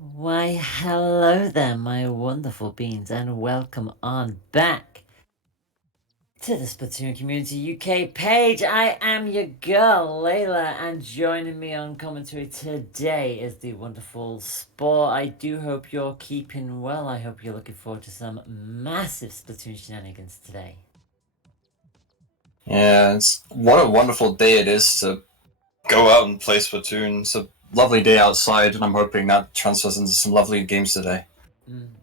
Why, hello there, my wonderful beans, and welcome on back to the Splatoon Community UK page. I am your girl, Layla, and joining me on commentary today is the wonderful Spore. I do hope you're keeping well. I hope you're looking forward to some massive Splatoon shenanigans today. Yeah, what a wonderful day it is to go out and play Splatoon. It's a lovely day outside, and I'm hoping that transfers into some lovely games today.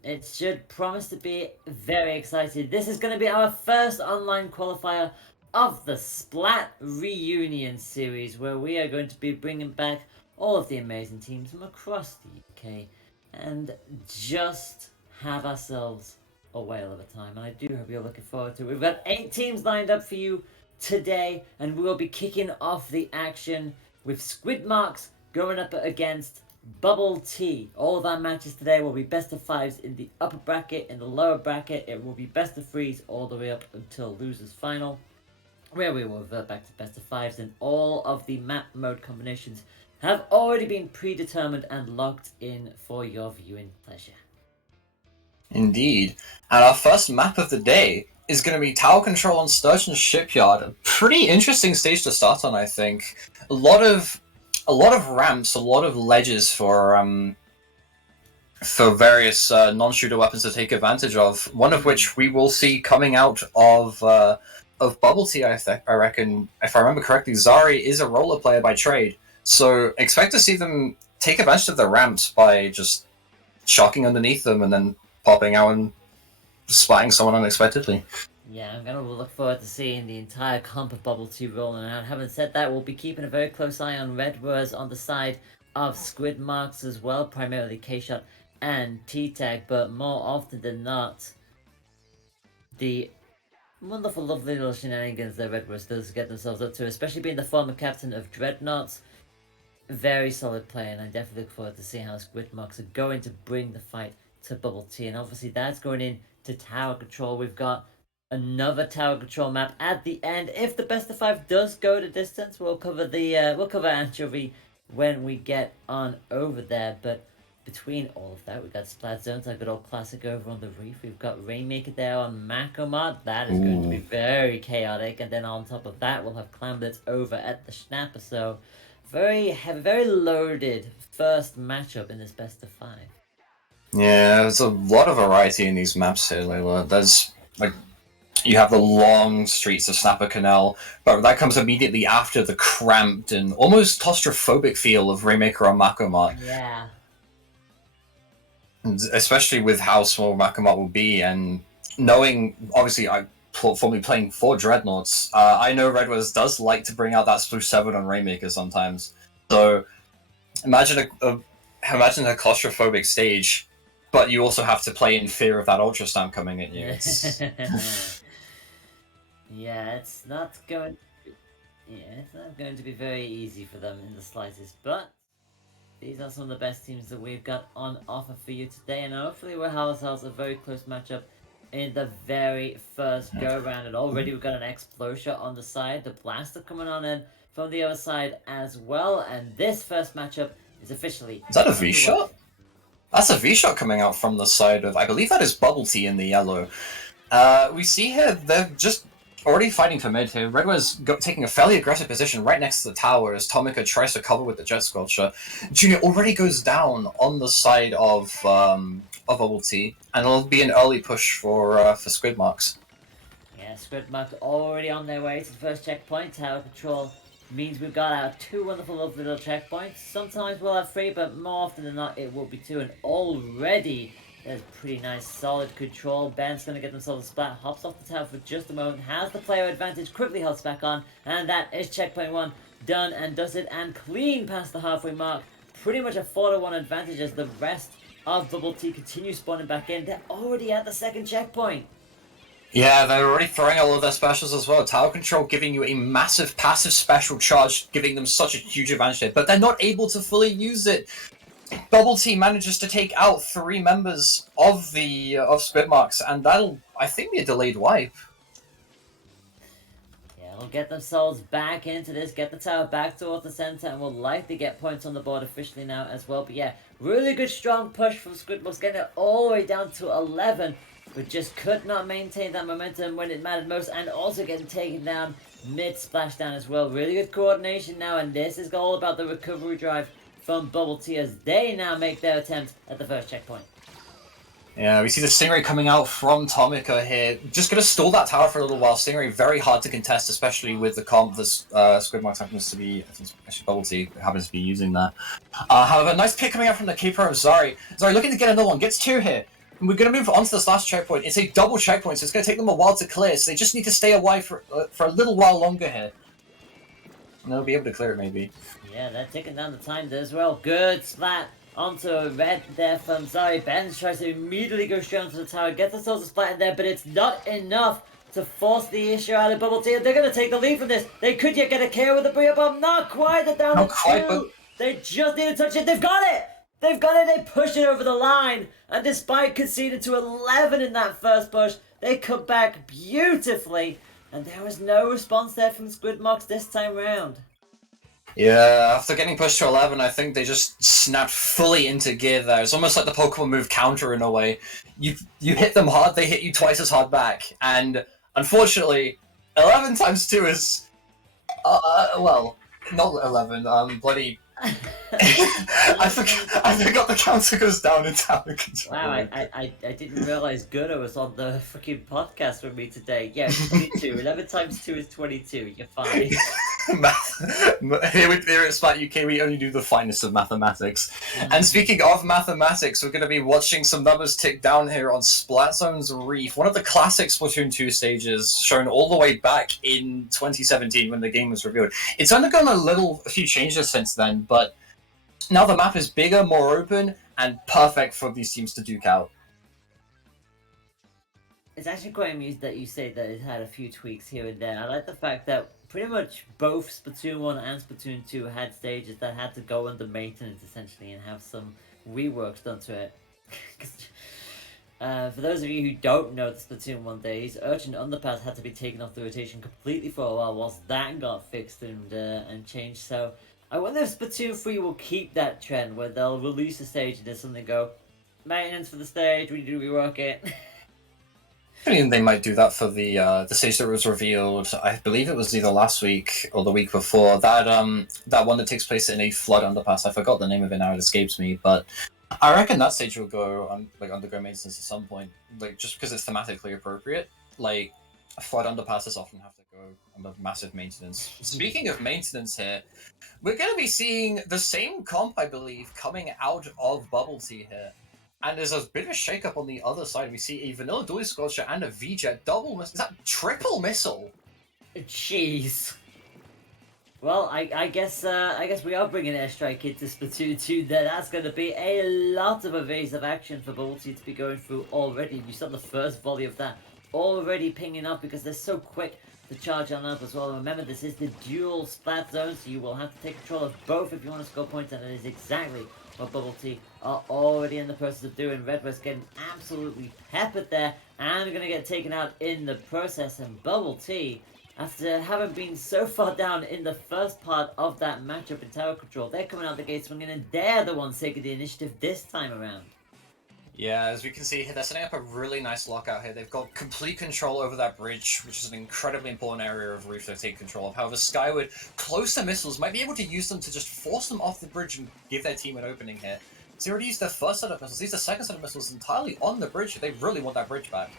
It should promise to be very exciting. This is going to be our first online qualifier of the Splat Reunion series, where we are going to be bringing back all of the amazing teams from across the UK and just have ourselves a whale of a time. And I do hope you're looking forward to it. We've got 8 teams lined up for you today, and we will be kicking off the action with Squidmarks going up against Bubble Tea. All of our matches today will be best of 5s in the upper bracket. In the lower bracket, it will be best of 3s all the way up until losers final, where we will revert back to best of 5s, and all of the map mode combinations have already been predetermined and locked in for your viewing pleasure. Indeed. And our first map of the day is going to be Tower Control on Sturgeon Shipyard. A pretty interesting stage to start on, I think. A lot of ramps, a lot of ledges for various non-shooter weapons to take advantage of. One of which we will see coming out of Bubble Tea. I reckon, if I remember correctly, Zari is a roller player by trade, so expect to see them take advantage of the ramps by just shocking underneath them and then popping out and splatting someone unexpectedly. Yeah, I'm gonna look forward to seeing the entire comp of Bubble Tea rolling out. Having said that, we'll be keeping a very close eye on Red Wars on the side of Squidmarks as well, primarily K-Shot and T-Tag, but more often than not, the wonderful, lovely little shenanigans that Red Wars does get themselves up to, especially being the former captain of Dreadnoughts. Very solid play, and I definitely look forward to seeing how Squidmarks are going to bring the fight to Bubble Tea, and obviously that's going into Tower Control. We've got another Tower Control map at the end. If the best of 5 does go to distance, we'll cover Anchovy when we get on over there. But between all of that, we've got Splat Zones, our good old classic over on the reef. We've got Rainmaker there on Macomod. That is going to be very chaotic. And then on top of that, we'll have Clamblitz over at the Schnapper. So very heavy, very loaded first matchup in this best of 5. Yeah, there's a lot of variety in these maps here, Layla. There's you have the long streets of Snapper Canal, but that comes immediately after the cramped and almost claustrophobic feel of Rainmaker on Macomot. Yeah. And especially with how small Macomot will be, and knowing, obviously, I formerly playing for Dreadnoughts, I know Red Wars does like to bring out that Splu 7 on Rainmaker sometimes. So imagine a claustrophobic stage, but you also have to play in fear of that Ultra Stamp coming at you. Yeah, it's not going to be very easy for them in the slightest, but these are some of the best teams that we've got on offer for you today, and hopefully we'll have ourselves a very close matchup in the very first go-round. And already we've got an Explosion on the side, the Blaster coming on in from the other side as well, and this first matchup is officially... Is that a V-Shot? That's a V-Shot coming out from the side of, I believe that is Bubble Tea in the yellow. We see here, they're just already fighting for mid here. Red was taking a fairly aggressive position right next to the tower as Tomica tries to cover with the Jet Squelcher. Junior already goes down on the side of Bubble Tea, and it'll be an early push for Squidmarks. Yeah, Squidmarks already on their way to the first checkpoint. Tower Control means we've got our 2 wonderful, lovely little checkpoints. Sometimes we'll have 3, but more often than not, it will be 2. And already, there's pretty nice, solid control. Ben's going to get themselves a splat. Hops off the tower for just a moment. Has the player advantage. Quickly hops back on. And that is checkpoint 1 done and does it. And clean past the halfway mark. Pretty much a 4-1 advantage as the rest of Bubble Tea continue spawning back in. They're already at the second checkpoint. Yeah, they're already throwing all of their specials as well. Tower Control giving you a massive passive special charge, giving them such a huge advantage there, but they're not able to fully use it. Bubble Tea manages to take out 3 members of Squidmarks, and that'll, I think, be a delayed wipe. Yeah, They'll get themselves back into this, get the tower back towards the center, and will likely get points on the board officially now as well. But yeah, really good strong push from Squidmarks, getting it all the way down to 11, but just could not maintain that momentum when it mattered most, and also getting taken down mid splashdown as well. Really good coordination now, and this is all about the recovery drive from Bubble Tea as they now make their attempt at the first checkpoint. Yeah, we see the Stingray coming out from Tomica here. Just going to stall that tower for a little while. Stingray very hard to contest, especially with the comp that Squidmarks happens to be, I think actually Bubble Tea happens to be using there. However, nice pick coming out from the keeper of Zari. Zari looking to get another one, gets 2 here. And we're going to move on to this last checkpoint. It's a double checkpoint, so it's going to take them a while to clear, so they just need to stay away for a little while longer here. And they'll be able to clear it, maybe. Yeah, they're taking down the time there as well. Good splat onto a red there from Zari. Benz tries to immediately go straight onto the tower, gets themselves a splat in there, but it's not enough to force the issue out of Bubble Tea. They're going to take the lead from this. They could yet get a KO with the Bria Bomb. Not quite. They're down to 2. But... They just need to touch it. They've got it. They've got it. They push it over the line. And despite conceding to 11 in that first push, they come back beautifully. And there was no response there from Squidmarks this time round. Yeah, after getting pushed to 11, I think they just snapped fully into gear there. It's almost like the Pokemon move counter in a way. You hit them hard, they hit you twice as hard back. And unfortunately, 11 times 2 is... well, not 11, bloody... I forgot the counter goes down in tower control. Wow, I didn't realise Gunnar was on the freaking podcast with me today. Yeah, 22. 11 times 2 is 22. You're fine. Here at Splat UK, we only do the finest of mathematics. And speaking of mathematics, we're going to be watching some numbers tick down here on Splat Zone's Reef, one of the classic Splatoon 2 stages, shown all the way back in 2017 when the game was revealed. It's undergone a few changes since then, but now the map is bigger, more open, and perfect for these teams to duke out. It's actually quite amusing that you say that it had a few tweaks here and there. I like the fact that pretty much both Splatoon 1 and Splatoon 2 had stages that had to go under maintenance, essentially, and have some reworks done to it. For those of you who don't know the Splatoon 1 days, Urchin Underpass had to be taken off the rotation completely for a while whilst that got fixed and changed. So I wonder if Splatoon 3 will keep that trend where they'll release a stage and then suddenly go, maintenance for the stage, we need to rework it. I mean, they might do that for the stage that was revealed. I believe it was either last week or the week before. That one that takes place in a flood underpass. I forgot the name of it now. It escapes me, but I reckon that stage will go undergo maintenance at some point. Like just because it's thematically appropriate. Like flood underpasses often have to go under massive maintenance. Speaking of maintenance here, we're going to be seeing the same comp, I believe, coming out of Bubble Tea here. And there's a bit of a shake-up on the other side. We see a Vanilla Doily Sculpture and a V-Jet double missile. Is that triple missile? Jeez. Well, I guess we are bringing Airstrike into Splatoon 2 there. That's going to be a lot of evasive action for Bubble Tea to be going through already. You saw the first volley of that already pinging up because they're so quick to charge on up as well. Remember, this is the dual Splat Zone, so you will have to take control of both if you want to score points, and it is exactly what Bubble Tea are already in the process of doing. Red West getting absolutely peppered there and going to get taken out in the process. And Bubble Tea, after having been so far down in the first part of that matchup in tower control, they're coming out the gate swinging, and they're the ones taking the initiative this time around. Yeah, as we can see here, they're setting up a really nice lockout here. They've got complete control over that bridge, which is an incredibly important area of Reef they're taking control of. However, Skyward, close to missiles, might be able to use them to just force them off the bridge and give their team an opening here. So they already used their first set of missiles. These are second set of missiles entirely on the bridge. They really want that bridge back.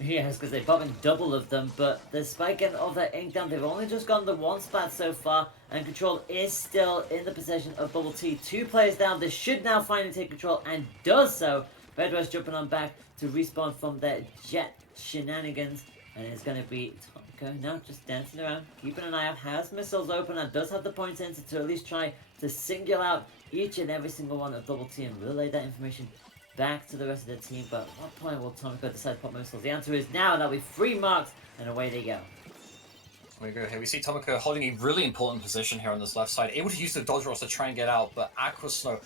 Yes, because they've popping double of them, but despite getting all that ink down, they've only just gone the one splat so far, and control is still in the possession of Bubble Tea. 2 players down, they should now finally take control, and does so. Red West jumping on back to respawn from their jet shenanigans, and it's going to be Tomica now just dancing around, keeping an eye out, has missiles open, and does have the point enter to at least try to single out each and every single one of Bubble Tea and relay that information back to the rest of the team. But at what point will Tomica decide to pop missiles? The answer is now. That'll be 3 marks, and away they go. We go here. We see Tomica holding a really important position here on this left side, able to use the dodge rolls to try and get out, but Aqua Snow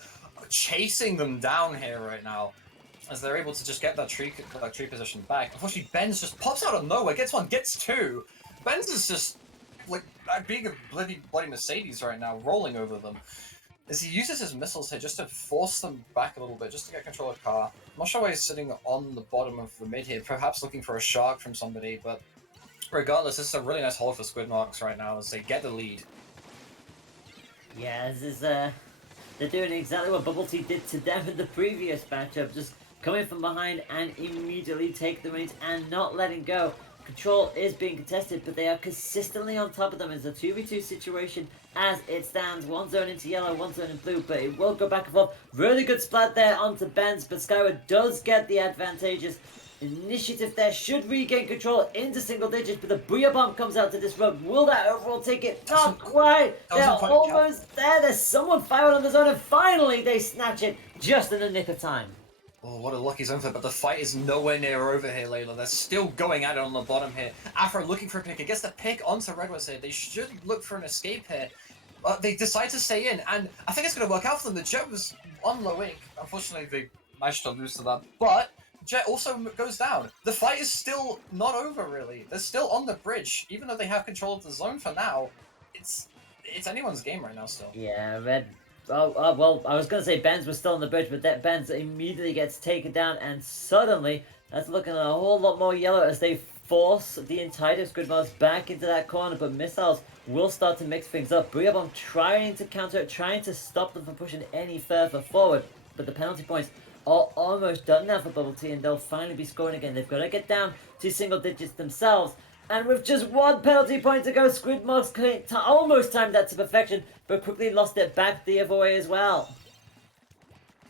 chasing them down here right now, as they're able to just get that tree position back. Unfortunately, Benz just pops out of nowhere, gets 1, gets 2. Benz is just like being a bloody Mercedes right now, rolling over them. As he uses his missiles here just to force them back a little bit, just to get control of the car. I'm not sure why he's sitting on the bottom of the mid here, perhaps looking for a shark from somebody, but regardless, this is a really nice hold for Squidmarks right now as they get the lead. Yeah, this is they're doing exactly what Bubble Tea did to them in the previous matchup, just coming from behind and immediately take the reins and not letting go. Control is being contested, but they are consistently on top of them. It's a 2v2 situation as it stands. One zone into yellow, one zone in blue, but it will go back and forth. Really good splat there onto Benz, but Skyward does get the advantageous initiative there. Should regain control into single digits, but the Booyah Bomb comes out to disrupt. Will that overall take it? Not quite. They're almost there. There's someone fired on the zone, and finally they snatch it just in the nick of time. Oh, what a lucky zone flip, but the fight is nowhere near over here, Layla. They're still going at it on the bottom here. Afro looking for a pick. It gets the pick onto Redwoods here. They should look for an escape here. They decide to stay in, and I think it's going to work out for them. The Jet was on low ink. Unfortunately, they managed to lose to that, but Jet also goes down. The fight is still not over, really. They're still on the bridge, even though they have control of the zone for now. It's anyone's game right now still. Yeah, Red... well, I was going to say Benz was still on the bridge, but that Benz immediately gets taken down, and suddenly, that's looking a whole lot more yellow as they force the entirety of Squidmarks back into that corner, but missiles will start to mix things up. Booyah Bomb trying to counter it, trying to stop them from pushing any further forward, but the penalty points are almost done now for Bubble Tea, and they'll finally be scoring again. They've got to get down to single digits themselves. And with just one penalty point to go, Squidmarks almost timed that to perfection, but quickly lost it back the other way as well.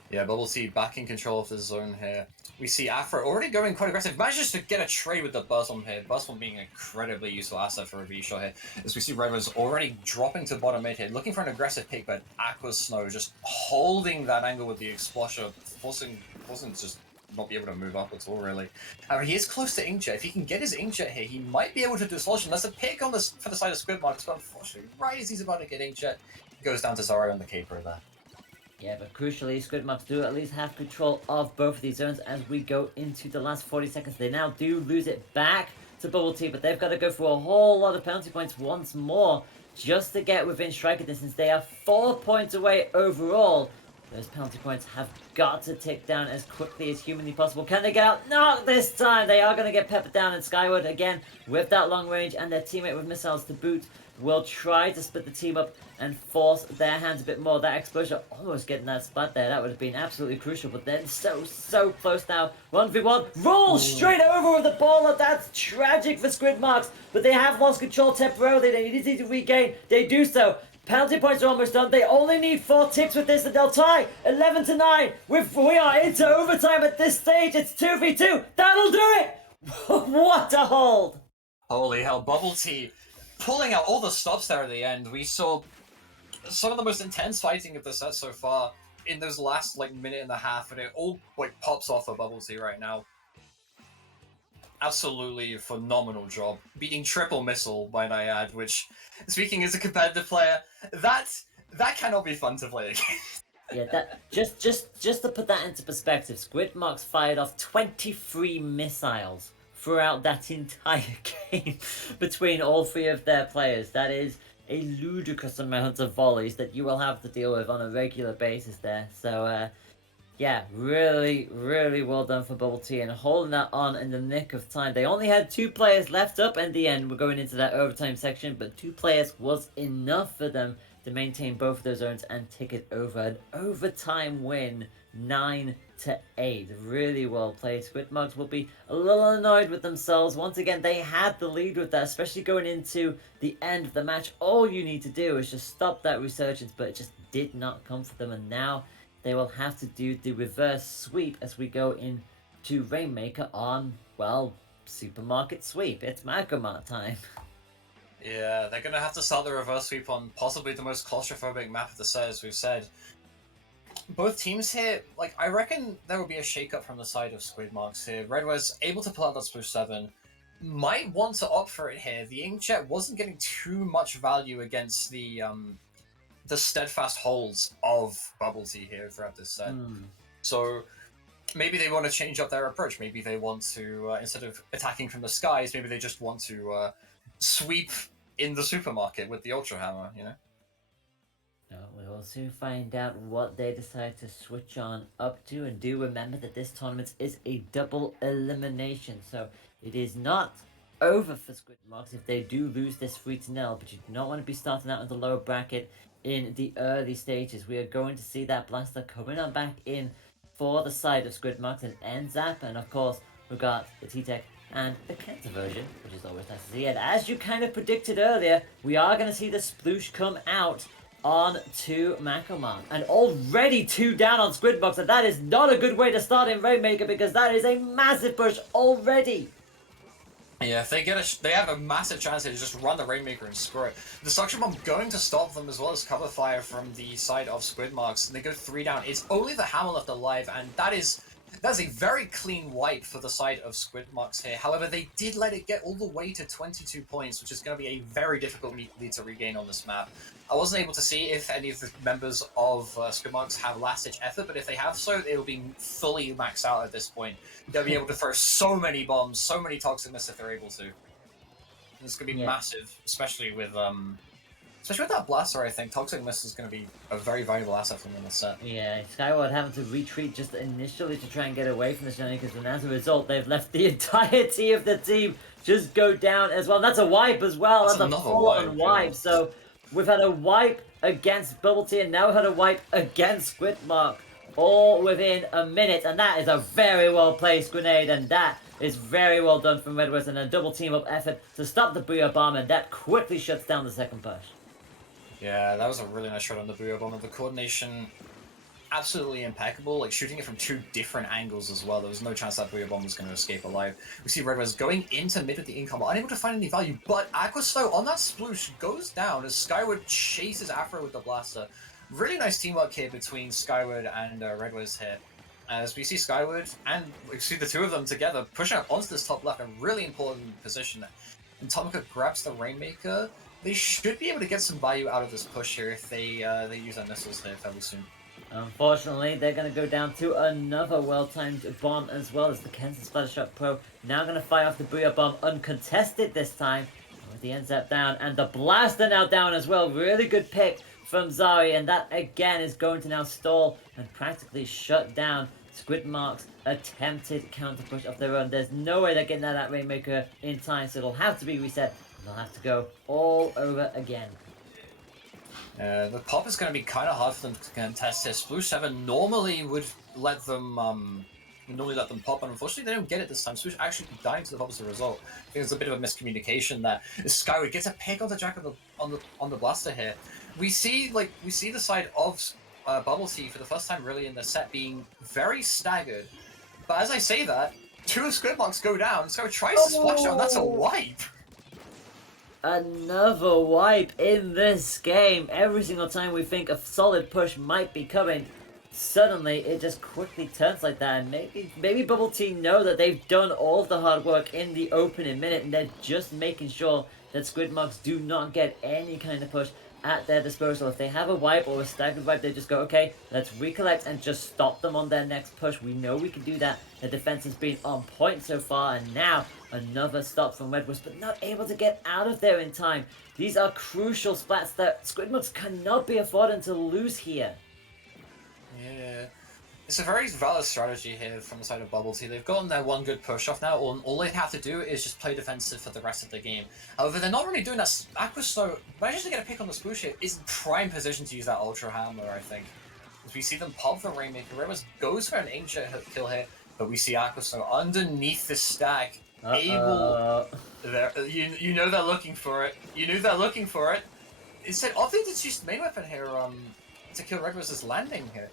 Yeah, Bubble Tea back in control of the zone here. We see Afro already going quite aggressive. Manages to get a trade with the Buzz Bomb here. Buzz Bomb being an incredibly useful asset for a V-shot here. As we see Redwoods already dropping to bottom mid here, looking for an aggressive pick, but Aqua's Snow just holding that angle with the Explosion, forcing to just not be able to move up at all, really. However, he is close to Inkjet. If he can get his Inkjet here, he might be able to do a solution. There's a pick on this for the side of Squidmarks, but unfortunately, right as he's about to get Inkjet, he goes down to Zoro on the caper there. Yeah, but crucially, Squidmarks do at least have control of both of these zones as we go into the last 40 seconds. They now do lose it back to Bubble Tea, but they've got to go for a whole lot of penalty points once more just to get within striking distance. They are 4 points away overall. Those penalty points have got to tick down as quickly as humanly possible. Can they get out? Not this time! They are going to get peppered down, and Skyward again with that long range and their teammate with missiles to boot will try to split the team up and force their hands a bit more. That explosion almost getting that spot there. That would have been absolutely crucial, but then so close now. 1v1. Roll straight over with the ball. That's tragic for Squidmarks, but they have lost control temporarily. They need to regain. They do so. Penalty points are almost done. They only need 4 ticks with this and they'll tie 11-9. We are into overtime at this stage. It's 2v2. That'll do it. What a hold. Holy hell, Bubble Tea pulling out all the stops there at the end. We saw some of the most intense fighting of the set so far in those last minute and a half, and it all pops off for Bubble Tea right now. Absolutely phenomenal job. Beating triple missile, might I add, which, speaking as a competitive player, that cannot be fun to play against. Yeah, that just to put that into perspective, Squidmarks fired off 23 missiles throughout that entire game between all 3 of their players. That is a ludicrous amount of volleys that you will have to deal with on a regular basis there. So, yeah, really well done for Bubble Tea and holding that on in the nick of time. They only had 2 players left up in the end. We're going into that overtime section, but 2 players was enough for them to maintain both of those zones and tick it over. An overtime win, 9-8. Really well played. Squidmarks will be a little annoyed with themselves. Once again, they had the lead with that, especially going into the end of the match. All you need to do is just stop that resurgence, but it just did not come for them, and now they will have to do the reverse sweep as we go into Rainmaker on, well, Supermarket Sweep. It's Macromart time. Yeah, they're going to have to start the reverse sweep on possibly the most claustrophobic map of the set, as we've said. Both teams here, I reckon there will be a shake-up from the side of Squidmarks here. Red was able to pull out that Sploosh 7. Might want to opt for it here. The Inkjet wasn't getting too much value against the steadfast holds of Bubble Tea here throughout this set. So maybe they want to change up their approach. Maybe they want to, instead of attacking from the skies, maybe they just want to sweep in the supermarket with the Ultra Hammer, you know? We will soon find out what they decide to switch on up to, and do remember that this tournament is a double elimination, so it is not over for Squidmarks if they do lose this 3-0, but you do not want to be starting out in the lower bracket in the early stages. We are going to see that blaster coming on back in for the side of Squidmarks and NZAP, and of course we've got the T-Tech and the Kenta version, which is always nice to see. And as you kind of predicted earlier, we are going to see the sploosh come out on to Makomon. And already 2 down on Squidbox, and that is not a good way to start in Rainmaker, because that is a massive push already. Yeah, if they have a massive chance to just run the Rainmaker and score it. The Suction Bomb going to stop them, as well as cover fire from the side of Squidmarks, and they go 3 down. It's only the Hammer left alive, and that's a very clean wipe for the side of Squidmarks here. However, they did let it get all the way to 22 points, which is going to be a very difficult lead to regain on this map. I wasn't able to see if any of the members of Squidmarks have last-ditch effort, but if they have so, it'll be fully maxed out at this point. They'll be able to throw so many bombs, so many toxic missiles if they're able to. It's going to be massive, especially with that blaster. I think Toxic Mist is going to be a very valuable asset for them in the set. Yeah, Skyward having to retreat just initially to try and get away from the shenanigans, and as a result, they've left the entirety of the team just go down as well. And that's a wipe as well. That's a full-on wipe. So we've had a wipe against Bubble Tea, and now we've had a wipe against Squidmark, all within a minute, and that is a very well-placed grenade, and that is very well done from Redwest, and a double team-up effort to stop the Booyah Bomb, and that quickly shuts down the second push. Yeah, that was a really nice shot on the Booyah Bomb. The coordination, absolutely impeccable. Like, shooting it from 2 different angles as well. There was no chance that Booyah Bomb was going to escape alive. We see Redwest going into mid with the income, unable to find any value, but Aquastow on that sploosh goes down as Skyward chases Afro with the blaster. Really nice teamwork here between Skyward and Redwest here. As we see Skyward and we see the 2 of them together pushing up onto this top left, a really important position. And Tomica grabs the Rainmaker. They should be able to get some value out of this push here if they use their missiles here fairly soon. Unfortunately, they're going to go down to another well-timed bomb as well, as the Kenta Splattershot Pro now going to fire off the Booyah Bomb uncontested this time, with the NZAP down, and the Blaster now down as well. Really good pick from Zari, and that again is going to now stall and practically shut down Squidmarks' attempted counter push of their own. There's no way they're getting that Rainmaker in time, so it'll have to be reset. They'll have to go all over again. The pop is going to be kind of hard for them to contest this. Sploosh 7 normally would let them pop, and unfortunately they don't get it this time. Sploosh actually dying to the pop as a result. I think there's a bit of a miscommunication there. Skyward gets a pick on the Jack on the blaster here. We see the side of Bubble Tea for the first time really in the set being very staggered. But as I say that, 2 of Squidmarks go down. Skyward tries to splash down. That's a wipe. Another wipe in this game. Every single time we think a solid push might be coming, suddenly it just quickly turns like that. And maybe Bubble Tea know that they've done all of the hard work in the opening minute, and they're just making sure that Squidmarks do not get any kind of push at their disposal. If they have a wipe or a staggered wipe, they just go, okay, let's recollect and just stop them on their next push. We know we can do that. The defense has been on point so far, and now another stop from Redwest, but not able to get out of there in time. These are crucial splats that Squidmarks cannot be affording to lose here. Yeah. It's a very valid strategy here from the side of Bubble Tea. They've gotten their 1 good push off now. All they have to do is just play defensive for the rest of the game. However, they're not really doing that. Aquastow manages to get a pick on the sploosh here. Is in prime position to use that Ultra Hammer, I think. As we see them pop the Rainmaker. Redwest goes for an ancient kill here, but we see Aquastow underneath the stack. Able. You know they're looking for it. You knew they're looking for it. Instead, I think it's just main weapon here to kill Redwest's landing here.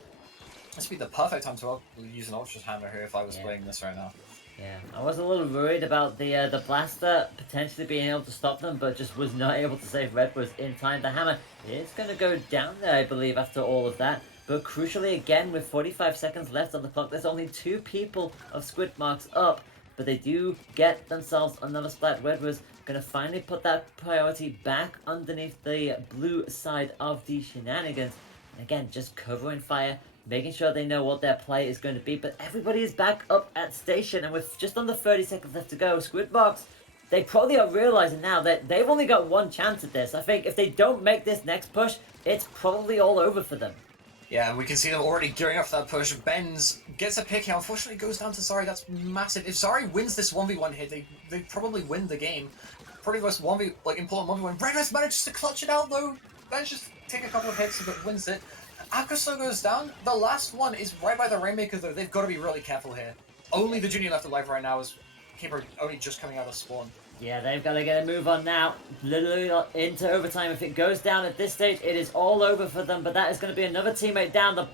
This would be the perfect time to use an Ultra Hammer here if I was playing this right now. Yeah, I was a little worried about the Blaster potentially being able to stop them, but just was not able to save Redwest in time. The Hammer is going to go down there, I believe, after all of that. But crucially, again, with 45 seconds left on the clock, there's only 2 people of Squidmarks up. But they do get themselves another splat. Redwest going to finally put that priority back underneath the blue side of the shenanigans. And again, just covering fire, making sure they know what their play is going to be. But everybody is back up at station, and with just under 30 seconds left to go, Squidmarks they probably are realizing now that they've only got one chance at this. I think if they don't make this next push, it's probably all over for them. Yeah, and we can see them already gearing up for that push. Benz gets a pick here. Unfortunately, goes down to Zari. That's massive. If Zari wins this 1v1 hit, they probably win the game. Probably the most important 1v1. Redress manages to clutch it out, though. Manages to take a couple of hits, but wins it. Akuso goes down. The last one is right by the Rainmaker, though. They've got to be really careful here. Only the Junior left alive right now, is Keeper only just coming out of spawn. Yeah, they've got to get a move on now. Literally into overtime. If it goes down at this stage, it is all over for them. But that is going to be another teammate down.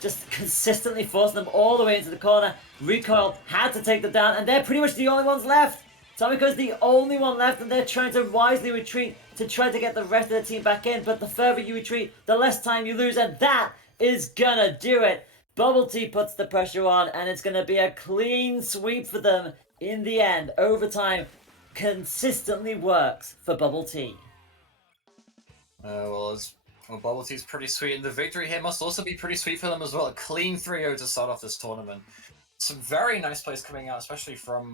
Just consistently forcing them all the way into the corner. Recoil had to take them down, and they're pretty much the only ones left. Tomiko's the only one left, and they're trying to wisely retreat to try to get the rest of the team back in. But the further you retreat, the less time you lose, and that is gonna do it. Bubble Tea puts the pressure on, and it's gonna be a clean sweep for them in the end. Overtime consistently works for Bubble Tea. Well, Bubble Tea's pretty sweet, and the victory here must also be pretty sweet for them as well. A clean 3-0 to start off this tournament. Some very nice plays coming out, especially from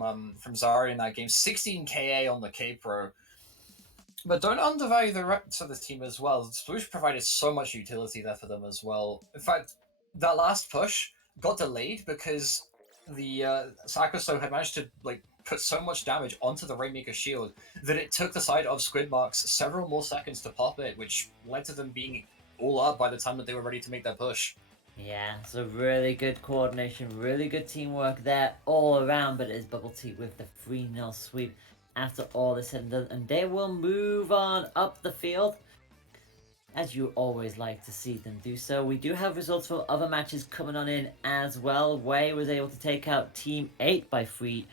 Zari in that game. 16 KA on the K-Pro. But don't undervalue the rest of the team as well. Sploosh provided so much utility there for them as well. In fact, that last push got delayed because the Sakuso had managed to put so much damage onto the Rainmaker shield that it took the side of Squidmarks several more seconds to pop it, which led to them being all up by the time that they were ready to make that push. Yeah, so really good coordination, really good teamwork there all around, but it is Bubble Tea with the 3-0 sweep after all this said and done, and they will move on up the field, as you always like to see them do so. We do have results from other matches coming on in as well. WHEYYY was able to take out Team 8 by 3-0,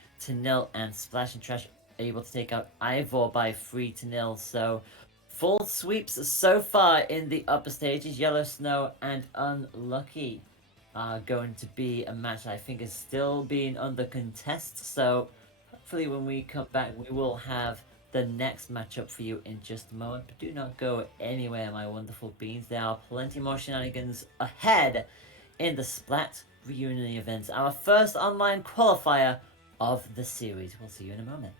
and Splash and Trash able to take out Ivor by 3-0, so full sweeps so far in the upper stages. Yellow Snow and Unlucky are going to be a match that I think is still being under contest. So hopefully when we come back, we will have the next matchup for you in just a moment. But do not go anywhere, my wonderful beans. There are plenty more shenanigans ahead in the Splat reunion events. Our first online qualifier of the series. We'll see you in a moment.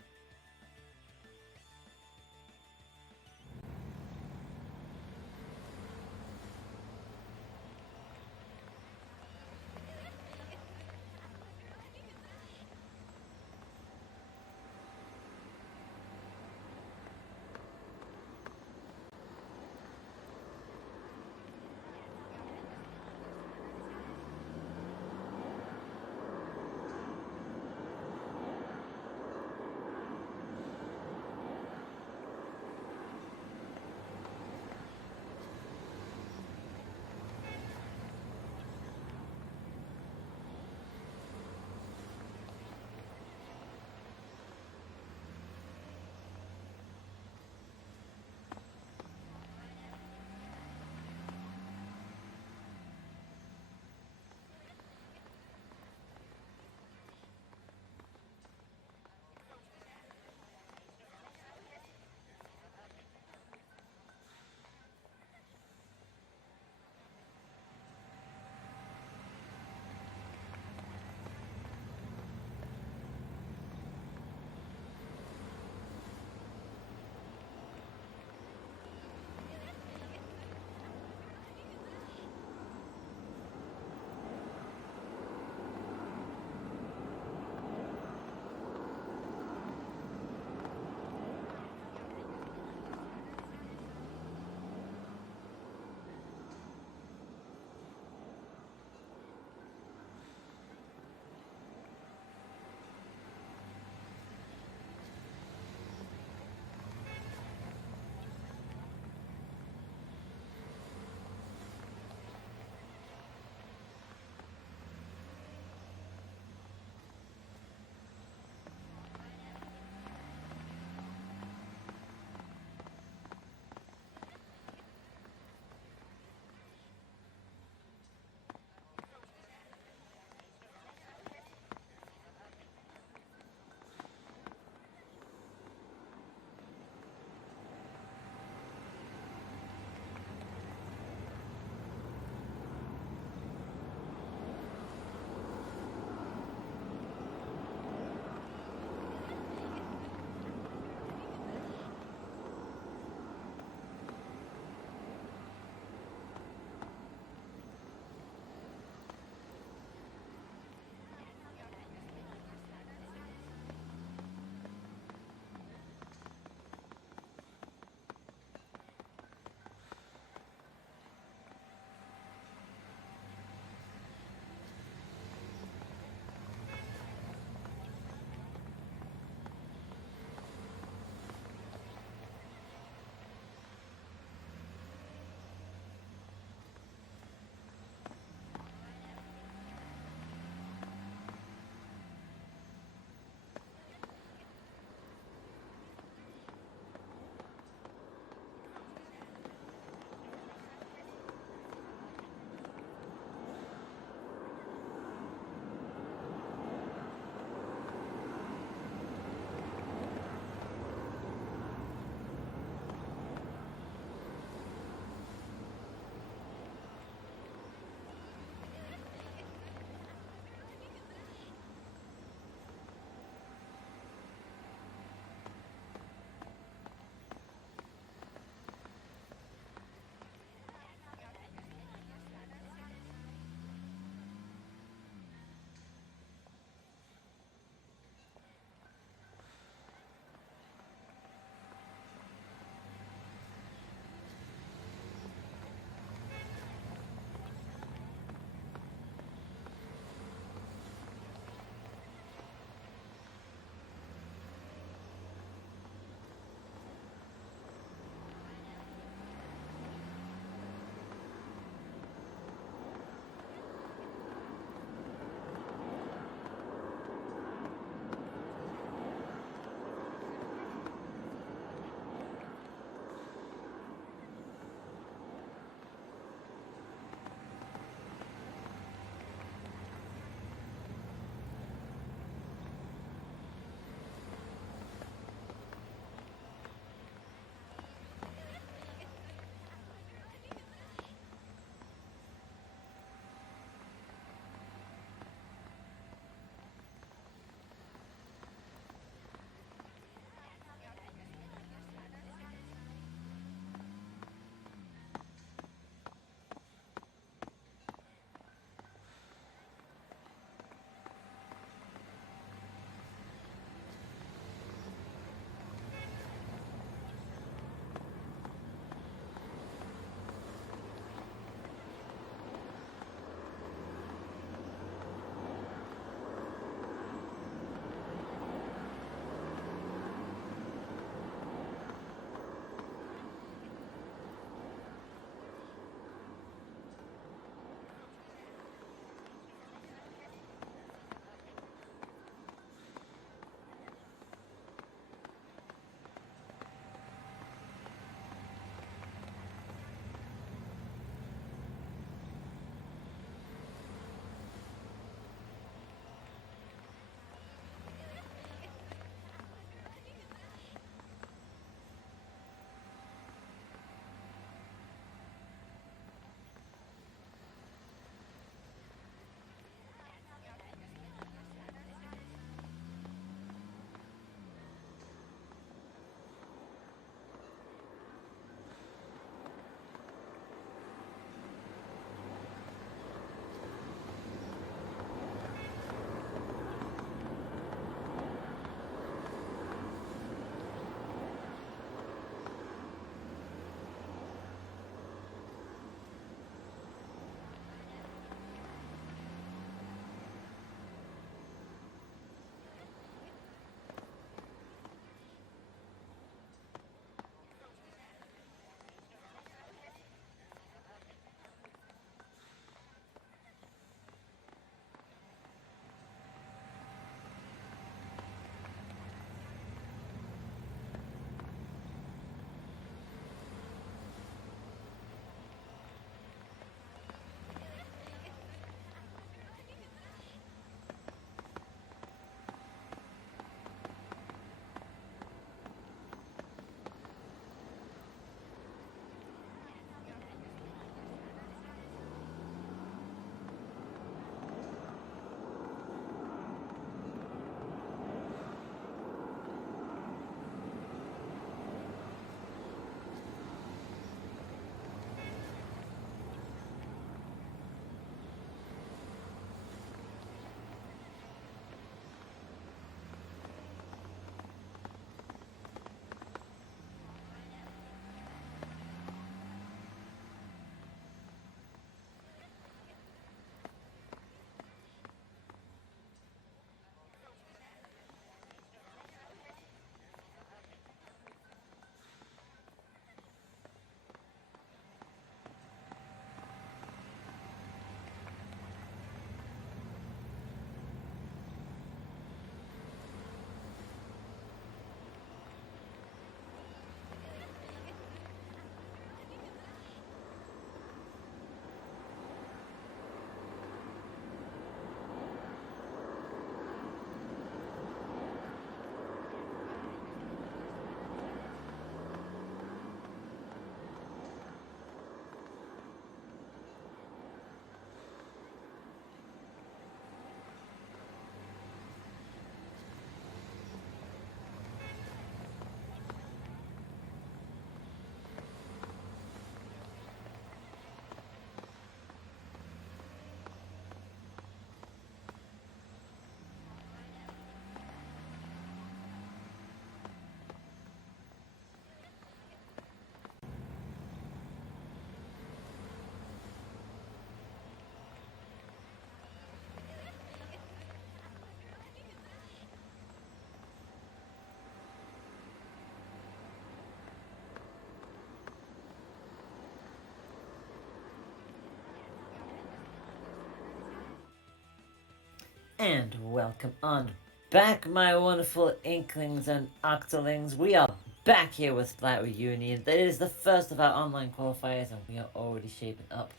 And welcome on back, my wonderful Inklings and Octolings. We are back here with Splat Reunion. It is the first of our online qualifiers, and we are already shaping up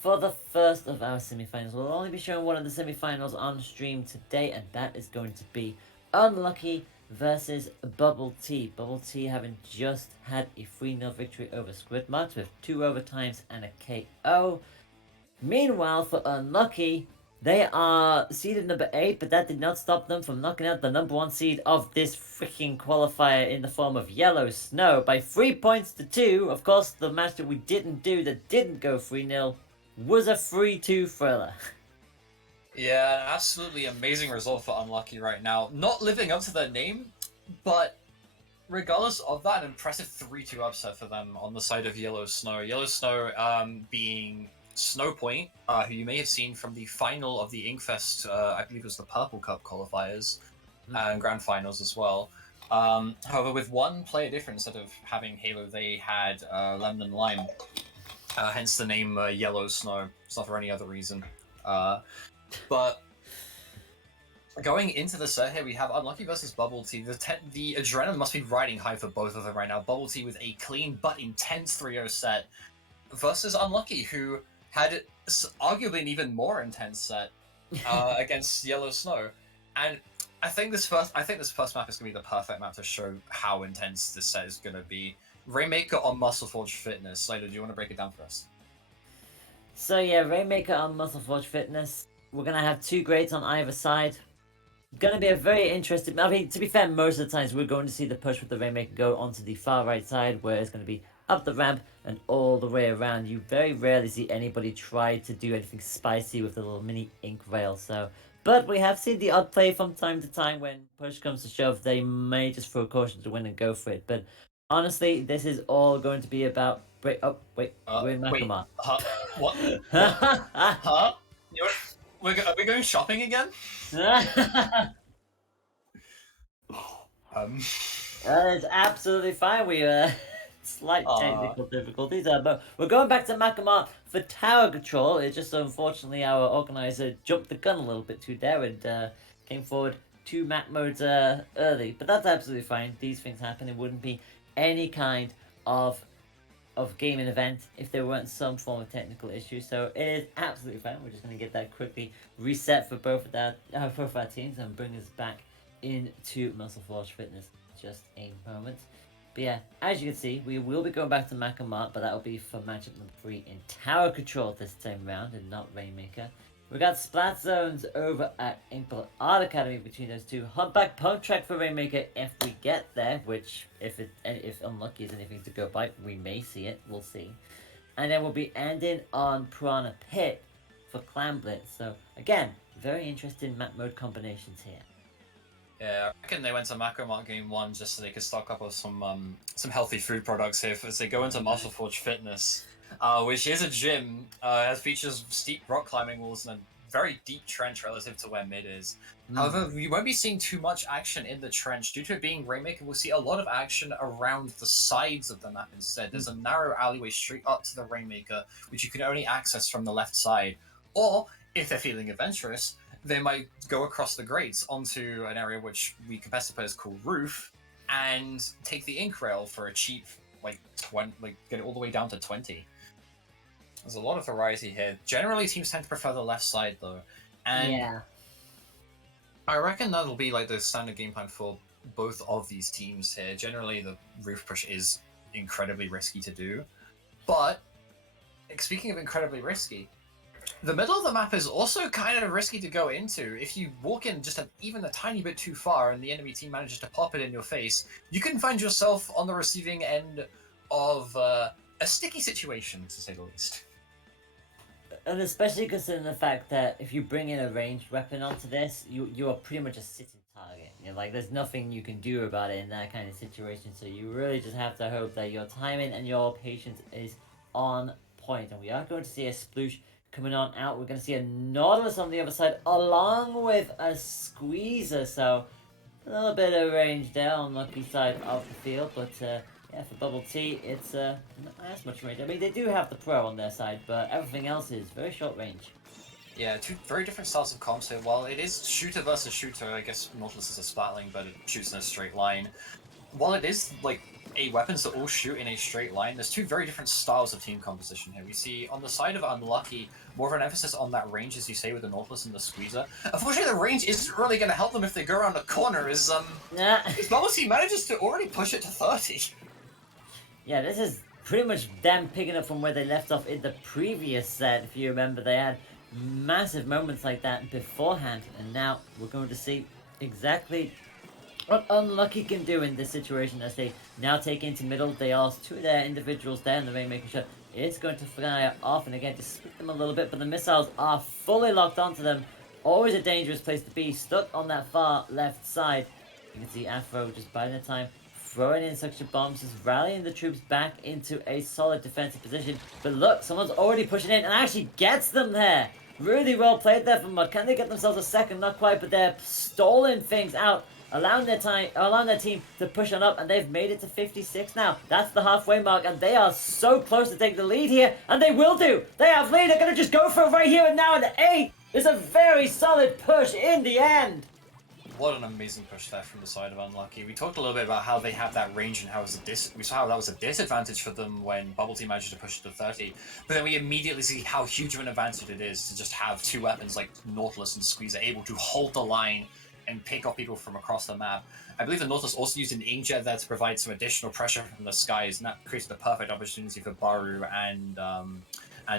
for the first of our semifinals. We'll only be showing one of the semifinals on stream today, and that is going to be Unlucky versus Bubble Tea. Bubble Tea having just had a 3-0 victory over Squidmarks with 2 overtimes and a KO. Meanwhile, for Unlucky, they are seeded number 8, but that did not stop them from knocking out the number 1 seed of this freaking qualifier in the form of Yellow Snow by 3 points to 2. Of course, the match that we didn't do, that didn't go 3-0, was a 3-2 thriller. Yeah, an absolutely amazing result for Unlucky right now. Not living up to their name, but regardless of that, an impressive 3-2 upset for them on the side of Yellow Snow. Yellow Snow being Snowpoint, who you may have seen from the final of the Inkfest, I believe it was the Purple Cup qualifiers, and Grand Finals as well. However, with one player difference, instead of having Halo, they had Lemon and Lime, hence the name Yellow Snow. It's not for any other reason. But going into the set here, we have Unlucky versus Bubble Tea. The adrenaline must be riding high for both of them right now. Bubble Tea with a clean but intense 3-0 set versus Unlucky, who had arguably an even more intense set against Yellow Snow. And I think this first map is going to be the perfect map to show how intense this set is going to be. Rainmaker on Muscleforge Fitness. Slider, do you want to break it down for us? So yeah, Rainmaker on Muscleforge Fitness. We're going to have 2 grades on either side. Going to be a very interesting... I mean, to be fair, most of the times we're going to see the push with the Rainmaker go onto the far right side, where it's going to be up the ramp and all the way around. You very rarely see anybody try to do anything spicy with the little mini ink rail. So, but we have seen the odd play from time to time when push comes to shove. They may just throw caution to win and go for it. But honestly, this is all going to be about... we're in Macklemore. What? Huh? Are we going shopping again? It's absolutely fine. We slight technical difficulties, but we're going back to Macklemore for tower control. It's just unfortunately our organizer jumped the gun a little bit too there and came forward 2 map modes early. But that's absolutely fine. These things happen. It wouldn't be any kind of gaming event if there weren't some form of technical issue. So it is absolutely fine. We're just going to get that quickly reset for both of our teams and bring us back into Muscleforge Fitness just a moment. But yeah, as you can see, we will be going back to Macklemore, but that will be for matchup number 3 in tower control this time round and not Rainmaker. We got Splat Zones over at Inkball Art Academy between those two. Humpback Pump Track for Rainmaker if we get there, which if Unlucky is anything to go by, we may see it. We'll see. And then we'll be ending on Piranha Pit for Clan Blitz. So again, very interesting map mode combinations here. Yeah, I reckon they went to Macromart Game 1 just so they could stock up on some healthy food products here as they go into Muscleforge Fitness, which is a gym, has features steep rock climbing walls and a very deep trench relative to where mid is. However, we won't be seeing too much action in the trench. Due to it being Rainmaker, we'll see a lot of action around the sides of the map instead. There's a narrow alleyway straight up to the Rainmaker, which you can only access from the left side. Or, if they're feeling adventurous, they might go across the grates onto an area which we competitive players call Roof, and take the ink rail for a cheap, get it all the way down to 20. There's a lot of variety here. Generally, teams tend to prefer the left side, though. And yeah. I reckon that'll be like the standard game plan for both of these teams here. Generally, the Roof push is incredibly risky to do. But, speaking of incredibly risky, the middle of the map is also kind of risky to go into. If you walk in just even a tiny bit too far and the enemy team manages to pop it in your face, you can find yourself on the receiving end of a sticky situation, to say the least. And especially considering the fact that if you bring in a ranged weapon onto this, you are pretty much a sitting target. You know, like there's nothing you can do about it in that kind of situation. So you really just have to hope that your timing and your patience is on point. And we are going to see a sploosh coming on out. We're going to see a Nautilus on the other side along with a Squeezer. So a little bit of range there on the lucky side of the field. But yeah, for Bubble Tea, it's not as much range. I mean, they do have the Pro on their side, but everything else is very short range. Yeah, two very different styles of comps here. While it is shooter versus shooter, I guess Nautilus is a splatling, but it shoots in a straight line. While it is like weapons that all shoot in a straight line, there's two very different styles of team composition here. We see on the side of Unlucky more of an emphasis on that range, as you say, with the Nautilus and the Squeezer. Unfortunately, the range isn't really going to help them if they go around the corner. As Bubble Tea manages to already push it to 30. Yeah, this is pretty much them picking up from where they left off in the previous set. If you remember, they had massive moments like that beforehand, and now we're going to see exactly what Unlucky can do in this situation as they now take into middle. They ask two of their individuals there in the Rainmaker shot. It's going to fly off, and again, to split them a little bit, but the missiles are fully locked onto them. Always a dangerous place to be, stuck on that far left side. You can see Afro just biding the time, throwing in suction bombs, just rallying the troops back into a solid defensive position. But look, someone's already pushing in and actually gets them there. Really well played there from Mud. Can they get themselves a second? Not quite, but they're stalling things out, allowing their team to push on up, and they've made it to 56 now. That's the halfway mark, and they are so close to take the lead here, and they will do. They have lead. They're going to just go for it right here and now, and 8 is a very solid push in the end. What an amazing push there from the side of Unlucky. We talked a little bit about how they have that range and how we saw how that was a disadvantage for them when Bubble Tea managed to push it to 30. But then we immediately see how huge of an advantage it is to just have two weapons like Nautilus and Squeezer able to hold the line and pick off people from across the map. I believe the Nautilus also used an inkjet there to provide some additional pressure from the skies, and that created the perfect opportunity for Baru and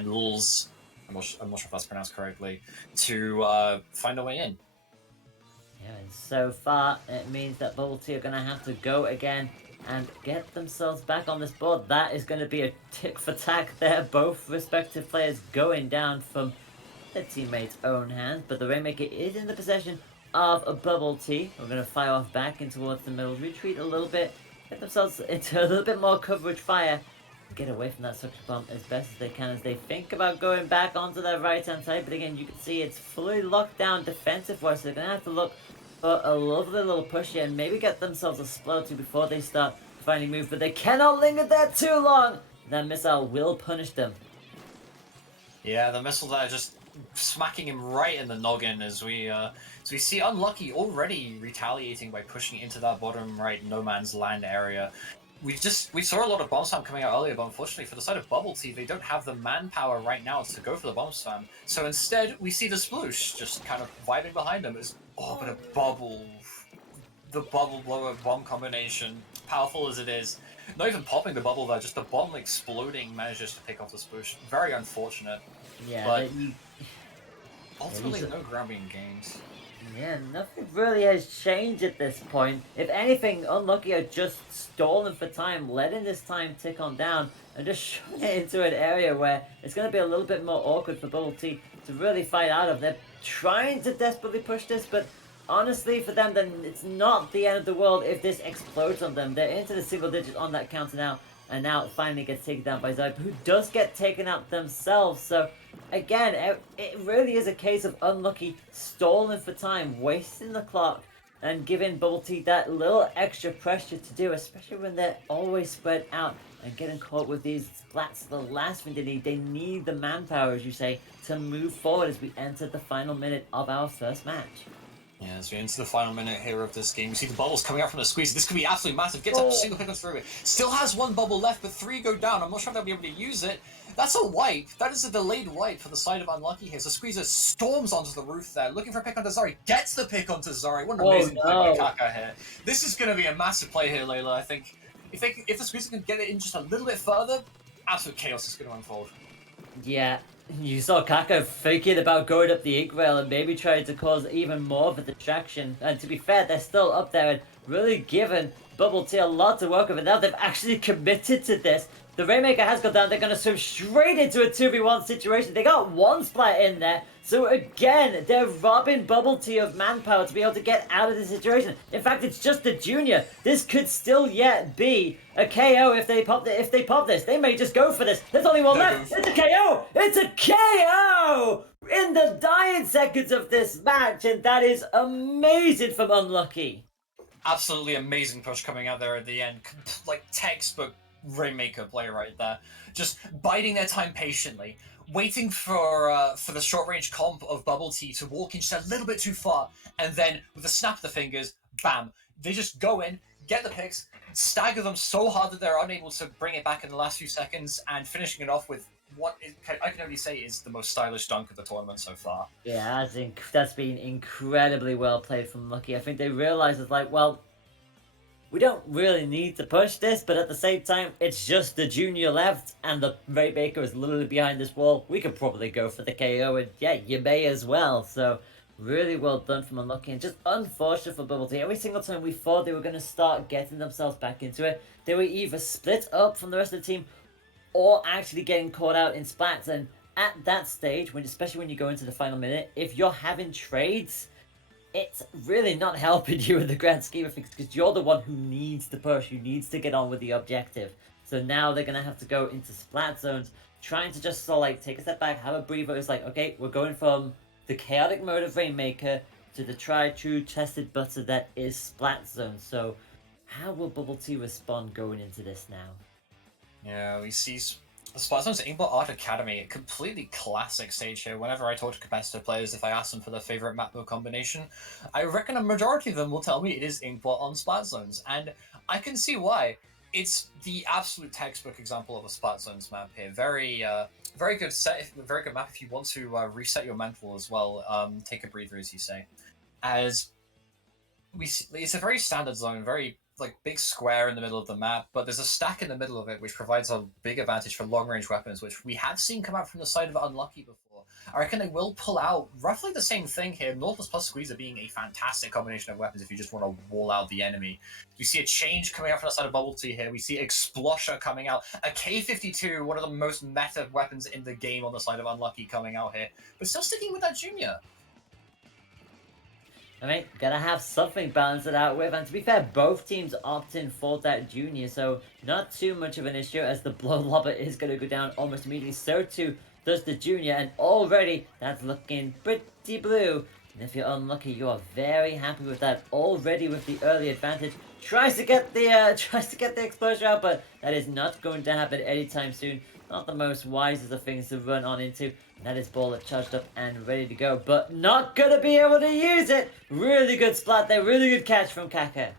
Lulz, I'm not sure if that's pronounced correctly, to find a way in. Yeah, and so far it means that Bubble Tea are going to have to go again and get themselves back on this board. That is going to be a tick for tack there. Both respective players going down from their teammates' own hands, but the Rainmaker is in the possession of a Bubble Tea. We're going to fire off back in towards the middle, retreat a little bit, get themselves into a little bit more coverage fire, get away from that suction bomb as best as they can as they think about going back onto their right hand side. But again, you can see it's fully locked down defensive wise, so they're going to have to look for a lovely little push here and maybe get themselves a Splatoon before they start finding move, but they cannot linger there too long. That missile will punish them. Yeah, the missile there just smacking him right in the noggin as we see Unlucky already retaliating by pushing into that bottom right no man's land area. We saw a lot of bomb spam coming out earlier, but unfortunately for the side of Bubble Tea, they don't have the manpower right now to go for the bomb spam. So instead, we see the Sploosh just kind of vibing behind them. But a bubble, the bubble blower bomb combination, powerful as it is, not even popping the bubble there, just the bomb exploding manages to pick off the Sploosh. Very unfortunate. Yeah, but ultimately no ground being gained. Yeah, nothing really has changed at this point. If anything, Unlucky are just stalling for time, letting this time tick on down, and just shoving it into an area where it's going to be a little bit more awkward for Bubble Tea to really fight out of. They're trying to desperately push this, but honestly, for them, then it's not the end of the world if this explodes on them. They're into the single digits on that counter now, and now it finally gets taken down by Zybe, who does get taken out themselves. So again, it really is a case of Unlucky stalling for time, wasting the clock, and giving Bubble Tea that little extra pressure to do, especially when they're always spread out and getting caught with these splats. The last thing they need the manpower, as you say, to move forward as we enter the final minute of our first match. Yeah, as we enter the final minute here of this game, you see the bubbles coming out from the squeeze. This could be absolutely massive. Gets up, single pick through it. Still has one bubble left, but 3 go down. I'm not sure if they'll be able to use it. That's a wipe. That is a delayed wipe for the side of Unlucky here. So Squeezer storms onto the roof there, looking for a pick onto Zari. Gets the pick onto Zari. What an amazing play by Kaka here. This is going to be a massive play here, Layla. I think if the Squeezer can get it in just a little bit further, absolute chaos is going to unfold. Yeah, you saw Kaka thinking about going up the ink rail and maybe trying to cause even more of a distraction. And to be fair, they're still up there and really given Bubble Tea a lot to work with. And now they've actually committed to this. The Rainmaker has got down. They're going to swim straight into a 2v1 situation. They got one splat in there. So again, they're robbing Bubble Tea of manpower to be able to get out of the situation. In fact, it's just the junior. This could still yet be a KO if they pop this. They may just go for this. There's only one left. It's a KO. It's a KO in the dying seconds of this match, and that is amazing from Unlucky. Absolutely amazing push coming out there at the end, like textbook Rainmaker play right there. Just biding their time patiently, waiting for the short range comp of Bubble Tea to walk in just a little bit too far, and then with a snap of the fingers, bam, they just go in, get the picks, stagger them so hard that they're unable to bring it back in the last few seconds, and finishing it off with what I can only say is the most stylish dunk of the tournament so far. Yeah, that's been incredibly well played from Lucky. I think they realized it's like, well, we don't really need to push this, but at the same time, it's just the junior left, and the Rainmaker is literally behind this wall. We could probably go for the KO, and yeah, you may as well. So, really well done from Unlucky, and just unfortunate for Bubble Tea. Every single time we thought they were going to start getting themselves back into it, they were either split up from the rest of the team, or actually getting caught out in splats. And at that stage, especially when you go into the final minute, if you're having trades, it's really not helping you in the grand scheme of things, because you're the one who needs to push, who needs to get on with the objective. So now they're going to have to go into splat zones, trying to just sort of like take a step back, have a breather. It's like, okay, we're going from the chaotic mode of Rainmaker to the tried, true, tested butter that is splat zone. So how will Bubble Tea respond going into this now? Yeah, we see Splatoon's Aimbot Art Academy, a completely classic stage here. Whenever I talk to competitive players, if I ask them for their favorite map mode combination, I reckon a majority of them will tell me it is Aimbot on Splat Zones, and I can see why. It's the absolute textbook example of a Splat Zones map here. Very good very good map if you want to reset your mental as well. Take a breather, as you say. As it's a very standard zone, very like big square in the middle of the map, but there's a stack in the middle of it which provides a big advantage for long range weapons, which we have seen come out from the side of Unlucky before. I reckon they will pull out roughly the same thing here. Nautilus plus Squeezer being a fantastic combination of weapons if you just want to wall out the enemy. We see a change coming out from the side of Bubble Tea here. We see Explosher coming out. A K-52, one of the most meta weapons in the game on the side of Unlucky coming out here. But still sticking with that Junior. I mean, gotta have something balance it out with, and to be fair, both teams opt in for that junior, so not too much of an issue as the blow lobber is gonna go down almost immediately. So too does the junior, and already that's looking pretty blue. And if you're unlucky, you are very happy with that already with the early advantage. Tries to get the explosion out, but that is not going to happen anytime soon. Not the most wisest of things to run on into. That is Baller charged up and ready to go, but not gonna be able to use it. Really good splat there, really good catch from Kaka.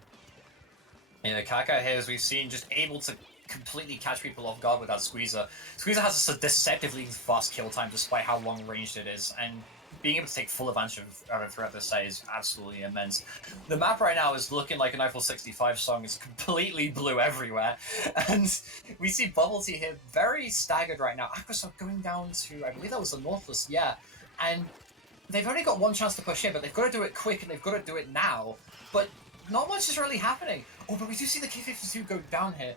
Yeah, Kaka here, as we've seen, just able to completely catch people off guard with that Squeezer. Squeezer has a deceptively fast kill time despite how long ranged it is, and being able to take full advantage of it throughout this side is absolutely immense. The map right now is looking like an Eiffel 65 song. It's completely blue everywhere. And we see Bubble Tea here very staggered right now. Aquasub going down to, I believe that was the Nautilus, yeah. And they've only got one chance to push in, but they've got to do it quick and they've got to do it now. But not much is really happening. Oh, but we do see the K-52 go down here.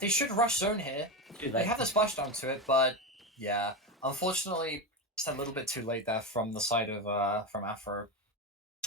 They should rush zone here. They have the splashdown to it, but yeah, unfortunately, just a little bit too late there from the side of from Afro.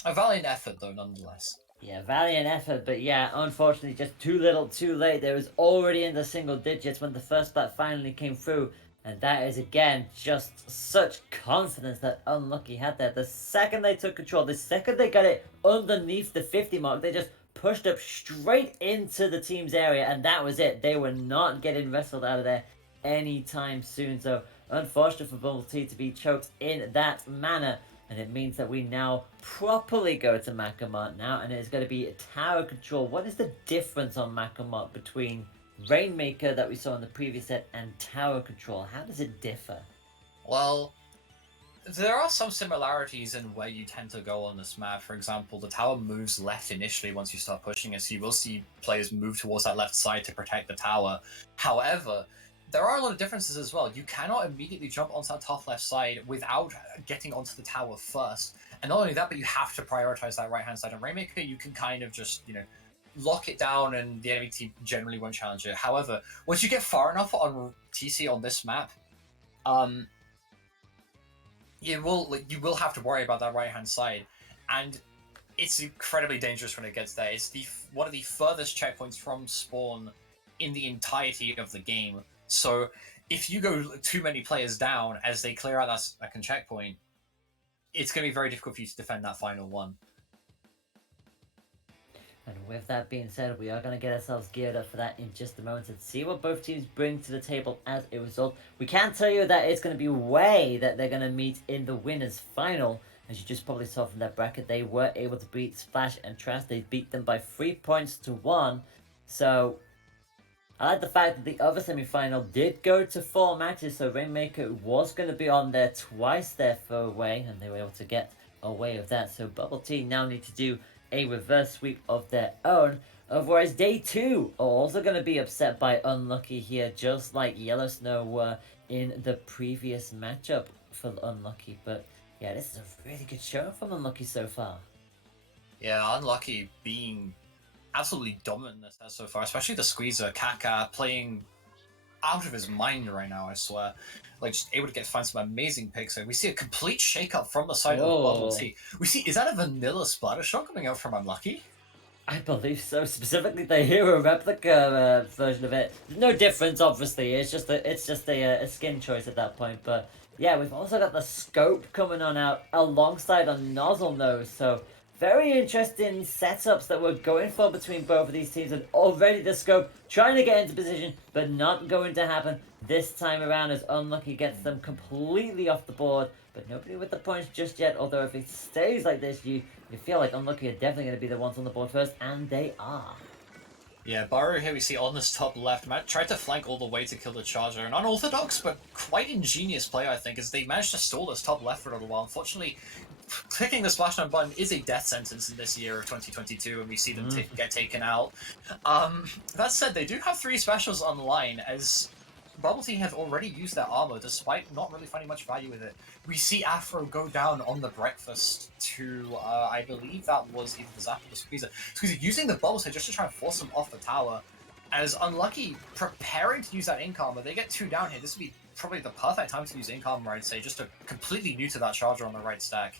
A valiant effort though, nonetheless. Yeah, valiant effort, but yeah, unfortunately, just too little, too late. There was already in the single digits when the first splat finally came through, and that is again just such confidence that Unlucky had there. The second they took control, the second they got it underneath the 50 mark, they just pushed up straight into the team's area, and that was it. They were not getting wrestled out of there anytime soon. So unfortunate for Bubble Tea to be choked in that manner. And it means that we now properly go to Makamot now, and it's going to be tower control. What is the difference on Makamot between Rainmaker that we saw in the previous set and tower control? How does it differ? Well, there are some similarities in where you tend to go on this map. For example, the tower moves left initially once you start pushing it, so you will see players move towards that left side to protect the tower. However, there are a lot of differences as well. You cannot immediately jump onto that top left side without getting onto the tower first. And not only that, but you have to prioritize that right-hand side. On Rainmaker, you can kind of just, lock it down and the enemy team generally won't challenge it. However, once you get far enough on TC on this map, you will have to worry about that right-hand side. And it's incredibly dangerous when it gets there. It's one of the furthest checkpoints from spawn in the entirety of the game. So if you go too many players down as they clear out that second checkpoint, it's going to be very difficult for you to defend that final one. And with that being said, we are going to get ourselves geared up for that in just a moment and see what both teams bring to the table as a result. We can't tell you that it's going to be WHEYY that they're going to meet in the winners final. As you just probably saw from that bracket, they were able to beat Splash and Trash. They beat them by 3 points to 1. So I like the fact that the other semi-final did go to 4 matches, so Rainmaker was going to be on there twice there for WHEYY, and they were able to get away with that. So Bubble Tea now need to do a reverse sweep of their own. Otherwise, Day 2 are also going to be upset by Unlucky here, just like Yellow Snow were in the previous matchup for Unlucky. But yeah, this is a really good show from Unlucky so far. Yeah, Unlucky being absolutely dominant in this set so far, especially the squeezer. Kaka playing out of his mind right now, I swear. Like, just able to find some amazing picks. We see a complete shake-up from the side of Bubble Tea. We see, is that a vanilla splatter shot coming out from Unlucky? I believe so. Specifically, the hero replica version of it. No difference, obviously. It's just a skin choice at that point. But yeah, we've also got the scope coming on out alongside a nozzle nose. So very interesting setups that we're going for between both of these teams. And already the scope trying to get into position, but not going to happen this time around as Unlucky gets them completely off the board. But nobody with the points just yet. Although if it stays like this, you feel like Unlucky are definitely going to be the ones on the board first, and they are. Yeah, Baru here we see on this top left, tried to flank all the way to kill the charger. An unorthodox but quite ingenious play, I think, as they managed to stall this top left for a little while. Unfortunately, clicking the splashdown button is a death sentence in this year of 2022, and we see them get taken out. That said, they do have 3 specials online, as Bubble Tea have already used their armor, despite not really finding much value with it. We see Afro go down on the breakfast to, I believe that was either the Zap or the Squeezer. Squeezer using the bubbles here just to try and force him off the tower. As Unlucky preparing to use that ink armor, they get 2 down here. This would be probably the perfect time to use ink armor, I'd say, just to completely neuter that charger on the right stack.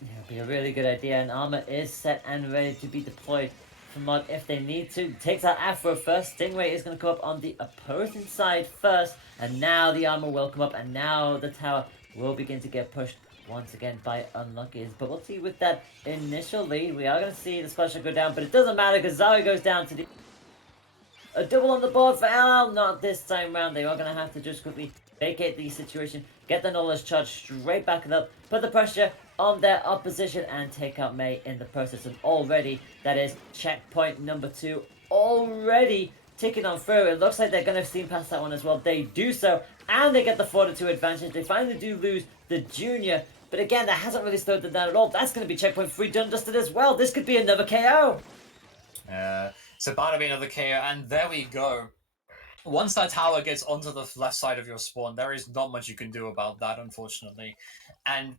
Yeah, it'll be a really good idea, and armor is set and ready to be deployed for Mod if they need to. Takes out Afro first. Stingray is going to come up on the opposing side first, and now the armor will come up, and now the tower will begin to get pushed once again by Unlucky. As Bubble Tea with that initial lead, we are going to see the special go down, but it doesn't matter because Zari goes down to the... A double on the board for LL, not this time round. They are going to have to just quickly vacate the situation, get the knowledge charge straight back up, put the pressure on their opposition, and take out May in the process. And already, that is checkpoint number 2, already ticking on through. It looks like they're going to steam past that one as well. They do so, and they get the 4-2 advantage. They finally do lose the junior, but again, that hasn't really slowed them down at all. That's going to be checkpoint 3 done dusted as well. This could be another KO. It's about to be another KO, and there we go. Once that tower gets onto the left side of your spawn, there is not much you can do about that, unfortunately. And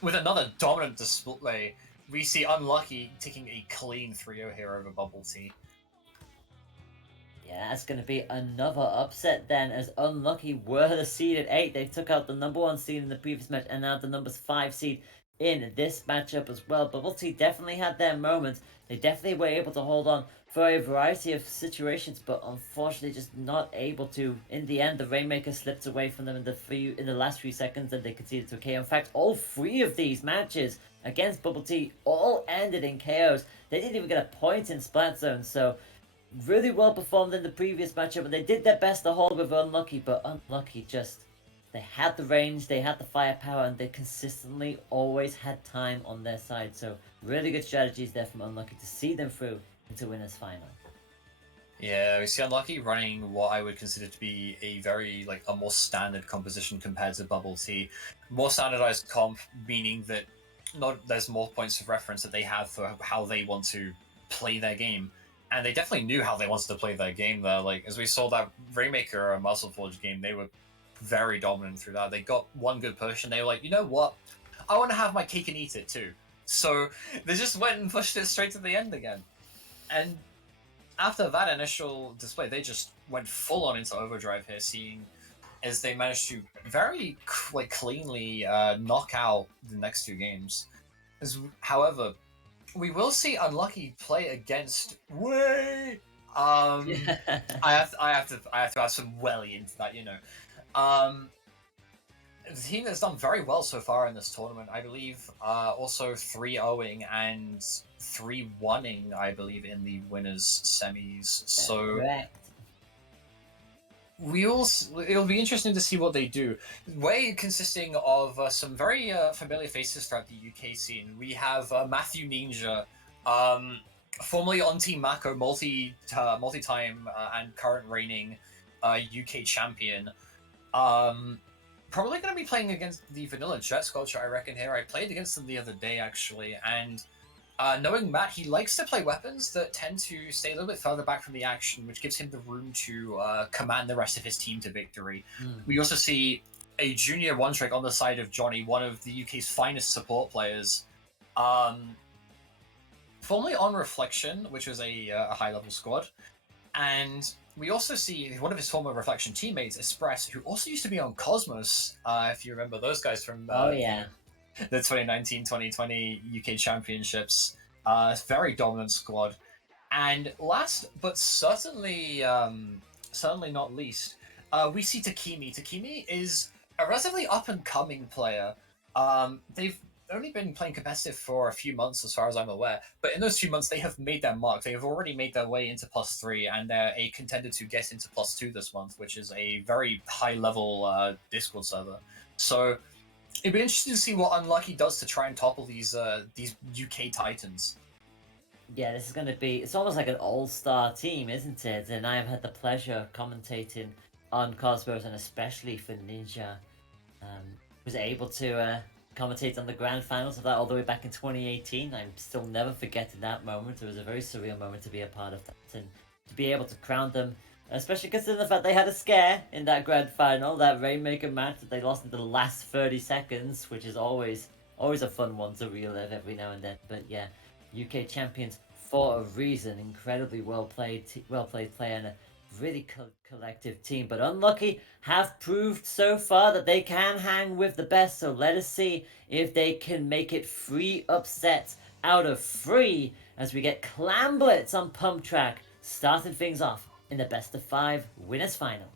with another dominant display, we see Unlucky taking a clean 3-0 here over Bubble Tea. Yeah, that's going to be another upset then, as Unlucky were the seed at 8. They took out the number 1 seed in the previous match, and now the number 5 seed in this matchup as well. Bubble Tea definitely had their moments. They definitely were able to hold on for a variety of situations, but unfortunately just not able to. In the end, the Rainmaker slipped away from them in the last few seconds, and they conceded to a KO. In fact, all 3 of these matches against Bubble Tea all ended in KOs. They didn't even get a point in Splat Zone, so really well performed in the previous matchup, and they did their best to hold with Unlucky, but Unlucky just... They had the range, they had the firepower, and they consistently always had time on their side. So really good strategies there from Unlucky to see them through into winners final. Yeah, we see Unlucky running what I would consider to be a more standard composition compared to Bubble Tea. More standardized comp, meaning that there's more points of reference that they have for how they want to play their game. And they definitely knew how they wanted to play their game there. Like, as we saw that Rainmaker or Muscle Forge game, they were very dominant through that. They got one good push and they were like, you know what? I want to have my cake and eat it too. So they just went and pushed it straight to the end again. And after that initial display, they just went full on into overdrive here, seeing as they managed to very cleanly knock out the next 2 games. However, we will see Unlucky play against WHEYY. I have to add some welly into that, you know. the team that's done very well so far in this tournament, I believe, also 3-0ing and 3-1ing, I believe, in the winners semis. So Correct. it'll be interesting to see what they do. WHEYYY consisting of some very familiar faces throughout the UK scene. We have Matthew Ninja, formerly on Team Mako, multi-time and current reigning UK champion. Probably going to be playing against the Vanilla Jet Sculpture, I reckon, here. I played against them the other day, actually, and knowing Matt, he likes to play weapons that tend to stay a little bit further back from the action, which gives him the room to command the rest of his team to victory. We also see a junior one-trick on the side of Johnny, one of the UK's finest support players. Formerly on Reflection, which was a high-level squad. And we also see one of his former Reflection teammates, Express, who also used to be on Cosmos, if you remember those guys from the 2019-2020 UK Championships. Very dominant squad. And last but certainly not least, we see Takimi. Takimi is a relatively up-and-coming player. They've only been playing competitive for a few months, as far as I'm aware. But in those few months, they have made their mark. They have already made their way into +3, and they're a contender to get into +2 this month, which is a very high-level Discord server. So it'd be interesting to see what Unlucky does to try and topple these UK titans. Yeah, this is going to be... It's almost like an all-star team, isn't it? And I have had the pleasure of commentating on Cosmos, and especially for Ninja. Was able to commentate on the grand finals of that all the way back in 2018. I'm still never forgetting that moment. It was a very surreal moment to be a part of that, and to be able to crown them, especially considering the fact they had a scare in that grand final, that Rainmaker match that they lost in the last 30 seconds, which is always a fun one to relive every now and then. But yeah, UK champions for a reason. Incredibly well played player, and a really collective team. But Unlucky have proved so far that they can hang with the best, so let us see if they can make it 3 upsets out of 3 as we get Clamblitz on Pump Track, starting things off in the best of 5 winners final.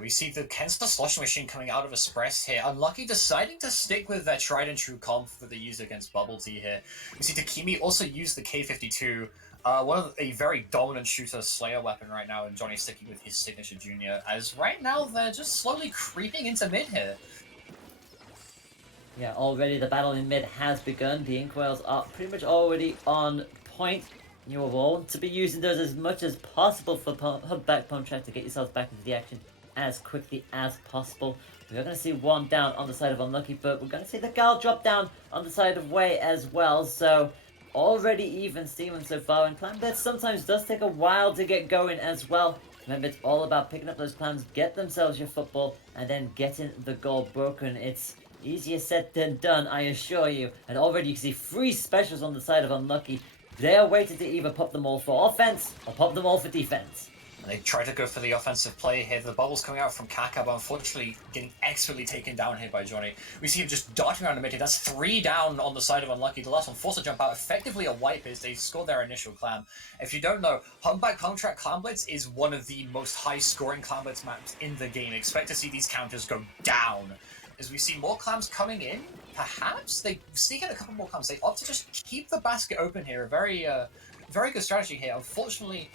We see the Kenster Slushing Machine coming out of Express here. Unlucky deciding to stick with their tried and true comp that they use against Bubble Tea here. We see Takimi also use the K52, one of a very dominant shooter Slayer weapon right now, and Johnny sticking with his signature junior, as right now they're just slowly creeping into mid here. Yeah, already the battle in mid has begun. The Inkwells are pretty much already on point. You will want to be using those as much as possible for hub back pump track to get yourselves back into the action as quickly as possible. We're going to see one down on the side of Unlucky, but we're going to see the Gal drop down on the side of WHEYYY as well. So already even Steven so far, and Clamblitz sometimes does take a while to get going as well. Remember, it's all about picking up those clams, get themselves your football, and then getting the goal broken. It's easier said than done, I assure you. And already you can see 3 specials on the side of Unlucky. They're waiting to either pop them all for offense or pop them all for defense. They try to go for the offensive play here. The bubble's coming out from Kaka, but unfortunately getting expertly taken down here by Johnny. We see him just darting around the mid here. That's 3 down on the side of Unlucky. The last one forced to jump out. Effectively a wipe as they scored their initial clam. If you don't know, Humpback Pump Track Clamblitz is one of the most high-scoring Clamblitz maps in the game. Expect to see these counters go down. As we see more clams coming in, perhaps they sneak in a couple more clams. They opt to just keep the basket open here. A very good strategy here. Unfortunately,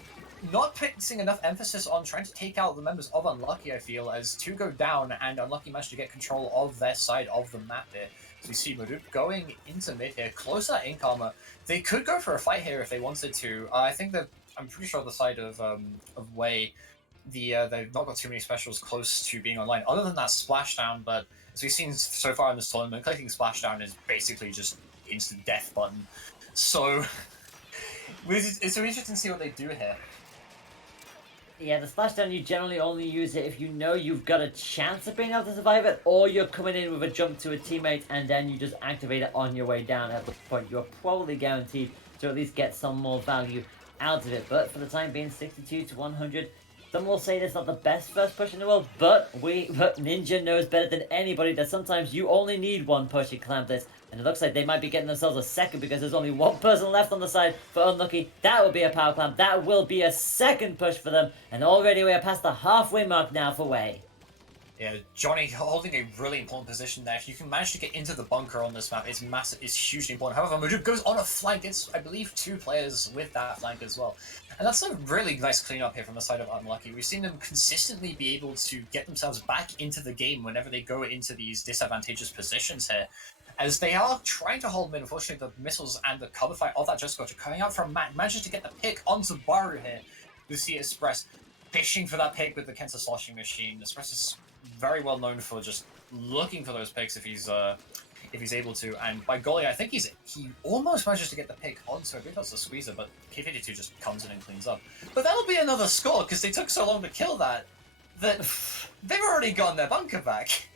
not placing enough emphasis on trying to take out the members of Unlucky, I feel, as 2 go down, and Unlucky managed to get control of their side of the map here. So we see Madoop going into mid here, close to that Inkarma. They could go for a fight here if they wanted to. I think that, I'm pretty sure the side of WHEYYY, they've not got too many specials close to being online, other than that Splashdown, but as we've seen so far in this tournament, clicking Splashdown is basically just instant death button. So it's interesting to see what they do here. Yeah, the Splashdown, you generally only use it if you know you've got a chance of being able to survive it, or you're coming in with a jump to a teammate and then you just activate it on your way down, at which point you're probably guaranteed to at least get some more value out of it. But for the time being, 62 to 100. Some will say it's not the best first push in the world, but Ninja knows better than anybody that sometimes you only need 1 push in Clamblitz, and it looks like they might be getting themselves a second because there's only 1 person left on the side for Unlucky. That will be a power clamp. That will be a second push for them, and already we are past the halfway mark now for WHEYYY. Yeah, Johnny holding a really important position there. If you can manage to get into the bunker on this map, it's massive, it's hugely important. However, Mujib goes on a flank. It's, I believe, 2 players with that flank as well. And that's a really nice cleanup here from the side of Unlucky. We've seen them consistently be able to get themselves back into the game whenever they go into these disadvantageous positions here. As they are trying to hold mid, unfortunately, the missiles and the cover fire of that Just Scorcher coming out from Matt manages to get the pick onto Baru here. We see Express fishing for that pick with the Kenta sloshing machine. Express is very well known for just looking for those picks if he's able to. And by golly, I think he almost manages to get the pick onto, I believe that's the squeezer, but K52 just comes in and cleans up. But that'll be another score because they took so long to kill that they've already gotten their bunker back.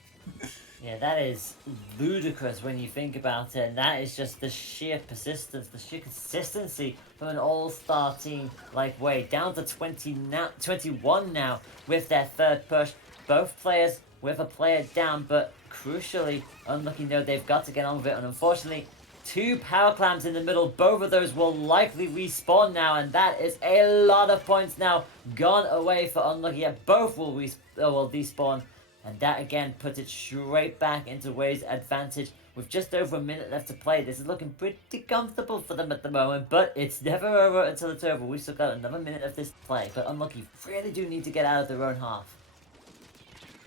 Yeah, that is ludicrous when you think about it, and that is just the sheer persistence, the sheer consistency from an all-star team like WHEYYY, down to 21 now with their third push. Both players with a player down, but crucially, Unlucky know they've got to get on with it, and unfortunately, 2 power clams in the middle. Both of those will likely respawn now, and that is a lot of points now gone away for Unlucky. Yeah, both will despawn. And that again puts it straight back into WHEYY's advantage with just over a minute left to play. This is looking pretty comfortable for them at the moment, but it's never over until it's over. We've still got another minute of this to play, but Unlucky really do need to get out of their own half.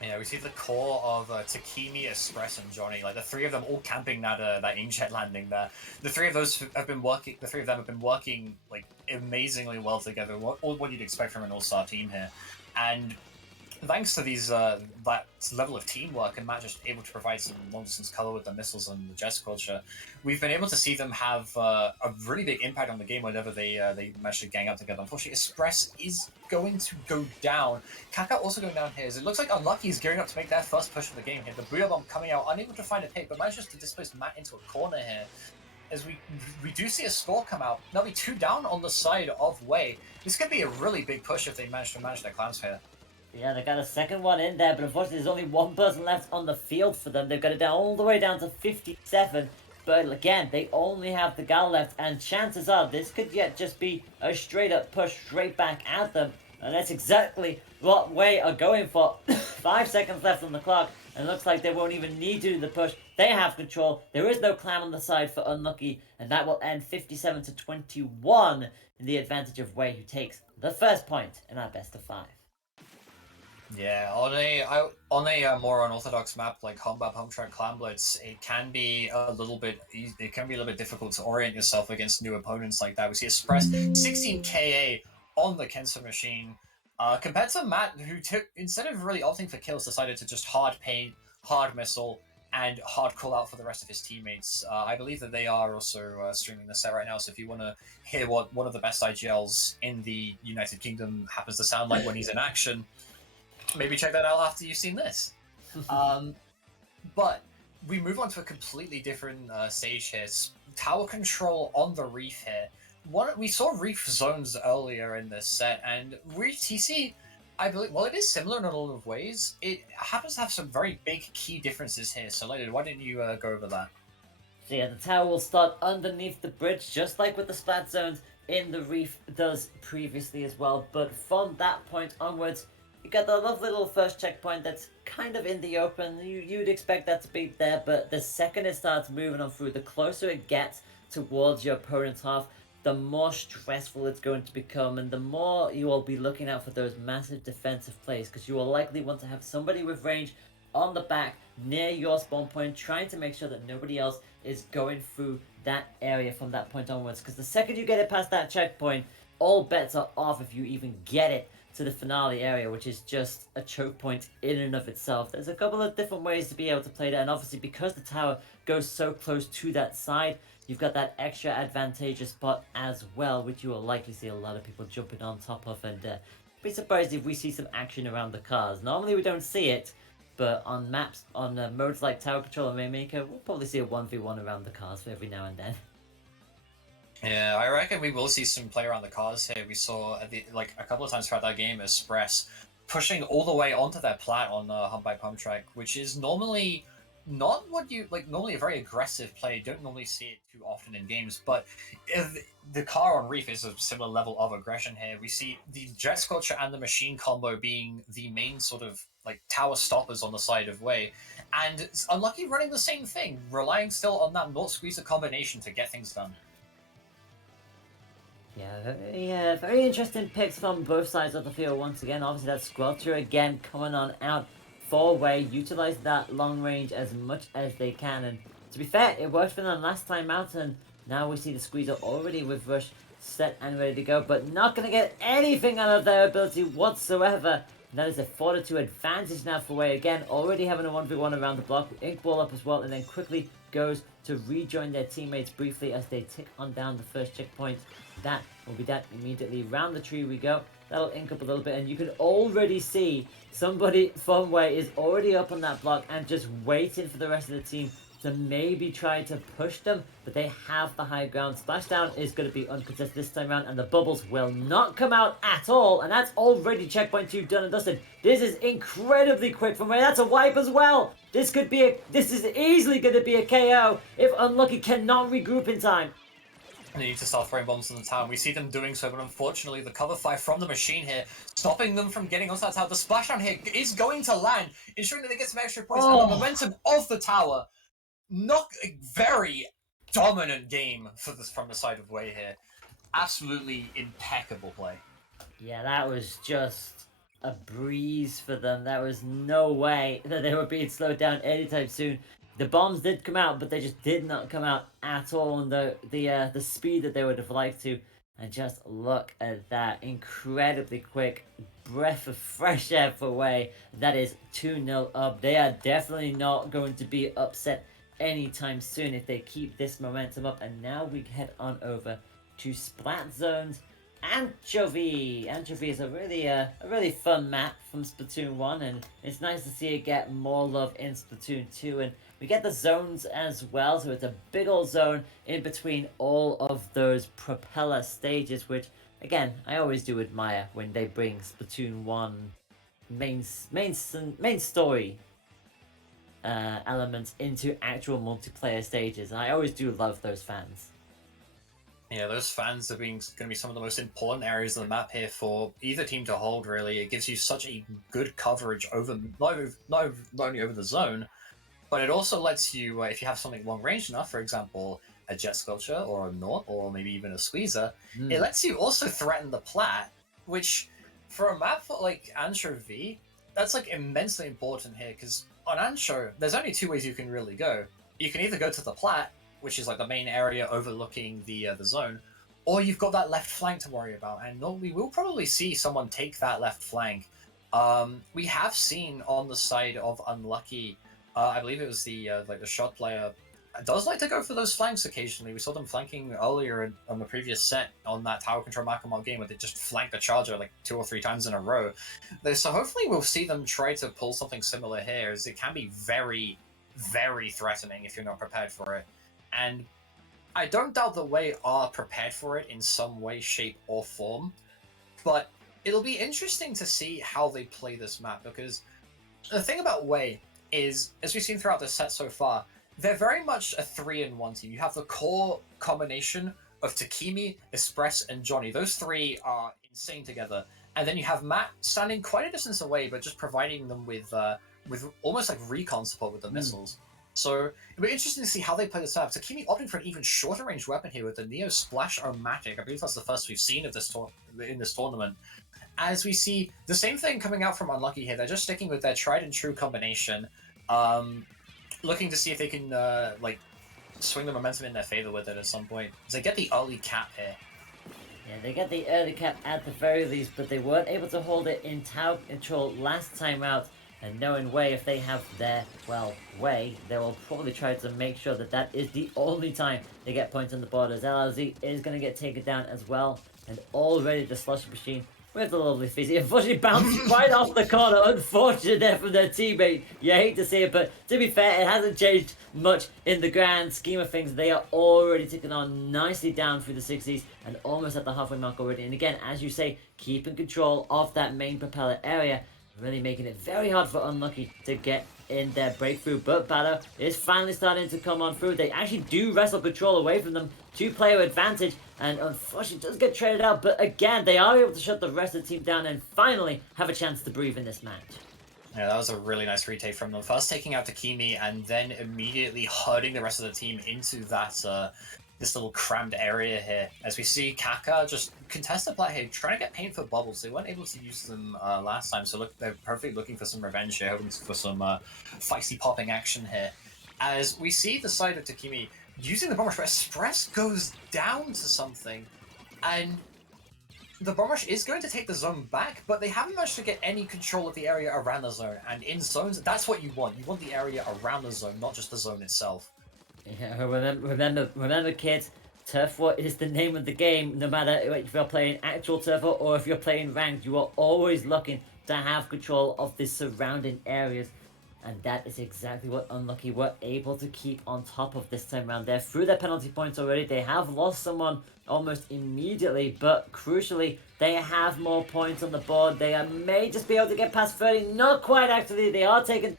Yeah, we see the core of Takimi, Express, and Johnny. Like the 3 of them all camping that Inkjet landing there. The 3 of those have been working. The 3 of them have been working like amazingly well together. What you'd expect from an all-star team here, and thanks to these that level of teamwork and Matt just able to provide some long distance cover with the missiles and the jet culture, we've been able to see them have a really big impact on the game whenever they manage to gang up together. Unfortunately, Express is going to go down. Kaka also going down here. As it looks like Unlucky is gearing up to make their first push of the game here. The Booyah Bomb coming out, unable to find a pick, but manages to displace Matt into a corner here. As we do see a score come out. There'll be 2 down on the side of WHEYYY. This could be a really big push if they manage their clans here. Yeah, they got a second one in there, but unfortunately there's only 1 person left on the field for them. They've got it down all the way down to 57. But again, they only have the gal left, and chances are this could yet just be a straight up push straight back at them. And that's exactly what WHEYYY are going for. 5 seconds left on the clock, and it looks like they won't even need to do the push. They have control. There is no clam on the side for Unlucky, and that will end 57 to 21 in the advantage of WHEYYY, who takes the first point in our best of 5. Yeah, on a more unorthodox map like Home Track Clan Blitz, it can be a little bit difficult to orient yourself against new opponents like that. We see Express 16 KA on the Kensa machine, compared to Matt, who took, instead of really opting for kills, decided to just hard paint, hard missile, and hard call out for the rest of his teammates. I believe that they are also streaming the set right now, so if you want to hear what one of the best IGLs in the United Kingdom happens to sound like when he's in action, maybe check that out after you've seen this. But we move on to a completely different stage here. Tower control on the reef here. We saw reef zones earlier in this set, and reef TC, I believe, while it is similar in a lot of ways, it happens to have some very big key differences here. So, Lady, why didn't you go over that? So yeah, the tower will start underneath the bridge, just like with the splat zones in the reef does previously as well. But from that point onwards, you got the lovely little first checkpoint that's kind of in the open. You'd expect that to be there, but the second it starts moving on through, the closer it gets towards your opponent's half, the more stressful it's going to become, and the more you will be looking out for those massive defensive plays, because you will likely want to have somebody with range on the back near your spawn point, trying to make sure that nobody else is going through that area from that point onwards, because the second you get it past that checkpoint, all bets are off if you even get it to the finale area, which is just a choke point in and of itself. There's a couple of different ways to be able to play that, and obviously because the tower goes so close to that side, you've got that extra advantageous spot as well, which you will likely see a lot of people jumping on top of, and be surprised if we see some action around the cars. Normally we don't see it, but on maps, on modes like Tower Control and Rainmaker, we'll probably see a 1v1 around the cars for every now and then. Yeah, I reckon we will see some play around the cars here. We saw a couple of times throughout that game Express pushing all the way onto their plat on Hump by Pump Track, which is normally not what you like. Normally, a very aggressive play. You don't normally see it too often in games, but the car on Reef is a similar level of aggression here. We see the Jet Scorcher and the Machine combo being the main sort of like tower stoppers on the side of Way, and Unlucky running the same thing, relying still on that Naught Squeezer combination to get things done. Yeah, very interesting picks from both sides of the field once again. Obviously, that Squelcher again coming on out four-way, utilize that long range as much as they can. And to be fair, it worked for them last time out, and now we see the Squeezer already with Rush set and ready to go, but not going to get anything out of their ability whatsoever. And that is a 4-2 advantage now for Way. Again, already having a 1v1 around the block. Ink Ball up as well, and then quickly goes to rejoin their teammates briefly as they tick on down the first checkpoint. That will be that immediately. Round the tree we go. That'll ink up a little bit, and you can already see somebody from Way is already up on that block and just waiting for the rest of the team to maybe try to push them, but they have the high ground. Splashdown is going to be uncontested this time around, and the bubbles will not come out at all, and that's already checkpoint 2 done and dusted. This is incredibly quick from Way. That's a wipe as well. This is easily going to be a KO if Unlucky cannot regroup in time. They need to start throwing bombs in the tower. We see them doing so, but unfortunately the cover fire from the Machine here, stopping them from getting onto that tower. The splashdown here is going to land, ensuring that they get some extra points. And the momentum of the tower, not a very dominant game from the side of Way here. Absolutely impeccable play. Yeah, that was just a breeze for them. There was no way that they were being slowed down anytime soon. The bombs did come out, but they just did not come out at all on the speed that they would have liked to. And just look at that. Incredibly quick breath of fresh air for Way. That is 2-0 up. They are definitely not going to be upset anytime soon if they keep this momentum up. And now we head on over to Splat Zones. Anchovy! Anchovy is a really fun map from Splatoon 1, and it's nice to see it get more love in Splatoon 2, and we get the zones as well, so it's a big old zone in between all of those propeller stages, which, again, I always do admire when they bring Splatoon 1 main story elements into actual multiplayer stages. I always do love those fans. Yeah, those fans are going to be some of the most important areas of the map here for either team to hold, really. It gives you such a good coverage over not only over the zone, but it also lets you, if you have something long range enough, for example, a Jet Sculpture or a Naught, or maybe even a Squeezer, it lets you also threaten the Plat, which for a map like Anchovy, that's like immensely important here, because on Ancho, there's only two ways you can really go. You can either go to the Plat, which is like the main area overlooking the zone, or you've got that left flank to worry about, and we will probably see someone take that left flank. We have seen on the side of Unlucky, I believe it was the shot player, does like to go for those flanks occasionally. We saw them flanking earlier on the previous set on that Tower Control Makamon game where they just flanked the Charger like 2 or 3 times in a row. So hopefully we'll see them try to pull something similar here, as it can be very, very threatening if you're not prepared for it. And I don't doubt that Way are prepared for it in some way, shape, or form, but it'll be interesting to see how they play this map, because the thing about Way is, as we've seen throughout the set so far, they're very much a 3-in-1 team. You have the core combination of Takimi, Express, and Johnny. Those three are insane together. And then you have Matt standing quite a distance away, but just providing them with almost like recon support with the missiles. So it'll be interesting to see how they play this out. Takimi opting for an even shorter range weapon here with the Neo Splash-O-Matic. I believe that's the first we've seen of this in this tournament. As we see the same thing coming out from Unlucky here, they're just sticking with their tried and true combination, looking to see if they can like swing the momentum in their favor with it at some point. As they get the early cap here. Yeah, they get the early cap at the very least, but they weren't able to hold it in tower control last time out. And knowing Way, if they have their, way, they will probably try to make sure that that is the only time they get points on the board, as LLZ is going to get taken down as well. And already the Slushy Machine with the lovely Fizzy, unfortunately bounced right off the corner. Unfortunate there from their teammate. You hate to see it, but to be fair, it hasn't changed much in the grand scheme of things. They are already ticking on nicely down through the 60s and almost at the halfway mark already. And again, as you say, keeping control of that main propeller area. really making it very hard for Unlucky to get in their breakthrough, but Batter is finally starting to come on through. They actually do wrestle control away from them, 2-player advantage, and unfortunately does get traded out, but again, they are able to shut the rest of the team down and finally have a chance to breathe in this match. Yeah, that was a really nice retake from them. First taking out Takimi and then immediately herding the rest of the team into that this little crammed area here. As we see Kaka just contest the play here, trying to get paint for bubbles. They weren't able to use them last time, so look, they're perfectly looking for some revenge here, hoping for some feisty popping action here. As we see the side of Takimi using the bomber, Express goes down to something, and the Bomb Rush is going to take the zone back, but they haven't managed to get any control of the area around the zone. And in zones, that's what you want. You want the area around the zone, not just the zone itself. Yeah, remember, kids. Turf War is the name of the game. No matter if you're playing actual Turf War or if you're playing ranked, you are always looking to have control of the surrounding areas. And that is exactly what Unlucky were able to keep on top of this time around. They're through their penalty points already. They have lost someone almost immediately, but crucially, they have more points on the board. They may just be able to get past 30. Not quite, actually. They are taken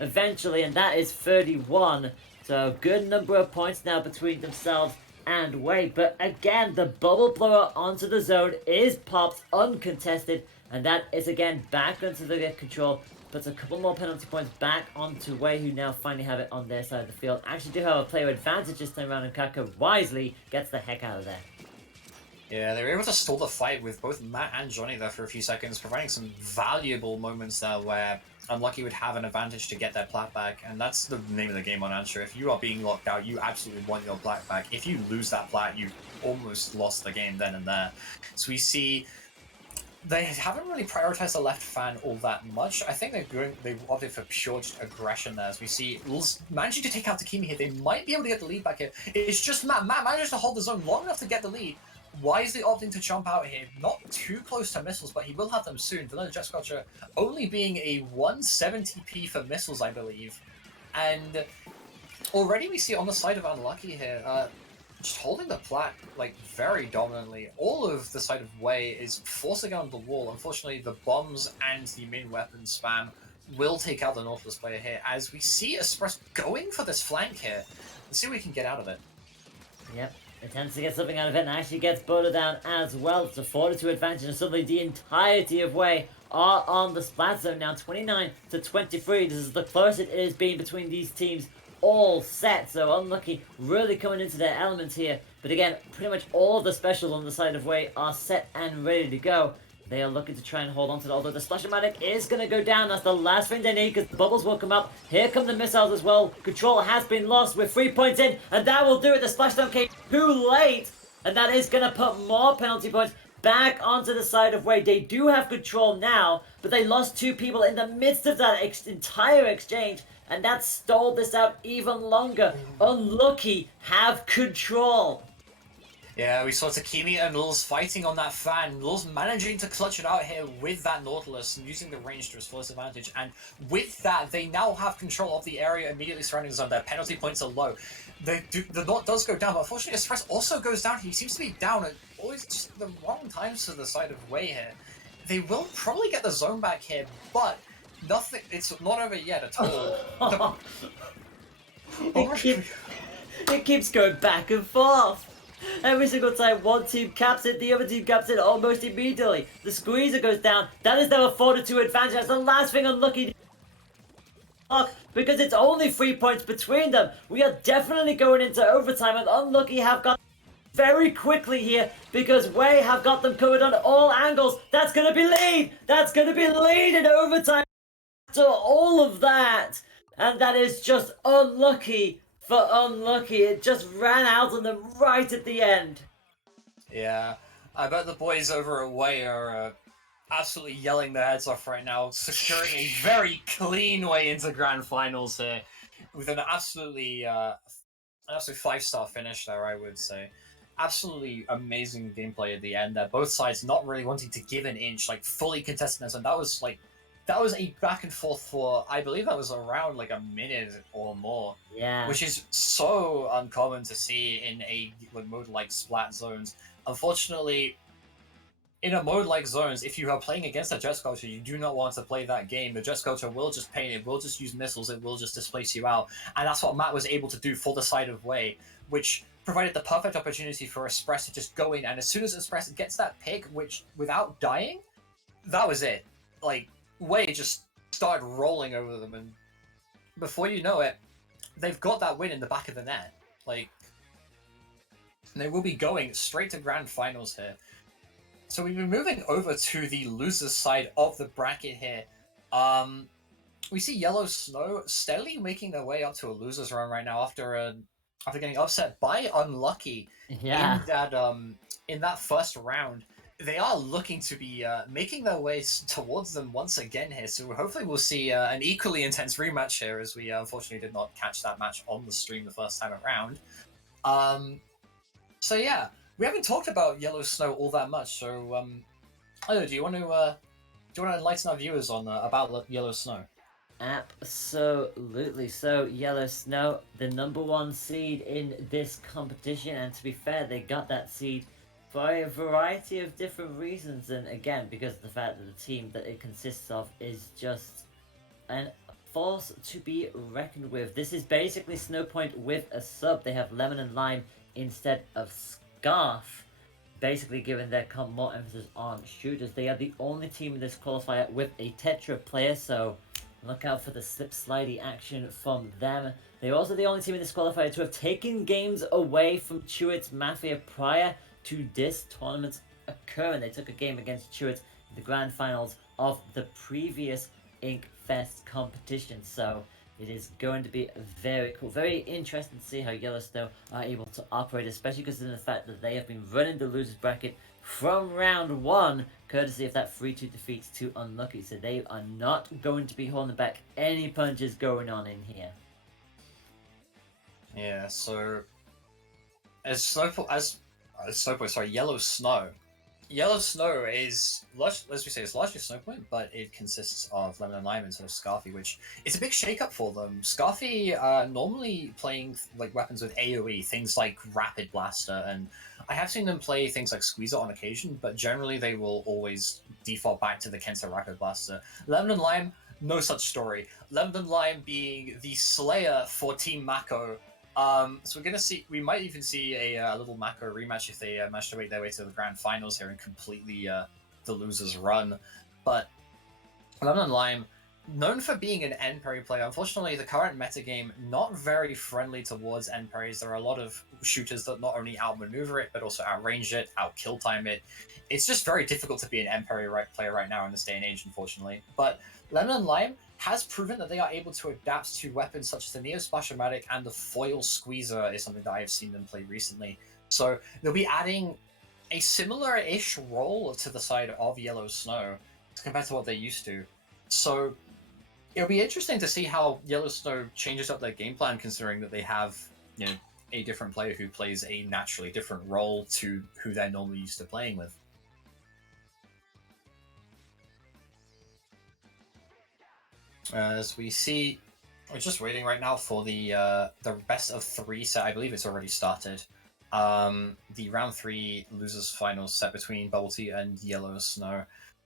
eventually, and that is 31. So good number of points now between themselves and WHEYY. But again, the bubble blower onto the zone is popped uncontested, and that is again back onto the control. Puts a couple more penalty points back onto WHEYY, who now finally have it on their side of the field. Actually do have a player advantage this time around, and Kaka wisely gets the heck out of there. Yeah, they were able to stall the fight with both Matt and Johnny there for a few seconds, providing some valuable moments there where Unlucky would have an advantage to get their plat back, and that's the name of the game on Answer. If you are being locked out, you absolutely want your plat back. If you lose that plat, you've almost lost the game then and there. So we see they haven't really prioritized the left fan all that much. I think they opted for pure aggression there. As we see managing to take out Takimi here, they might be able to get the lead back here. It's just Matt manages to hold the zone long enough to get the lead. Wisely opting to jump out here, not too close to missiles, but he will have them soon. Vanilla Jet Scorcher only being a 170p for missiles, I believe. And already we see on the side of Unlucky here, just holding the plat like very dominantly. All of the side of WHEYY is forcing on the wall. Unfortunately, the bombs and the main weapon spam will take out the Nautilus player here, as we see Express going for this flank here. Let's see what we can get out of it. Yep. Attempts to get something out of it and actually gets Boulder down as well. It's a 4-2 advantage, and suddenly the entirety of WHEYY are on the Splat zone now, 29 to 23. This is the closest it has been between these teams all set. So Unlucky really coming into their elements here. But again, pretty much all the specials on the side of WHEYY are set and ready to go. They are looking to try and hold on to it, although the Splash-O-Matic is going to go down. That's the last thing they need, because the bubbles will come up. Here come the missiles as well. Control has been lost with 3 points in, and that will do it. The Splashdown came too late, and that is going to put more penalty points back onto the side of WHEYY. They do have control now, but they lost 2 people in the midst of that entire exchange, and that stalled this out even longer. Unlucky have control. Yeah, we saw Takimi and Lulz fighting on that fan. Lulz managing to clutch it out here with that Nautilus and using the range to his fullest advantage. And with that, they now have control of the area immediately surrounding the zone. Their penalty points are low. The Naut does go down, but unfortunately Express also goes down. He seems to be down at always just the wrong times to the side of WHEYY here. They will probably get the zone back here, but nothing. It's not over yet at all. It keeps going back and forth. Every single time one team caps it, the other team caps it almost immediately. The squeezer goes down. That is now a 4-2 advantage. That's the last thing Unlucky because it's only 3 points between them. We are definitely going into overtime, and Unlucky have got very quickly here because WHEYY have got them covered on all angles. That's going to be lead. That's going to be lead in overtime after all of that. And that is just unlucky for Unlucky. It just ran out on them right at the end. Yeah, I bet the boys over at WHEYY are absolutely yelling their heads off right now, securing a very clean way into grand finals here with an absolutely 5-star finish there, I would say. Absolutely amazing gameplay at the end there. Both sides not really wanting to give an inch, like fully contesting this, and that was a back and forth for, I believe that was around like a minute or more. Yeah. Which is so uncommon to see in a mode like Splat Zones. Unfortunately, in a mode like Zones, if you are playing against a Jet Sculpture, you do not want to play that game. The Jet Sculpture will just paint, it will just use missiles, it will just displace you out. And that's what Matt was able to do for the side of WHEYY, which provided the perfect opportunity for Express to just go in, and as soon as Express gets that pick, which without dying, that was it. Like, WHEYY just started rolling over them, and before you know it, they've got that win in the back of the net. Like, they will be going straight to grand finals here. So we've been moving over to the losers side of the bracket here. We see Yellow Snow steadily making their way up to a losers run right now after getting upset by Unlucky Yeah. in that first round. They are looking to be making their way towards them once again here. So hopefully we'll see an equally intense rematch here, as we unfortunately did not catch that match on the stream the first time around. So yeah, we haven't talked about Yellow Snow all that much. So do you want to enlighten our viewers on about Yellow Snow? Absolutely. So Yellow Snow, the #1 seed in this competition, and to be fair, they got that seed for a variety of different reasons, and again, because of the fact that the team that it consists of is just a force to be reckoned with. This is basically Snowpoint with a sub. They have Lemon and Lime instead of Scarf, basically giving their comp more emphasis on shooters. They are the only team in this qualifier with a Tetra player, so look out for the slip slidey action from them. They're also the only team in this qualifier to have taken games away from Chewits Mafia prior to this tournament occurring. They took a game against Chewits in the grand finals of the previous Ink Fest competition, so it is going to be very cool, very interesting to see how Yellow Snow are able to operate, especially because of the fact that they have been running the losers bracket from round 1, courtesy of that 3-2 defeat to Unlucky, so they are not going to be holding back any punches going on in here. Yeah, so Yellow Snow. Yellow Snow is, as we say, it's largely Snowpoint, but it consists of Lemon and Lime instead of Scarfy, which is a big shake-up for them. Scarfy normally playing like weapons with AoE, things like Rapid Blaster, and I have seen them play things like Squeezer on occasion, but generally they will always default back to the Kenta Rapid Blaster. Lemon and Lime, no such story. Lemon and Lime being the Slayer for Team Mako. So we might even see a little Mako rematch if they manage to make their way to the grand finals here and completely the losers run. But Lemon and Lime, known for being an end parry player, unfortunately the current metagame not very friendly towards end parries. There are a lot of shooters that not only outmaneuver it, but also outrange it, outkill time it. It's just very difficult to be an end parry player right now in this day and age, unfortunately. But Lemon and Lime has proven that they are able to adapt to weapons such as the Neo Splashomatic, and the Foil Squeezer is something that I have seen them play recently. So they'll be adding a similar-ish role to the side of Yellow Snow compared to what they used to. So it'll be interesting to see how Yellow Snow changes up their game plan, considering that they have, a different player who plays a naturally different role to who they're normally used to playing with. As we see, we're just waiting right now for the best of 3 set. I believe it's already started. The round 3 losers finals set between Bubble Tea and Yellow Snow.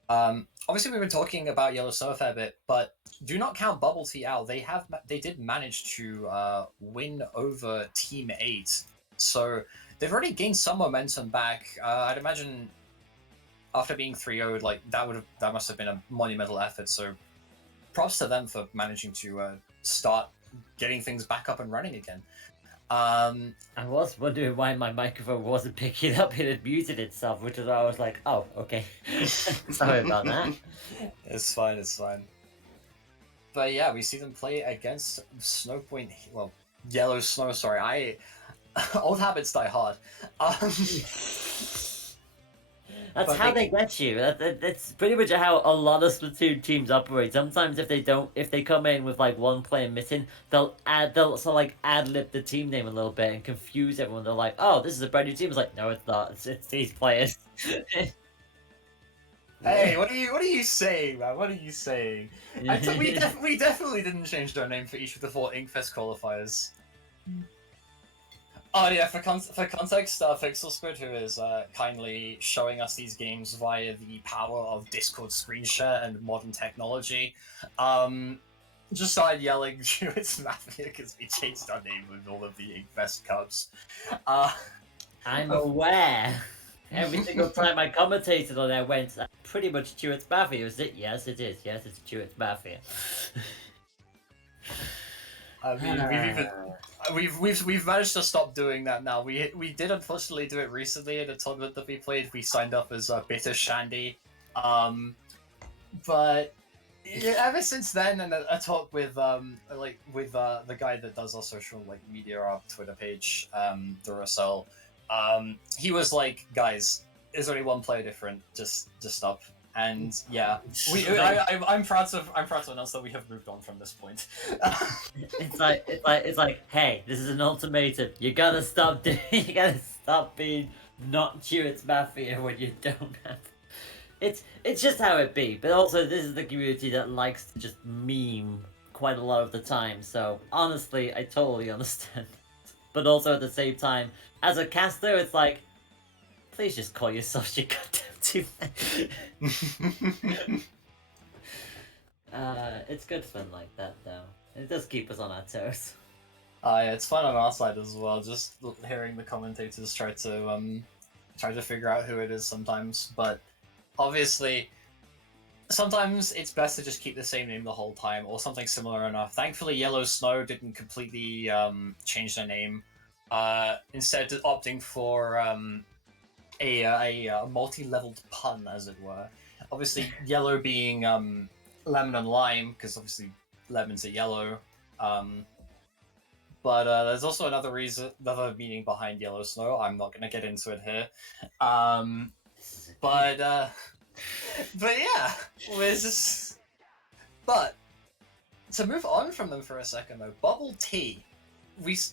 Obviously, we've been talking about Yellow Snow a fair bit, but do not count Bubble Tea out. They did manage to win over Team 8, so they've already gained some momentum back. I'd imagine after being 3-0'd, like that must have been a monumental effort. So props to them for managing to start getting things back up and running again. I was wondering why my microphone wasn't picking up. It had muted itself, which is why I was like, oh, okay. Sorry about that. It's fine. But yeah, we see them play against Snowpoint. Well, Yellow Snow. Sorry, old habits die hard. That's how they get you. That's pretty much how a lot of Splatoon teams operate. Sometimes if they come in with like one player missing, they'll sort of like ad-lib the team name a little bit and confuse everyone. They're like, oh, this is a brand new team. It's like, no, it's not. It's these players. Hey, what are you saying, man? What are you saying? We definitely didn't change their name for each of the 4 Inkfest qualifiers. Oh yeah, for context, Pixel Squid, who is kindly showing us these games via the power of Discord screen share and modern technology, just started yelling Jewett Mafia because we changed our name with all of the Inkfest Cups. I'm aware. Every single time I commentated on there went pretty much Jewett Mafia, is it? Yes, it is. Yes, it's Jewett Mafia. I mean, we've managed to stop doing that now. We did unfortunately do it recently in a tournament that we played. We signed up as Bitter Shandy, but yeah, ever since then, and a talk with the guy that does our social media, our Twitter page, Duracell, he was like, guys, there's only one player different. Just stop. And yeah, I'm proud to announce that we have moved on from this point. it's like, hey, this is an ultimatum. You gotta stop being not Jewett's Mafia when you don't have. It's just how it be. But also, this is the community that likes to just meme quite a lot of the time. So honestly, I totally understand. But also at the same time, as a caster, it's like, please just call yourself your goddamn teammate. It's good fun like that, though. It does keep us on our toes. Yeah, it's fun on our side as well. Just hearing the commentators try to figure out who it is sometimes, but obviously, sometimes it's best to just keep the same name the whole time, or something similar enough. Thankfully, Yellow Snow didn't completely change their name. Instead, opting for a multi-leveled pun, as it were. Obviously, yellow being lemon and lime, because obviously lemons are yellow. But there's also another meaning behind Yellow Snow. I'm not gonna get into it here. But yeah, But to move on from them for a second, though, Bubble Tea.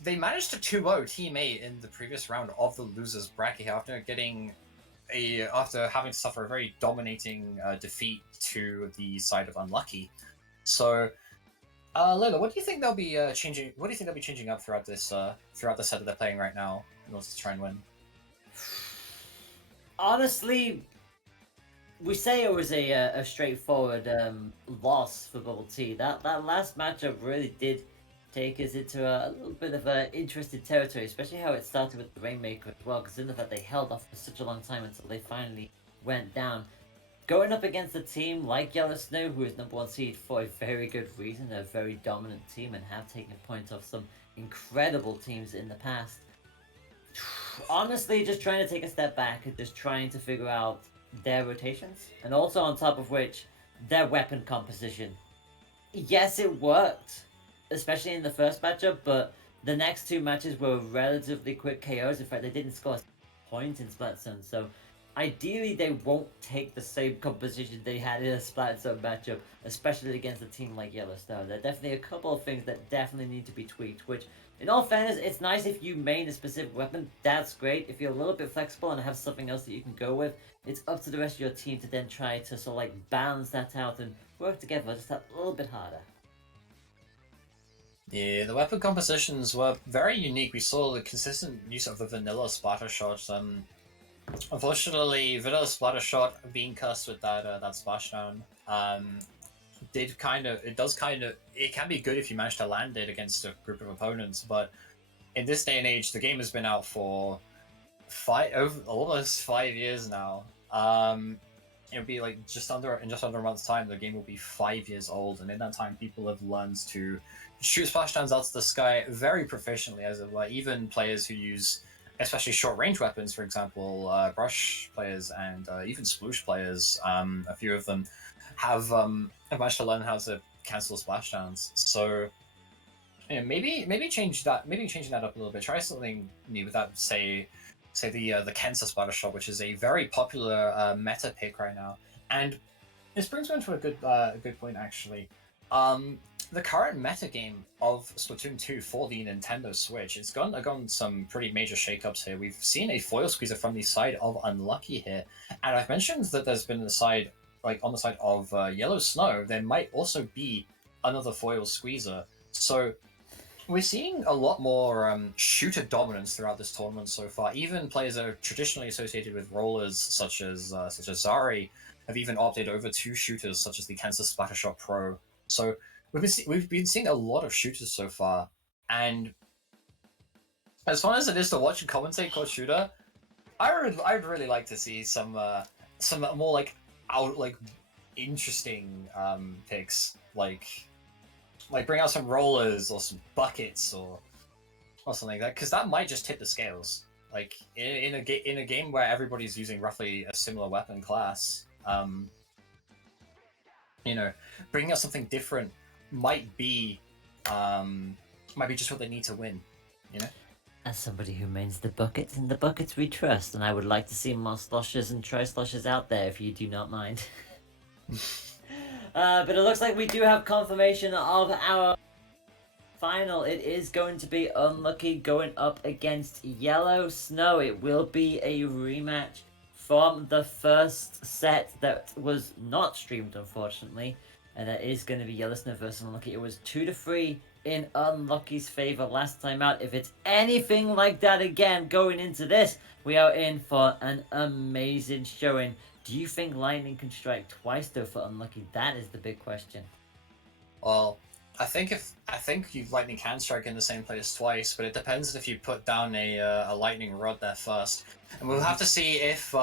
They managed to 2-0 Team A in the previous round of the losers bracket after having to suffer a very dominating defeat to the side of Unlucky. So, Layla, what do you think they'll be changing? What do you think they'll be changing up throughout the set that they're playing right now in order to try and win? Honestly, we say it was a straightforward loss for Bubble Tea. That last matchup really did take us into a little bit of interesting territory, especially how it started with the Rainmaker as well, considering that they held off for such a long time until they finally went down. Going up against a team like Yellow Snow, who is #1 seed for a very good reason, a very dominant team, and have taken points off some incredible teams in the past. Honestly, just trying to take a step back and just trying to figure out their rotations, and also on top of which, their weapon composition. Yes, it worked, especially in the first matchup, but the next two matches were relatively quick KOs. In fact, they didn't score a point in Splatoon, so ideally they won't take the same composition they had in a Splatoon matchup, especially against a team like Yellowstone. There are definitely a couple of things that definitely need to be tweaked, which, in all fairness, it's nice if you main a specific weapon, that's great. If you're a little bit flexible and have something else that you can go with, it's up to the rest of your team to then try to sort of balance that out and work together just a little bit harder. Yeah, the weapon compositions were very unique. We saw the consistent use of the vanilla splatter shot. Unfortunately, vanilla splatter shot being cursed with that splashdown. It can be good if you manage to land it against a group of opponents, but in this day and age, the game has been out for almost 5 years now. It'll be like just under a month's time, the game will be 5 years old, and in that time, people have learned to shoot splashdowns out to the sky very proficiently, as it were. Even players who use, especially short-range weapons, for example, brush players and even sploosh players, a few of them have managed to learn how to cancel splashdowns. So, maybe changing that up a little bit. Try something new with that. Say the Kensa splatter shot, which is a very popular meta pick right now. And this brings me to a good point actually. The current meta game of Splatoon 2 for the Nintendo Switch, it's gone some pretty major shakeups here. We've seen a foil squeezer from the side of Unlucky here, and I've mentioned that there's been on the side of Yellow Snow, there might also be another foil squeezer. So we're seeing a lot more shooter dominance throughout this tournament so far. Even players that are traditionally associated with rollers, such as Zari, have even opted over to shooters, such as the Kansas Splattershot Pro. So we've been seeing a lot of shooters so far, and as fun as it is to watch and commentate COD shooter, I'd really like to see some more like interesting picks, like bring out some rollers or some buckets or something like that, because that might just tip the scales. Like in a game where everybody's using roughly a similar weapon class, bringing out something different might be just what they need to win. As somebody who mains the buckets and the buckets we trust, and I would like to see more sloshes and tri-sloshes out there if you do not mind. But it looks like we do have confirmation of our final. It is going to be Unlucky going up against Yellow Snow. It will be a rematch from the first set that was not streamed, unfortunately. And that is going to be Yellow Snow versus Unlucky. It was 2-3 in Unlucky's favor last time out. If it's anything like that again going into this, we are in for an amazing showing. Do you think Lightning can strike twice though for Unlucky? That is the big question. Well, I think Lightning can strike in the same place twice, but it depends if you put down a Lightning Rod there first. And we'll have to see if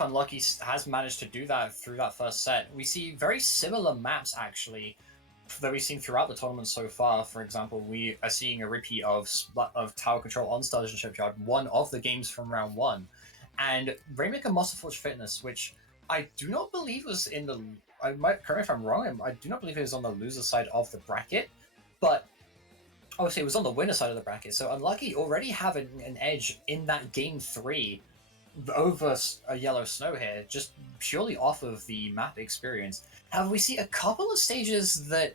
Unlucky has managed to do that through that first set. We see very similar maps actually that we've seen throughout the tournament so far. For example, we are seeing a repeat of Tower Control on Sturgeon Shipyard, one of the games from round 1. And Rainmaker Muscle Forge Fitness, which I do not believe was in the... I might correct me if I'm wrong, I do not believe it was on the loser side of the bracket, but obviously it was on the winner side of the bracket, so Unlucky already having an edge in that game 3 over a Yellow Snow here, just purely off of the map experience. However, we see a couple of stages that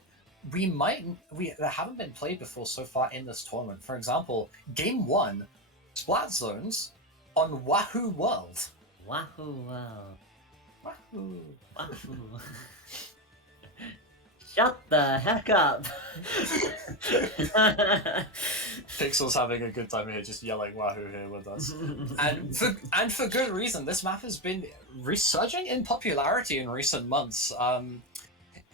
that haven't been played before so far in this tournament. For example, Game 1, Splat Zones on Wahoo World. Wahoo World. Wahoo. Wahoo. Shut the heck up! Pixel's having a good time here, just yelling Wahoo here with us. and for good reason. This map has been resurging in popularity in recent months,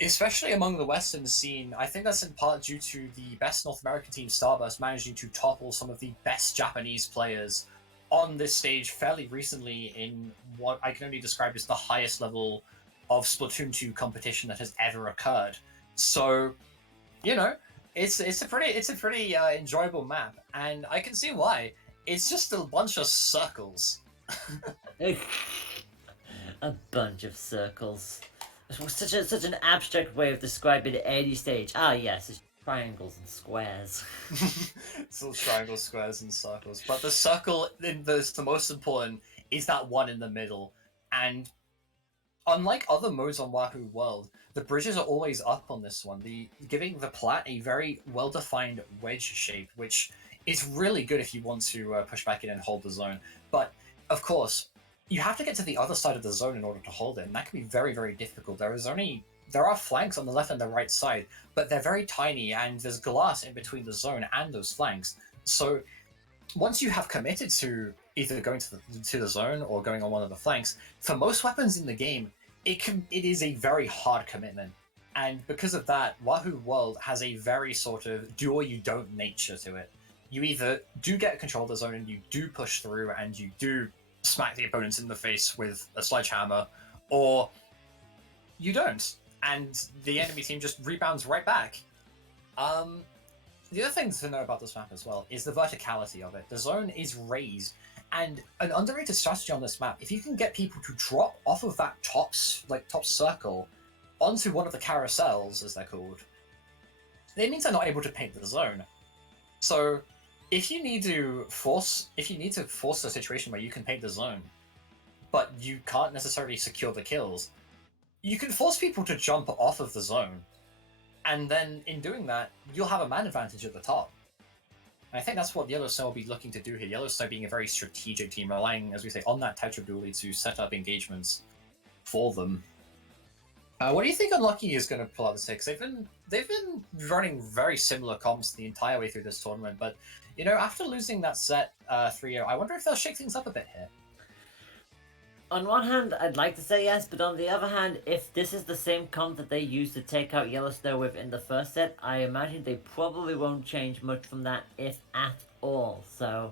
especially among the Western scene. I think that's in part due to the best North American team, Starburst, managing to topple some of the best Japanese players on this stage fairly recently in what I can only describe as the highest level of Splatoon 2 competition that has ever occurred. So, it's a pretty enjoyable map, and I can see why. It's just a bunch of circles. A bunch of circles. Such an abstract way of describing any stage. Ah, yes, it's triangles and squares. It's all triangles, squares, and circles. But the circle that's the most important is that one in the middle. And unlike other modes on Wahoo World, the bridges are always up on this one, giving the plat a very well-defined wedge shape, which is really good if you want to push back in and hold the zone. But, of course, you have to get to the other side of the zone in order to hold it, and that can be very, very difficult. There are flanks on the left and the right side, but they're very tiny, and there's glass in between the zone and those flanks. So once you have committed to either going to the zone or going on one of the flanks, for most weapons in the game, it is a very hard commitment. And because of that, Wahoo World has a very sort of do or you don't nature to it. You either do get control of the zone and you do push through and you do smack the opponents in the face with a sledgehammer, or you don't, and the enemy team just rebounds right back. The other thing to know about this map as well is the verticality of it. The zone is raised, and an underrated strategy on this map, if you can get people to drop off of that top circle onto one of the carousels, as they're called, it means they're not able to paint the zone. So if you need to force a situation where you can paint the zone, but you can't necessarily secure the kills, you can force people to jump off of the zone, and then in doing that, you'll have a man advantage at the top. And I think that's what Yellow Snow will be looking to do here. Yellow Snow being a very strategic team, relying, as we say, on that Tetra dually to set up engagements for them. What do you think Unlucky is going to pull out this take? 'Cause they've been running very similar comps the entire way through this tournament, but you know, after losing that set 3-0, I wonder if they'll shake things up a bit here. On one hand, I'd like to say yes, but on the other hand, if this is the same comp that they used to take out Yellowstone with in the first set, I imagine they probably won't change much from that, if at all. So,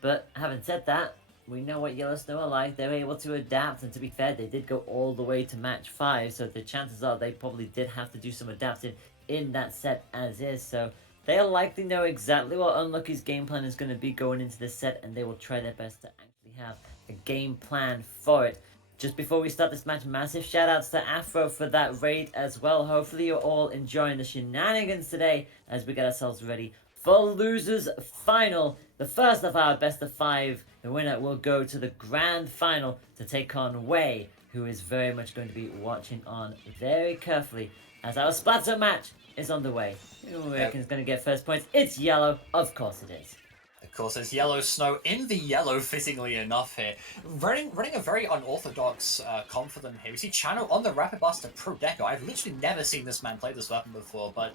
but having said that, we know what Yellowstone are like. They're able to adapt, and to be fair, they did go all the way to match 5, so the chances are they probably did have to do some adapting in that set as is. So they'll likely know exactly what Unlucky's game plan is going to be going into this set, and they will try their best to actually have a game plan for it. Just before we start this match, massive shout outs to Afro for that raid as well. Hopefully you're all enjoying the shenanigans today as we get ourselves ready for Losers Final, the first of our best of 5. The winner will go to the grand final to take on WHEYYY, who is very much going to be watching on very carefully as our Splatoon match is on the way. Who is going to get first points? It's Yellow, of course it is. Of course, there's Yellow Snow in the yellow, fittingly enough here. Running a very unorthodox comp for them here. We see Chano on the Rapid Blaster Pro Deco. I've literally never seen this man play this weapon before, but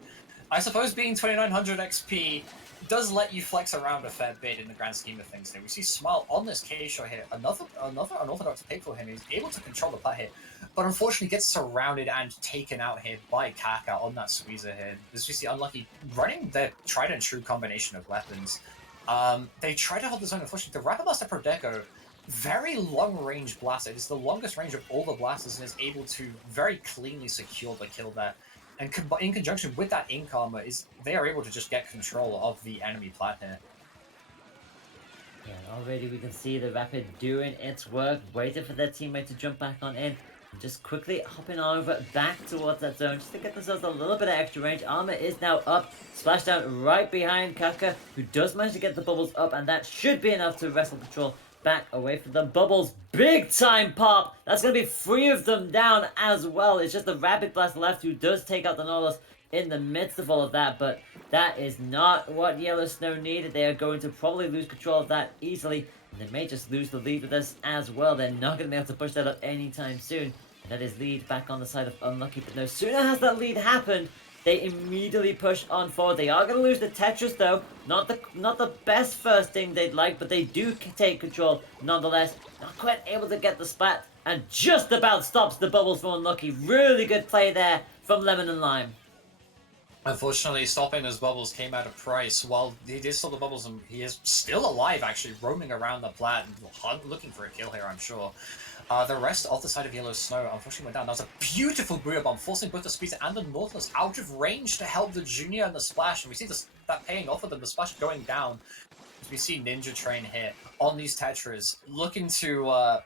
I suppose being 2900 XP does let you flex around a fair bit in the grand scheme of things here. We see Smile on this K-Shot here. Another unorthodox pick for him. He's able to control the plat here, but unfortunately gets surrounded and taken out here by Kaka on that squeezer here. As we see Unlucky running their tried and true combination of weapons. They try to hold the zone. Unfortunately, the Rapid Blaster Pro Deco, very long range blaster. It is the longest range of all the blasters and is able to very cleanly secure the kill there. And in conjunction with that ink armor, they are able to just get control of the enemy plat here. Yeah, already we can see the Rapid doing its work, waiting for their teammate to jump back on in. And just quickly hopping over back towards that zone just to get themselves a little bit of extra range. Armor is now up, splashdown right behind Kaka, who does manage to get the bubbles up, and that should be enough to wrestle control back away from the bubbles. Big time pop! That's going to be 3 of them down as well. It's just the Rapid Blast left who does take out the Nautilus in the midst of all of that, but that is not what Yellowstone needed. They are going to probably lose control of that easily, and they may just lose the lead with this as well. They're not going to be able to push that up anytime soon. And that is lead back on the side of Unlucky, but no sooner has that lead happened, they immediately push on forward. They are going to lose the Tetris though. Not the best first thing they'd like, but they do take control nonetheless. Not quite able to get the splat, and just about stops the bubbles for Unlucky. Really good play there from Lemon and Lime. Unfortunately, stopping those bubbles came at a price. While he did stop the bubbles, and he is still alive, actually, roaming around the plat and looking for a kill here, I'm sure. The rest of the side of Yellow Snow unfortunately went down. That was a beautiful Booyah Bomb, forcing both the Squeezer and the Nautilus out of range to help the Junior and the Splash. And we see that paying off of them, the Splash going down. As we see Ninja Train here on these Tetras, looking to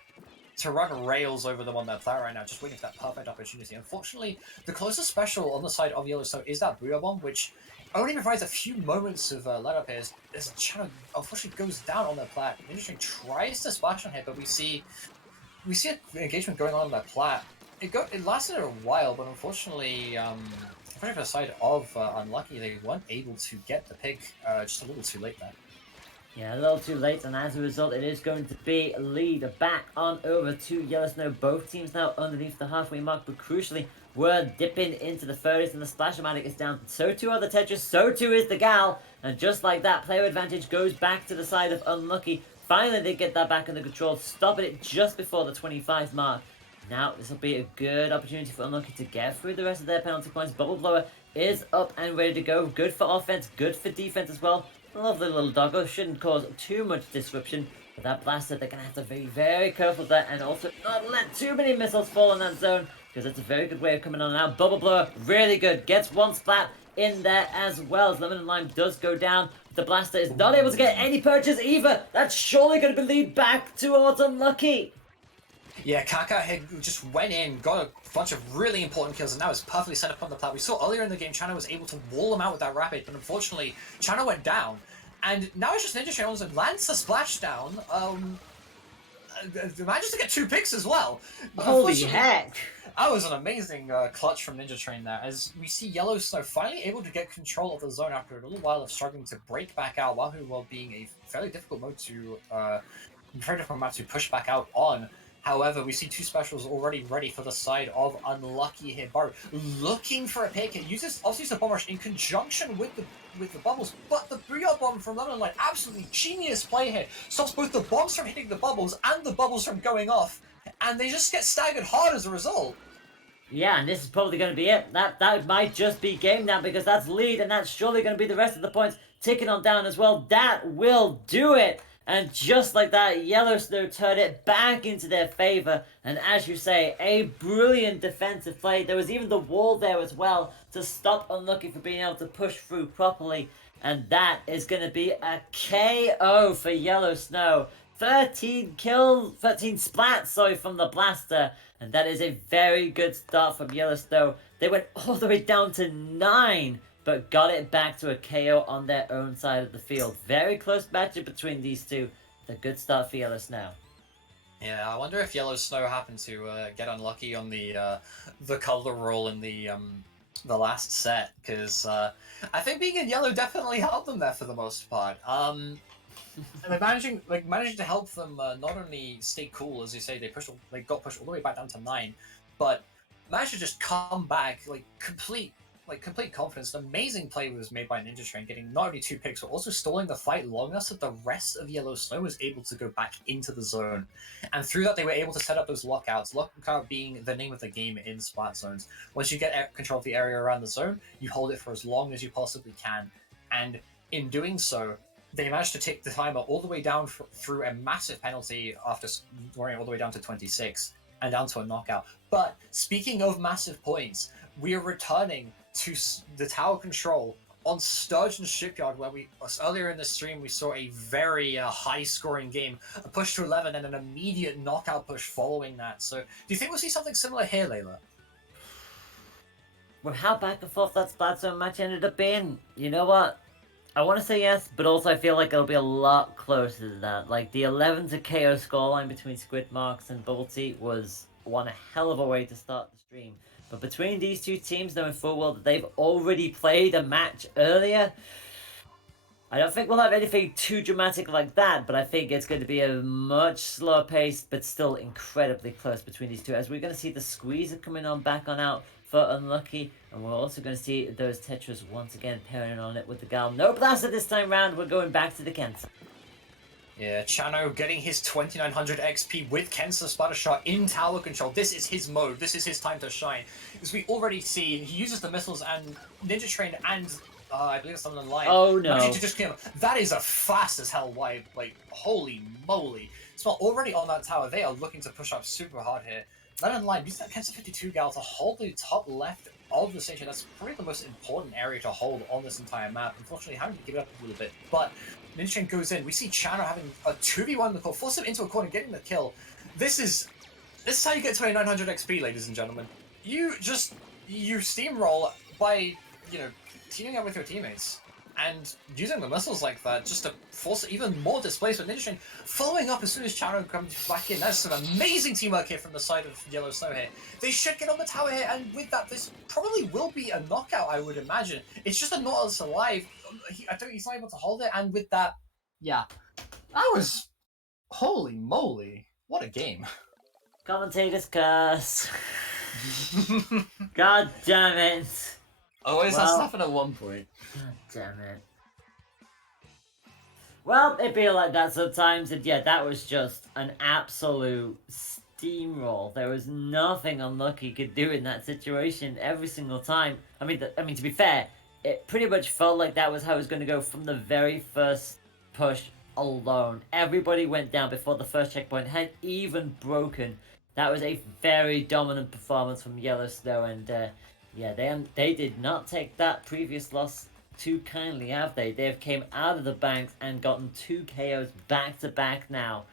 run rails over them on their plat right now, just waiting for that perfect opportunity. Unfortunately, the closest special on the side of Yellow Snow is that Booyah Bomb, which only provides a few moments of let up here as Channel unfortunately goes down on their plat. Ninja Train tries to splash on here, but we see an engagement going on that plat. It lasted a while, but unfortunately, for the side of Unlucky, they weren't able to get the pick just a little too late there. Yeah, a little too late, and as a result, it is going to be lead back on over to Yellow Snow. Both teams now underneath the halfway mark, but crucially, we're dipping into the 30s, and the Splash-O-Matic is down. So too are the Tetris, so too is the Gal, and just like that, player advantage goes back to the side of Unlucky. Finally, they get that back under control, stopping it just before the 25 mark. Now, this will be a good opportunity for Unlucky to get through the rest of their penalty points. Bubble Blower is up and ready to go. Good for offense, good for defense as well. Lovely little doggo, shouldn't cause too much disruption. But that blaster, they're going to have to be very careful there and also not let too many missiles fall in that zone, because it's a very good way of coming on now. Bubble Blower, really good, gets one splat in there as well as Lemon and Lime does go down. The blaster is not able to get any purchase either. That's surely going to be lead back towards Unlucky. Yeah, Kaka had just went in, got a bunch of really important kills, and now is perfectly set up on the plat. We saw earlier in the game, Chano was able to wall him out with that Rapid, but unfortunately, Chano went down. And now it's just Ninja Train and lands the splashdown. Manages to get 2 picks as well. Holy heck! That was an amazing clutch from Ninja Train there, as we see Yellow Snow finally able to get control of the zone after a little while of struggling to break back out, while being a fairly difficult mode to very difficult map to push back out on. However, we see two specials already ready for the side of Unlucky here. Baru looking for a pick. It also uses the bomb rush in conjunction with the bubbles, but the Booyah bomb from London Line, absolutely genius play here. Stops both the bombs from hitting the bubbles and the bubbles from going off, and they just get staggered hard as a result. Yeah, and this is probably going to be it. That might just be game now, because that's lead, and that's surely going to be the rest of the points ticking on down as well. That will do it. And just like that, Yellow Snow turned it back into their favor. And as you say, a brilliant defensive play. There was even the wall there as well to stop Unlucky for being able to push through properly. And that is going to be a KO for Yellow Snow. 13 splats, from the blaster. And that is a very good start from Yellow Snow. They went all the way down to 9, but got it back to a KO on their own side of the field. Very close matchup between these two. It's a good start for Yellow Snow. Yeah, I wonder if Yellow Snow happened to get unlucky on the color roll in the last set, because I think being in yellow definitely helped them there for the most part. And they're managing to help them not only stay cool, as you say, they got pushed all the way back down to 9, but managed to just come back complete confidence. An amazing play was made by Ninja Train, getting not only 2 picks, but also stalling the fight long enough so that the rest of Yellow Snow was able to go back into the zone. And through that, they were able to set up those lockouts. Lockout being the name of the game in Splat zones. Once you get control of the area around the zone, you hold it for as long as you possibly can. And in doing so, they managed to take the timer all the way down through a massive penalty after scoring all the way down to 26 and down to a knockout. But speaking of massive points, we are returning to the tower control on Sturgeon Shipyard, where earlier in the stream we saw a very high-scoring game, a push to 11 and an immediate knockout push following that. So, do you think we'll see something similar here, Layla? Well, how back and forth that Splat Zone match ended up being, you know what? I want to say yes, but also I feel like it'll be a lot closer than that. Like, the 11 to KO scoreline between Squidmarks and Bubble Tea was one hell of a way to start the stream. But between these two teams, knowing full well that they've already played a match earlier, I don't think we'll have anything too dramatic like that, but I think it's going to be a much slower pace, but still incredibly close between these two, as we're going to see the squeezer coming on back on out for Unlucky, and we're also going to see those Tetras once again pairing on it with the Gal. No blaster this time round, we're going back to the Kent. Yeah, Chano getting his 2900 XP with Ken's Splatter Shot in tower control. This is his mode. This is his time to shine. As we already see, he uses the missiles and Ninja Train and I believe it's someone in line. Oh no. To just kill him. That is a fast as hell wipe. Like, holy moly. So already on that tower, they are looking to push up super hard here. Then in line, use that Ken's 52 gal to hold the top left of the station. That's probably the most important area to hold on this entire map. Unfortunately, having to give it up a little bit. But Ninja Train goes in. We see Chano having a 2v1 in the core, force him into a corner, getting the kill. This is how you get 2900 XP, ladies and gentlemen. You steamroll by, teaming up with your teammates and using the missiles like that just to force even more displacement. Ninja Train following up as soon as Chano comes back in. That's some amazing teamwork here from the side of Yellow Snow here. They should get on the tower here, and with that, this probably will be a knockout, I would imagine. It's just a Nautilus alive. He's not able to hold it, and with that, yeah. That was... Holy moly. What a game. Commentators curse. God damn it. Always has to happen at one point. God damn it. Well, it be like that sometimes, and yeah, that was just an absolute steamroll. There was nothing Unlucky could do in that situation every single time. I mean, to be fair, it pretty much felt like that was how it was going to go from the very first push alone. Everybody went down before the first checkpoint had even broken. That was a very dominant performance from Yellow Snow, and yeah, they did not take that previous loss too kindly, have they? They have came out of the banks and gotten 2 KOs back to back now.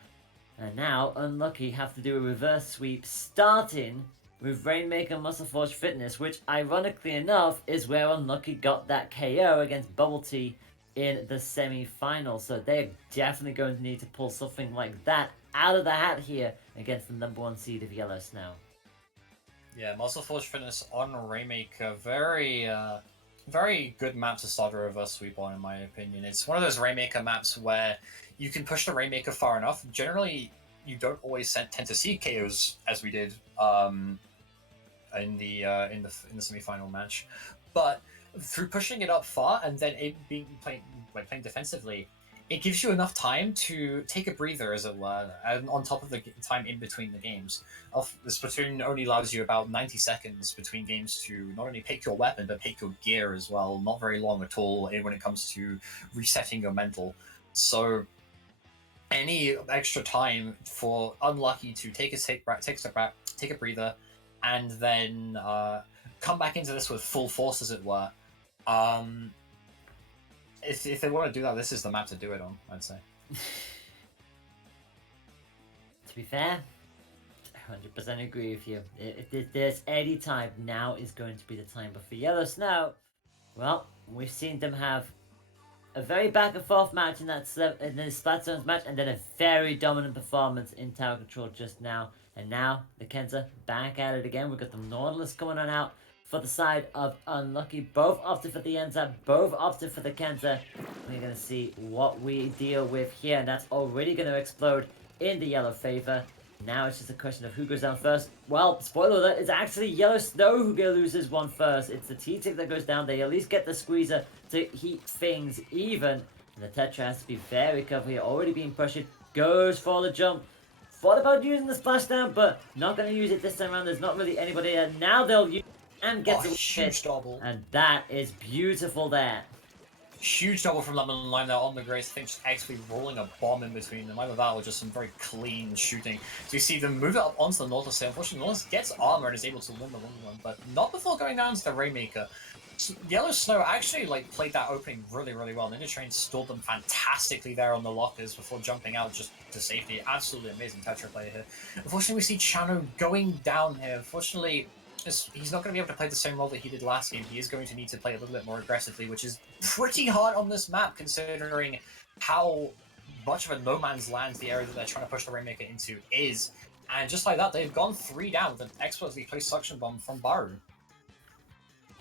And now Unlucky have to do a reverse sweep, starting with Rainmaker Muscleforge Fitness, which ironically enough is where Unlucky got that KO against Bubble Tea in the semi-final. So they're definitely going to need to pull something like that out of the hat here against the #1 seed of Yellow Snow. Yeah, Muscleforge Fitness on Rainmaker, very good map to start a reverse sweep on, in my opinion. It's one of those Rainmaker maps where you can push the Rainmaker far enough. Generally, you don't always tend to see KOs as we did in the semi-final match, but through pushing it up far and then it being playing defensively, it gives you enough time to take a breather, as it were, and on top of the time in between the games. The Splatoon only allows you about 90 seconds between games to not only pick your weapon, but pick your gear as well. Not very long at all when it comes to resetting your mental. So any extra time for Unlucky to take a step back, take a breather, and then come back into this with full force, as it were. If they want to do that, this is the map to do it on, I'd say. To be fair, 100% agree with you. If there's any time, now is going to be the time. But for Yellow Snow, well, we've seen them have a very back and forth match in the Splatoon's match, and then a very dominant performance in tower control just now. And now the Kenza back at it again. We've got the Nautilus coming on out for the side of Unlucky. Both opted for the Enza, both opted for the Kenza. We're going to see what we deal with here, and that's already going to explode in the yellow favor. Now it's just a question of who goes down first. Well, spoiler alert, it's actually Yellow Snow who loses one first. It's the T-Tick that goes down. They at least get the squeezer to heat things even. And the Tetra has to be very careful here. Already being pressured. Goes for the jump. Thought about using the splashdown, but not going to use it this time around. There's not really anybody there. Now they'll use and gets a huge double. And that is beautiful there. Huge double from Lemon and Lime there on the Grace. I think just actually rolling a bomb in between them. Either that or just some very clean shooting. So you see them move it up onto the Nautilus. Unfortunately, Nautilus gets armor and is able to win the 1-1, but not before going down to the Rainmaker. Yellow Snow actually played that opening really, really well. Ninja Train stalled them fantastically there on the lockers before jumping out just to safety. Absolutely amazing Tetra play here. Unfortunately, we see Chano going down here. Unfortunately, he's not going to be able to play the same role that he did last game. He is going to need to play a little bit more aggressively, which is pretty hard on this map, considering how much of a no man's land the area that they're trying to push the Rainmaker into is. And just like that, they've gone 3 down with an expertly placed suction bomb from Baru.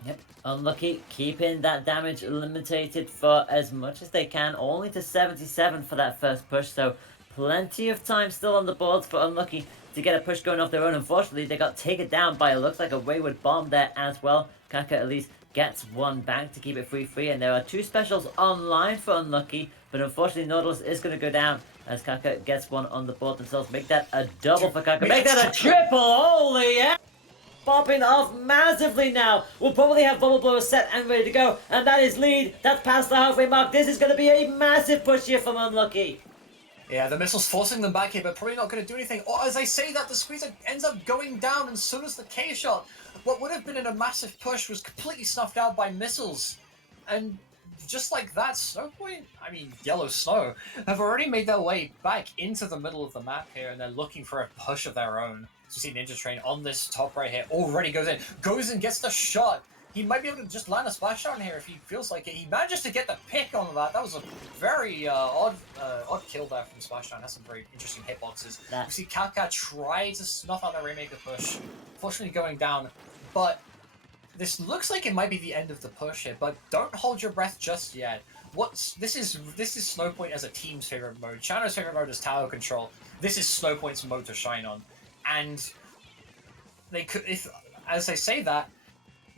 Yep, Unlucky keeping that damage limited for as much as they can, only to 77 for that first push, so plenty of time still on the board for Unlucky to get a push going off their own. Unfortunately, they got taken down by it looks like a wayward bomb there as well. Kaka at least gets one back to keep it 3-3, and there are 2 specials online for Unlucky, but unfortunately Nautilus is going to go down as Kaka gets one on the board themselves. Make that a double for Kaka, make that a triple, holy yeah! Popping off massively now. We'll probably have Bubble Blower set and ready to go. And that is lead. That's past the halfway mark. This is going to be a massive push here from Unlucky. Yeah, the missile's forcing them back here, but probably not going to do anything. Or as I say that, the squeezer ends up going down, and so does the K-shot. What would have been a massive push was completely snuffed out by missiles. And just like that, Yellow Snow, have already made their way back into the middle of the map here, and they're looking for a push of their own. So you see Ninja Train on this top right here, already goes and gets the shot. He might be able to just land a splashdown here if he feels like it. He manages to get the pick on that. That was a very odd kill there from Splashdown. Has some very interesting hitboxes. We see Kaka try to snuff out the Rainmaker push, unfortunately going down. But this looks like it might be the end of the push here. But don't hold your breath just yet. This is Snowpoint as a team's favorite mode. Chano's favorite mode is tower control. This is Snowpoint's mode to shine on. And they could, as I say that,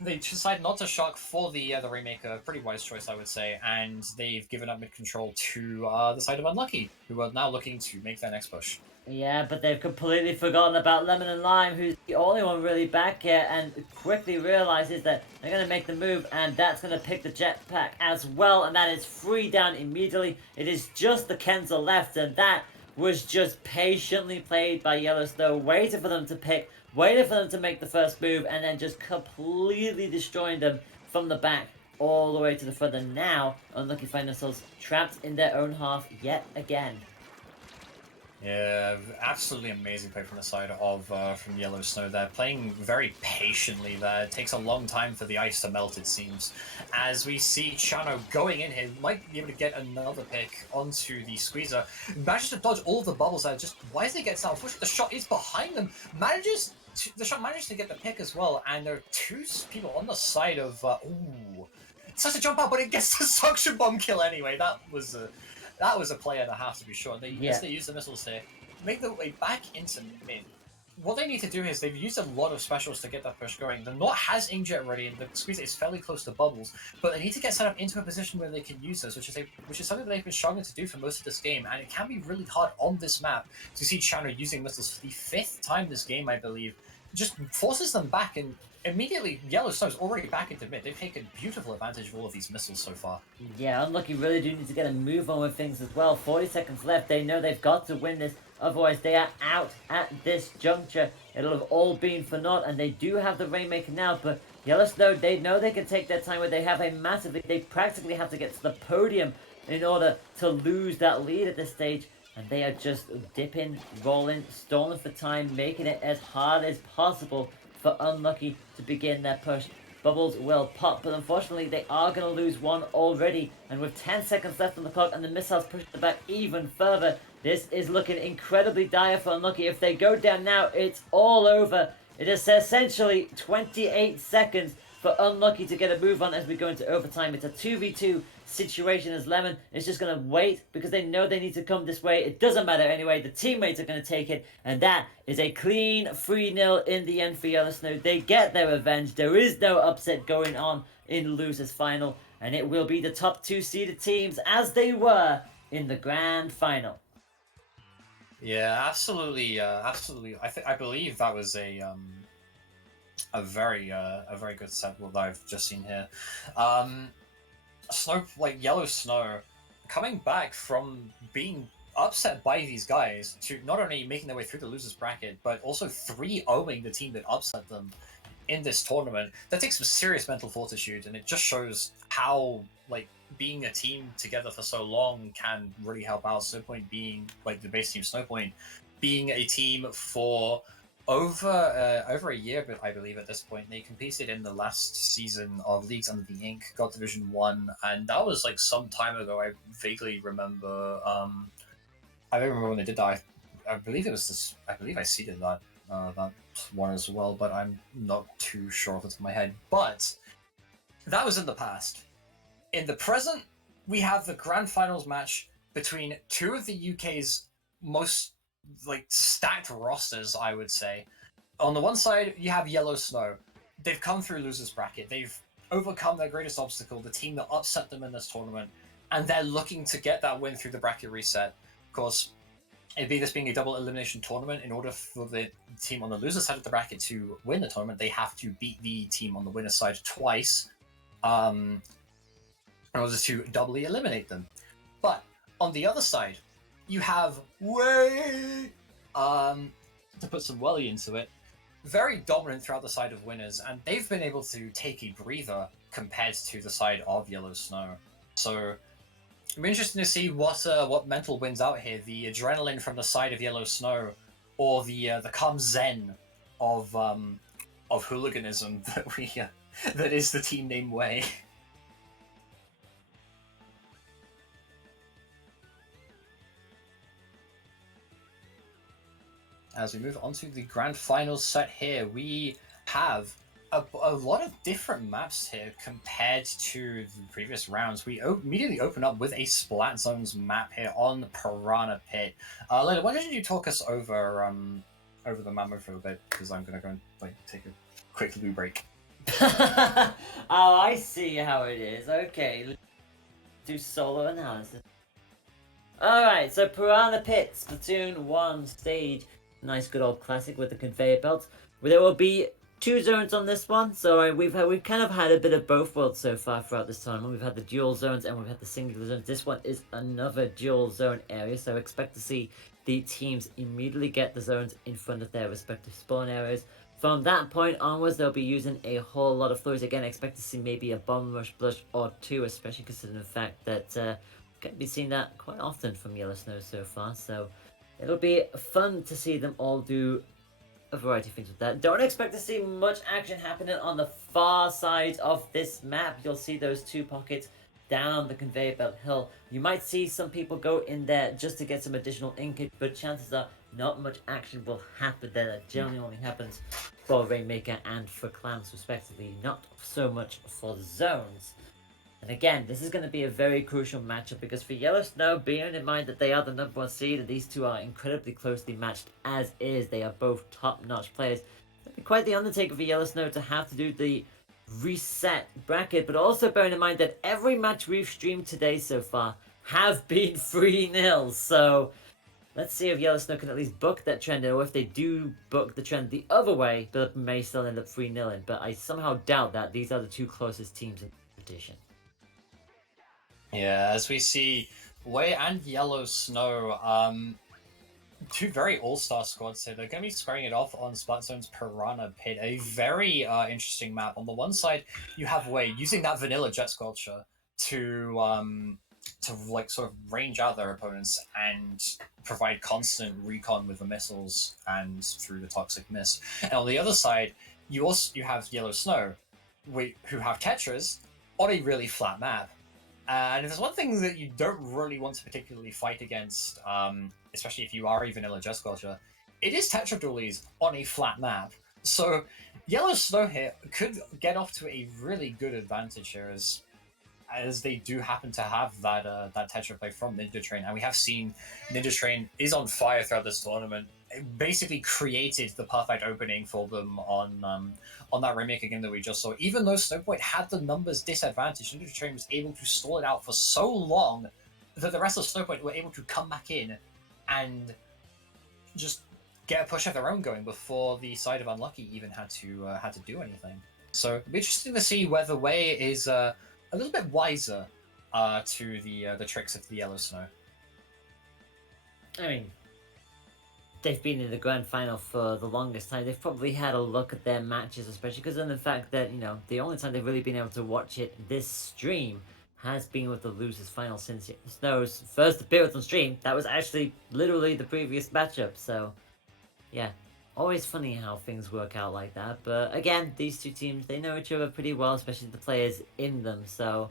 they decide not to shock for the Rainmaker. Pretty wise choice, I would say. And they've given up mid-control to the side of Unlucky, who are now looking to make their next push. Yeah, but they've completely forgotten about Lemon and Lime, who's the only one really back here, and quickly realizes that they're going to make the move, and that's going to pick the jetpack as well, and that is 3 down immediately. It is just the Kenza left, and that was just patiently played by Yellow Snow, waiting for them to pick, waiting for them to make the first move, and then just completely destroying them from the back all the way to the front. And now, Unlucky find themselves trapped in their own half yet again. Yeah, absolutely amazing play from the side of from Yellow Snow there. Playing very patiently there. It takes a long time for the ice to melt, it seems. As we see Chano going in here, might be able to get another pick onto the squeezer. Manages to dodge all of the bubbles there. Just wisely gets out. Unfortunately, the shot is behind them. The shot manages to get the pick as well. And there are 2 people on the side of... ooh. It's such a jump out, but it gets the suction bomb kill anyway. That was a play and a half, to be sure. Yes, they use the missiles here. make their way back into mid. What they need to do is they've used a lot of specials to get that push going. The Knot has Inkjet ready, and the Squeeze is fairly close to Bubbles, but they need to get set up into a position where they can use those, which is something they've been struggling to do for most of this game, and it can be really hard on this map to see Chandler using missiles for the 5th time this game, I believe. Just forces them back, and immediately Yellow Snow's already back into mid. They've taken beautiful advantage of all of these missiles so far. Yeah, Unlucky really do need to get a move on with things as well. 40 seconds left. They know they've got to win this. Otherwise, they are out at this juncture. It'll have all been for naught, and they do have the Rainmaker now, but Yellow Snow, they know they can take their time where they have a massive lead. They practically have to get to the podium in order to lose that lead at this stage, and they are just dipping, rolling, stalling for time, making it as hard as possible for Unlucky to begin their push. Bubbles will pop, but unfortunately they are going to lose one already, and with 10 seconds left on the clock and the missiles push them back even further, this is looking incredibly dire for Unlucky. If they go down now, it's all over. It is essentially 28 seconds for Unlucky to get a move on as we go into overtime. It's a 2v2 situation as Lemon is just going to wait because they know they need to come this way. It doesn't matter anyway. The teammates are going to take it, and that is a clean 3-0 in the end for Yellow Snow. They get their revenge. There is no upset going on in losers final, and it will be the top 2 seeded teams as they were in the grand final. Yeah, absolutely, absolutely. I believe that was a very good set that I've just seen here. Yellow Snow, coming back from being upset by these guys to not only making their way through the losers bracket, but also 3-0ing the team that upset them in this tournament. That takes some serious mental fortitude, and it just shows how being a team together for so long can really help out. Snowpoint being the base team, Snowpoint being a team for over a year, but I believe at this point they competed in the last season of Leagues Under the Ink, got Division 1, and that was some time ago. I vaguely remember. I don't remember when they did that. I believe it was this. I believe I seeded that one as well, but I'm not too sure off the top of my head. But that was in the past. In the present, we have the grand finals match between 2 of the UK's most stacked rosters, I would say. On the one side, you have Yellow Snow. They've come through losers bracket. They've overcome their greatest obstacle, the team that upset them in this tournament, and they're looking to get that win through the bracket reset. Of course, this being a double elimination tournament, in order for the team on the loser side of the bracket to win the tournament, they have to beat the team on the winner side twice. In order to doubly eliminate them. But on the other side, you have WHEYYY, to put some welly into it, very dominant throughout the side of winners, and they've been able to take a breather compared to the side of Yellow Snow. So it'll be interesting to see what mental wins out here: the adrenaline from the side of Yellow Snow, or the calm zen of hooliganism that is the team name WHEYYY. As we move on to the grand finals set here, we have a lot of different maps here compared to the previous rounds. We immediately open up with a Splat Zones map here on Piranha Pit. Leda, why don't you talk us over the map for a bit, because I'm gonna go and take a quick loo break. Oh, I see how it is. Okay, let's do solo analysis. Alright, so Piranha Pit, Splatoon 1 stage. Nice good old classic with the conveyor belts. There will be 2 zones on this one, so we've kind of had a bit of both worlds so far throughout this tournament. We've had the dual zones and we've had the singular zones. This one is another dual zone area, so expect to see the teams immediately get the zones in front of their respective spawn areas. From that point onwards, they'll be using a whole lot of floors. Again, expect to see maybe a bomb rush blush or 2, especially considering the fact that can be seen that quite often from Yellow Snow so far. So it'll be fun to see them all do a variety of things with that. Don't expect to see much action happening on the far side of this map. You'll see those 2 pockets down the conveyor belt hill. You might see some people go in there just to get some additional inkage, but chances are not much action will happen there. That generally only happens for Rainmaker and for clans respectively, not so much for the zones. And again, this is going to be a very crucial matchup because for Yellow Snow, bearing in mind that they are the number 1 seed and these two are incredibly closely matched as is, they are both top-notch players. It'll be quite the undertaking for Yellow Snow to have to do the reset bracket, but also bearing in mind that every match we've streamed today so far have been 3-0, so let's see if Yellow Snow can at least book that trend, or if they do book the trend the other way, but may still end up 3-0. But I somehow doubt that these are the two closest teams in the competition. Yeah, as we see, WHEYYY and Yellow Snow, two very all-star squads here. They're going to be squaring it off on Splatzone's Piranha Pit, a very interesting map. On the one side, you have WHEYYY using that vanilla Jet Sculpture to like sort of range out their opponents and provide constant recon with the missiles and through the toxic mist. And on the other side, you have Yellow Snow, who have Tetras on a really flat map. And if there's one thing that you don't really want to particularly fight against, especially if you are a vanilla Jet Sculpture, it is Tetra Dualies on a flat map. So Yellow Snow here could get off to a really good advantage here, as they do happen to have that Tetra play from Ninja Train, and we have seen Ninja Train is on fire throughout this tournament. It basically created the perfect opening for them on that Rainmaker game that we just saw. Even though Snowpoint had the numbers disadvantage, Ninja Train was able to stall it out for so long that the rest of Snowpoint were able to come back in and just get a push of their own going before the side of Unlucky even had to do anything. So it'll be interesting to see whether WHEYYY is a little bit wiser to the tricks of the Yellow Snow. I mean, they've been in the grand final for the longest time. They've probably had a look at their matches, especially because of the fact that, the only time they've really been able to watch it this stream has been with the losers final since Snow's first appearance on stream. That was actually literally the previous matchup, so yeah. Always funny how things work out like that, but again, these two teams, they know each other pretty well, especially the players in them, so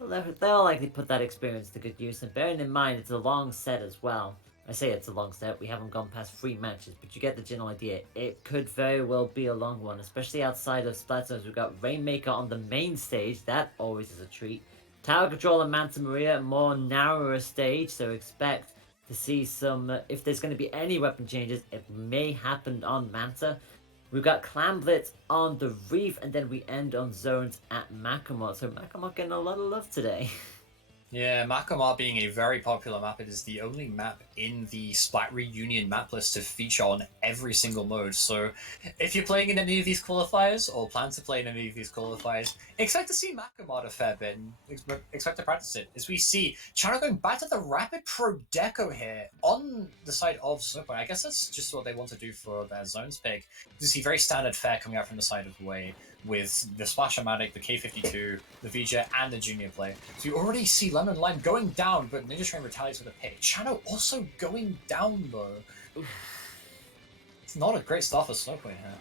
they'll likely put that experience to good use, and bearing in mind it's a long set as well. I say it's a long set, we haven't gone past 3 matches, but you get the general idea. It could very well be a long one, especially outside of Splatoon. We've got Rainmaker on the main stage, that always is a treat. Tower Control and Manta Maria, a more narrower stage, so expect to see some, if there's going to be any weapon changes, it may happen on Manta. We've got Clam Blitz on the Reef, and then we end on zones at Macklemore. So Macklemore getting a lot of love today. Yeah, Macklemore being a very popular map, it is the only map in the Splat Reunion map list to feature on every single mode. So if you're playing in any of these qualifiers, or plan to play in any of these qualifiers, expect to see Macklemore a fair bit, and expect to practice it. As we see, China going back to the Rapid Pro Deco here on the side of Snowpoint. I guess that's just what they want to do for their zones pick. You see very standard fare coming out from the side of WHEYYY, with the Splashomatic, the K52, the VJ, and the Junior play. So you already see Lemon Lime going down, but Ninja Train retaliates with a pick. Chano also going down, though. It's not a great start for Snowpoint here.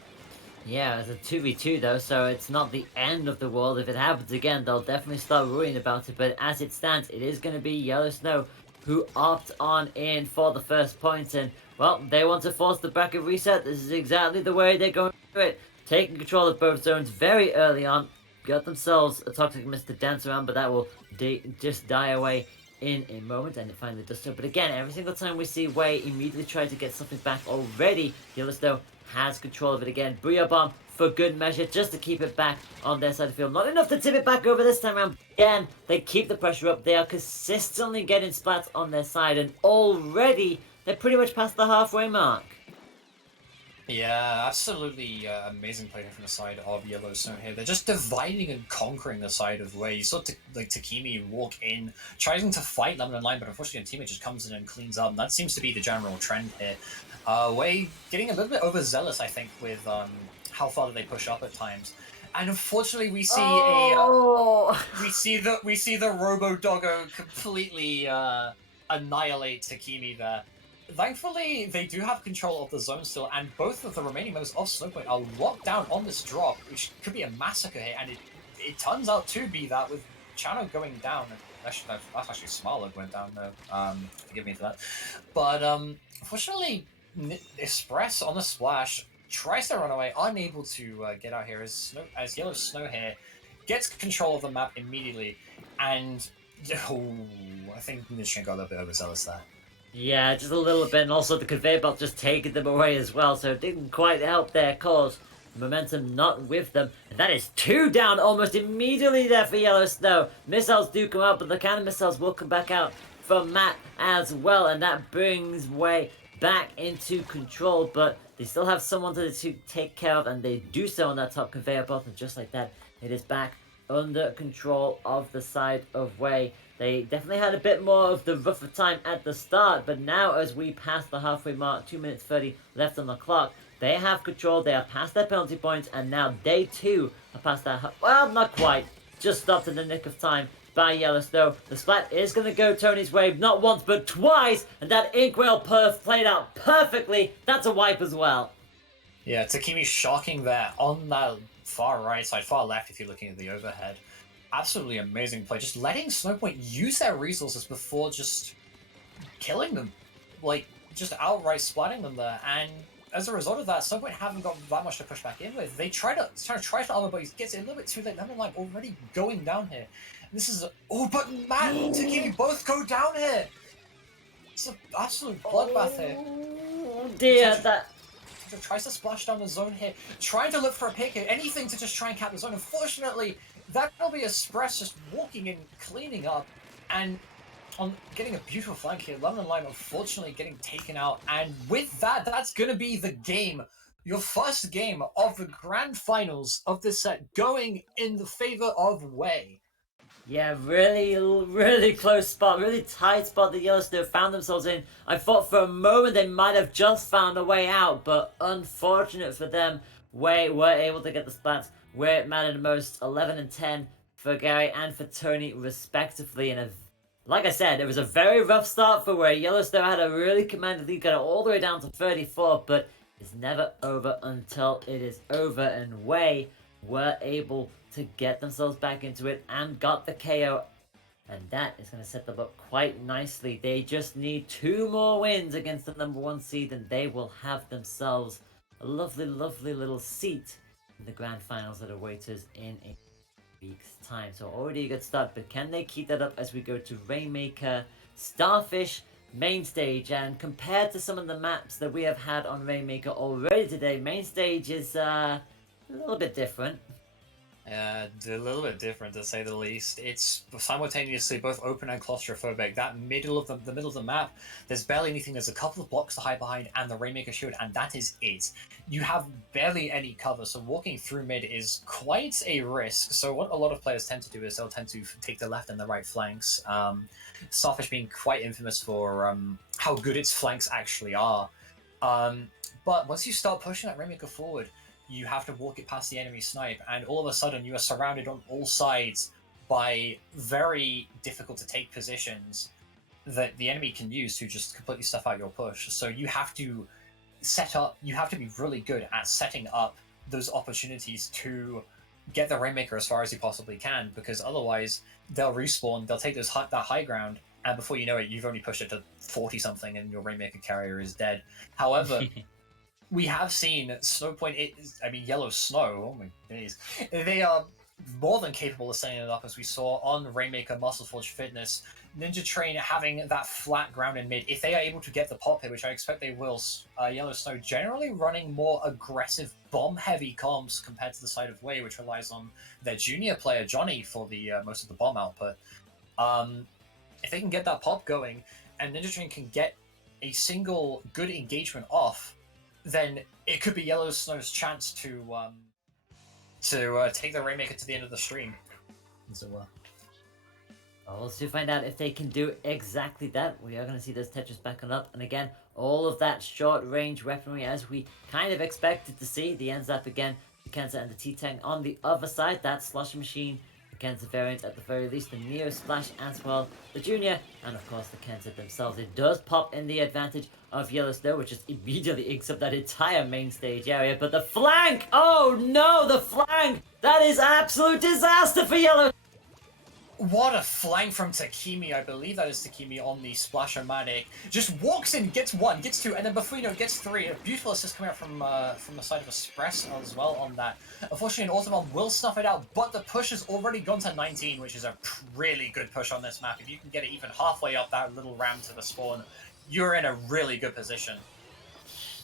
Yeah, it's a 2v2 though, so it's not the end of the world. If it happens again, they'll definitely start worrying about it, but as it stands, it is going to be Yellow Snow who opt on in for the first point, and, well, they want to force the bracket reset. This is exactly the way they're going to do it. Taking control of both zones very early on. Got themselves a Toxic Mist to dance around, but that will just die away in a moment, and it finally does so. But again, every single time we see WHEYYY immediately try to get something back already, Yellow Snow has control of it again. Booyah Bomb for good measure, just to keep it back on their side of the field. Not enough to tip it back over this time around. Again, they keep the pressure up. They are consistently getting splats on their side, and already they're pretty much past the halfway mark. Yeah, absolutely amazing play from the side of Yellow Snow here. They're just dividing and conquering the side of WHEYYY. You saw Takimi walk in, trying to fight Lemon and Lime, but unfortunately a teammate just comes in and cleans up. And that seems to be the general trend here. WHEYYY getting a little bit overzealous, I think, with how far they push up at times. And unfortunately, we see we see the Robo Doggo completely annihilate Takimi there. Thankfully, they do have control of the zone still, and both of the remaining members of Snowpoint are locked down on this drop, which could be a massacre here, and it turns out to be that, with Chano going down. That's actually Smarlow went down, though. Forgive me for that. But, unfortunately, Express on the splash tries to run away, unable to get out here, as Yellow Snow here gets control of the map immediately, and I think Nishin got a little bit overzealous there. Yeah, just a little bit, and also the conveyor belt just taking them away as well, so it didn't quite help their cause. Momentum not with them, and that is 2 down almost immediately there for Yellow Snow. Missiles do come out, but the cannon missiles will come back out from Matt as well, and that brings WHEYY back into control, but they still have someone to take care of, and they do so on that top conveyor belt, and just like that, it is back under control of the side of WHEYY. They definitely had a bit more of the rougher time at the start, but now as we pass the halfway mark, 2 minutes 30 left on the clock, they have control, they are past their penalty points, and now they too are past that, well, not quite, just stopped in the nick of time by Yellow Snow. The Splat is going to go Tony's way, not once, but twice, and that Inkwell perf played out perfectly. That's a wipe as well. Yeah, Takimi shocking there on that far right side, far left if you're looking at the overhead. Absolutely amazing play. Just letting Snowpoint use their resources before just killing them. Like, just outright splatting them there. And as a result of that, Snowpoint haven't got that much to push back in with. They try to armor, but he gets it a little bit too late. Lemon Line already going down here. And this is but Matt and Takimi both go down here. It's an absolute bloodbath here. Oh dear, that... Tries to splash down the zone here, trying to look for a pick here, anything to just try and cap the zone. Unfortunately, that'll be Express just walking in, cleaning up, and on getting a beautiful flank here. Lemon Line unfortunately getting taken out, and with that, that's going to be the game. Your first game of the grand finals of this set going in the favor of WHEYY. Yeah, really close spot, really tight spot that Yellow Snow found themselves in. I thought for a moment they might have just found a way out, but unfortunate for them, WHEYY were able to get the splats where it mattered most. 11 and 10 for Gary and for Tony respectively. And like I said, it was a very rough start for WHEYY. Yellow Snow had a really commanding lead, got it all the way down to 34, but it's never over until it is over, and WHEYY were able to get themselves back into it and got the KO, and that is going to set them up quite nicely. They just need 2 more wins against the #1 seed and they will have themselves a lovely little seat in the grand finals that await us in a week's time. So already a good start, but can they keep that up as we go to Rainmaker Starfish main stage? And compared to some of the maps that we have had on Rainmaker already today, main stage is a little bit different. A little bit different to say the least. It's simultaneously both open and claustrophobic. That middle of the middle of the map, there's barely anything. There's a couple of blocks to hide behind and the Rainmaker shield, and that is it. You have barely any cover, so walking through mid is quite a risk. So what a lot of players tend to do is they'll tend to take the left and the right flanks. Starfish being quite infamous for how good its flanks actually are. But once you start pushing that Rainmaker forward, you have to walk it past the enemy snipe, and all of a sudden you are surrounded on all sides by very difficult to take positions that the enemy can use to just completely stuff out your push. So you have to you have to be really good at setting up those opportunities to get the Rainmaker as far as you possibly can, because otherwise they'll respawn, they'll take that high ground, and before you know it, you've only pushed it to 40 something and your Rainmaker carrier is dead. However, we have seen Snowpoint, Yellow Snow, oh my days, they are more than capable of setting it up, as we saw on Rainmaker Muscle Forge Fitness. Ninja Train having that flat ground in mid, if they are able to get the pop hit, which I expect they will, Yellow Snow generally running more aggressive bomb-heavy comps compared to the side of WHEYY, which relies on their junior player, Johnny, for the most of the bomb output. If they can get that pop going, and Ninja Train can get a single good engagement off, then it could be Yellow Snow's chance to take the Rainmaker to the end of the stream. So, well, we'll soon find out if they can do exactly that. We are going to see those Tetris backing up, and again, all of that short-range weaponry as we kind of expected to see. The ends up again, the Kenza and the T-Tank on the other side. That Slush Machine, the Kenza variant at the very least, the Neo Splash as well, the Junior, and of course the Kenza themselves. It does pop in the advantage of Yellow Snow, which just immediately inks up that entire main stage area. But the flank! Oh no, the flank! That is absolute disaster for Yellow. What a flank from Takimi, I believe that is Takimi on the Splashomatic. Just walks in, gets one, gets two, and then before you know it, gets three. A beautiful assist coming out from the side of Espresso as well on that. Unfortunately, an Autobomb will snuff it out, but the push has already gone to 19, which is a really good push on this map. If you can get it even halfway up that little ramp to the spawn, you're in a really good position.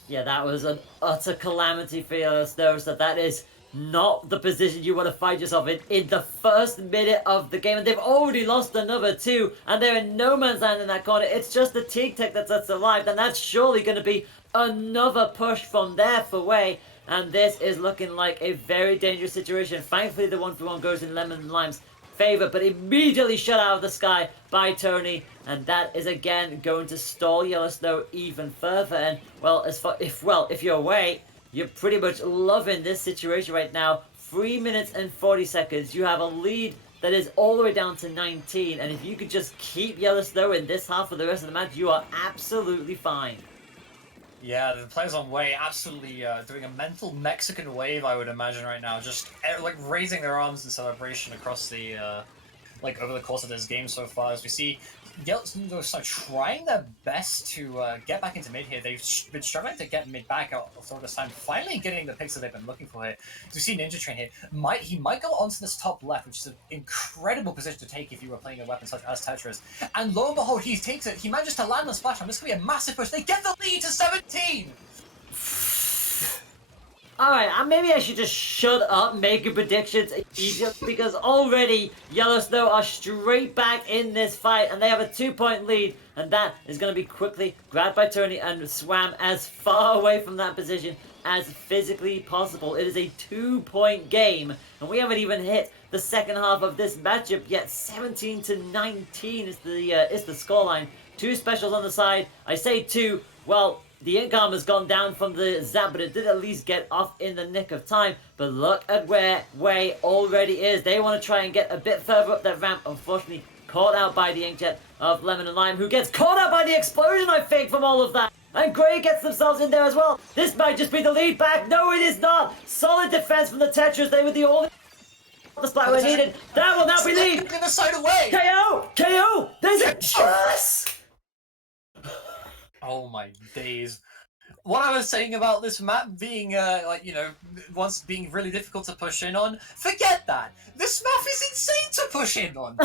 Yeah, that was an utter calamity for Yellowstone, so that is not the position you want to find yourself in the first minute of the game, and they've already lost another two, and they're in no man's land in that corner. It's just the Teak Tech that's alive, and that's surely going to be another push from there for Way, and this is looking like a very dangerous situation. Thankfully, the 1v1 goes in Lemon and Lime's favor, but immediately shut out of the sky by Tony, and that is again going to stall Yellowstone even further. And well, if you're Way, you're pretty much loving this situation right now. 3 minutes and 40 seconds. You have a lead that is all the way down to 19. And if you could just keep Yellowstone in this half for the rest of the match, you are absolutely fine. Yeah, the players on Way absolutely doing a mental Mexican wave, I would imagine, right now. Just like raising their arms in celebration across the like over the course of this game so far. As we see Yellowstone start trying their best to get back into mid here. They've been struggling to get mid back out for this time. Finally getting the picks that they've been looking for here. As we see Ninja Train here, he might go onto this top left, which is an incredible position to take if you were playing a weapon such as Tetris. And lo and behold, he takes it. He manages to land the splash. This could be a massive push. They get the lead to 17. Alright, maybe I should just shut up making predictions easier, because already Yellowstone are straight back in this fight, and they have a 2-point lead, and that is going to be quickly grabbed by Tony and swam as far away from that position as physically possible. It is a 2-point game, and we haven't even hit the second half of this matchup yet. 17-19 is the scoreline. Two specials on the side. I say two, well, the income has gone down from the zap, but it did at least get off in the nick of time. But look at where Way already is. They want to try and get a bit further up that ramp. Unfortunately, caught out by the inkjet of Lemon and Lime, who gets caught out by the explosion, I think, from all of that. And Grey gets themselves in there as well. This might just be the lead back. No, it is not. Solid defense from the Tetris. They were the only the spot were needed. That will now be lead. The other side away. KO! KO! There's a chance! Oh my days. What I was saying about this map being, like, you know, once being really difficult to push in on, forget that! This map is insane to push in on!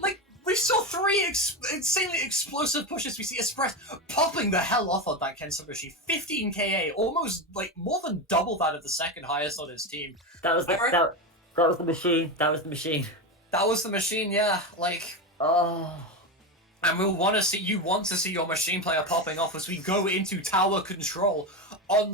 like, we saw three insanely explosive pushes. We see Express popping the hell off on that Kensa machine. 15 KA, almost, like, more than double that of the second highest on his team. That was the machine. That was the machine. That was the machine, yeah. Like... Oh... And you want to see your machine player popping off as we go into tower control on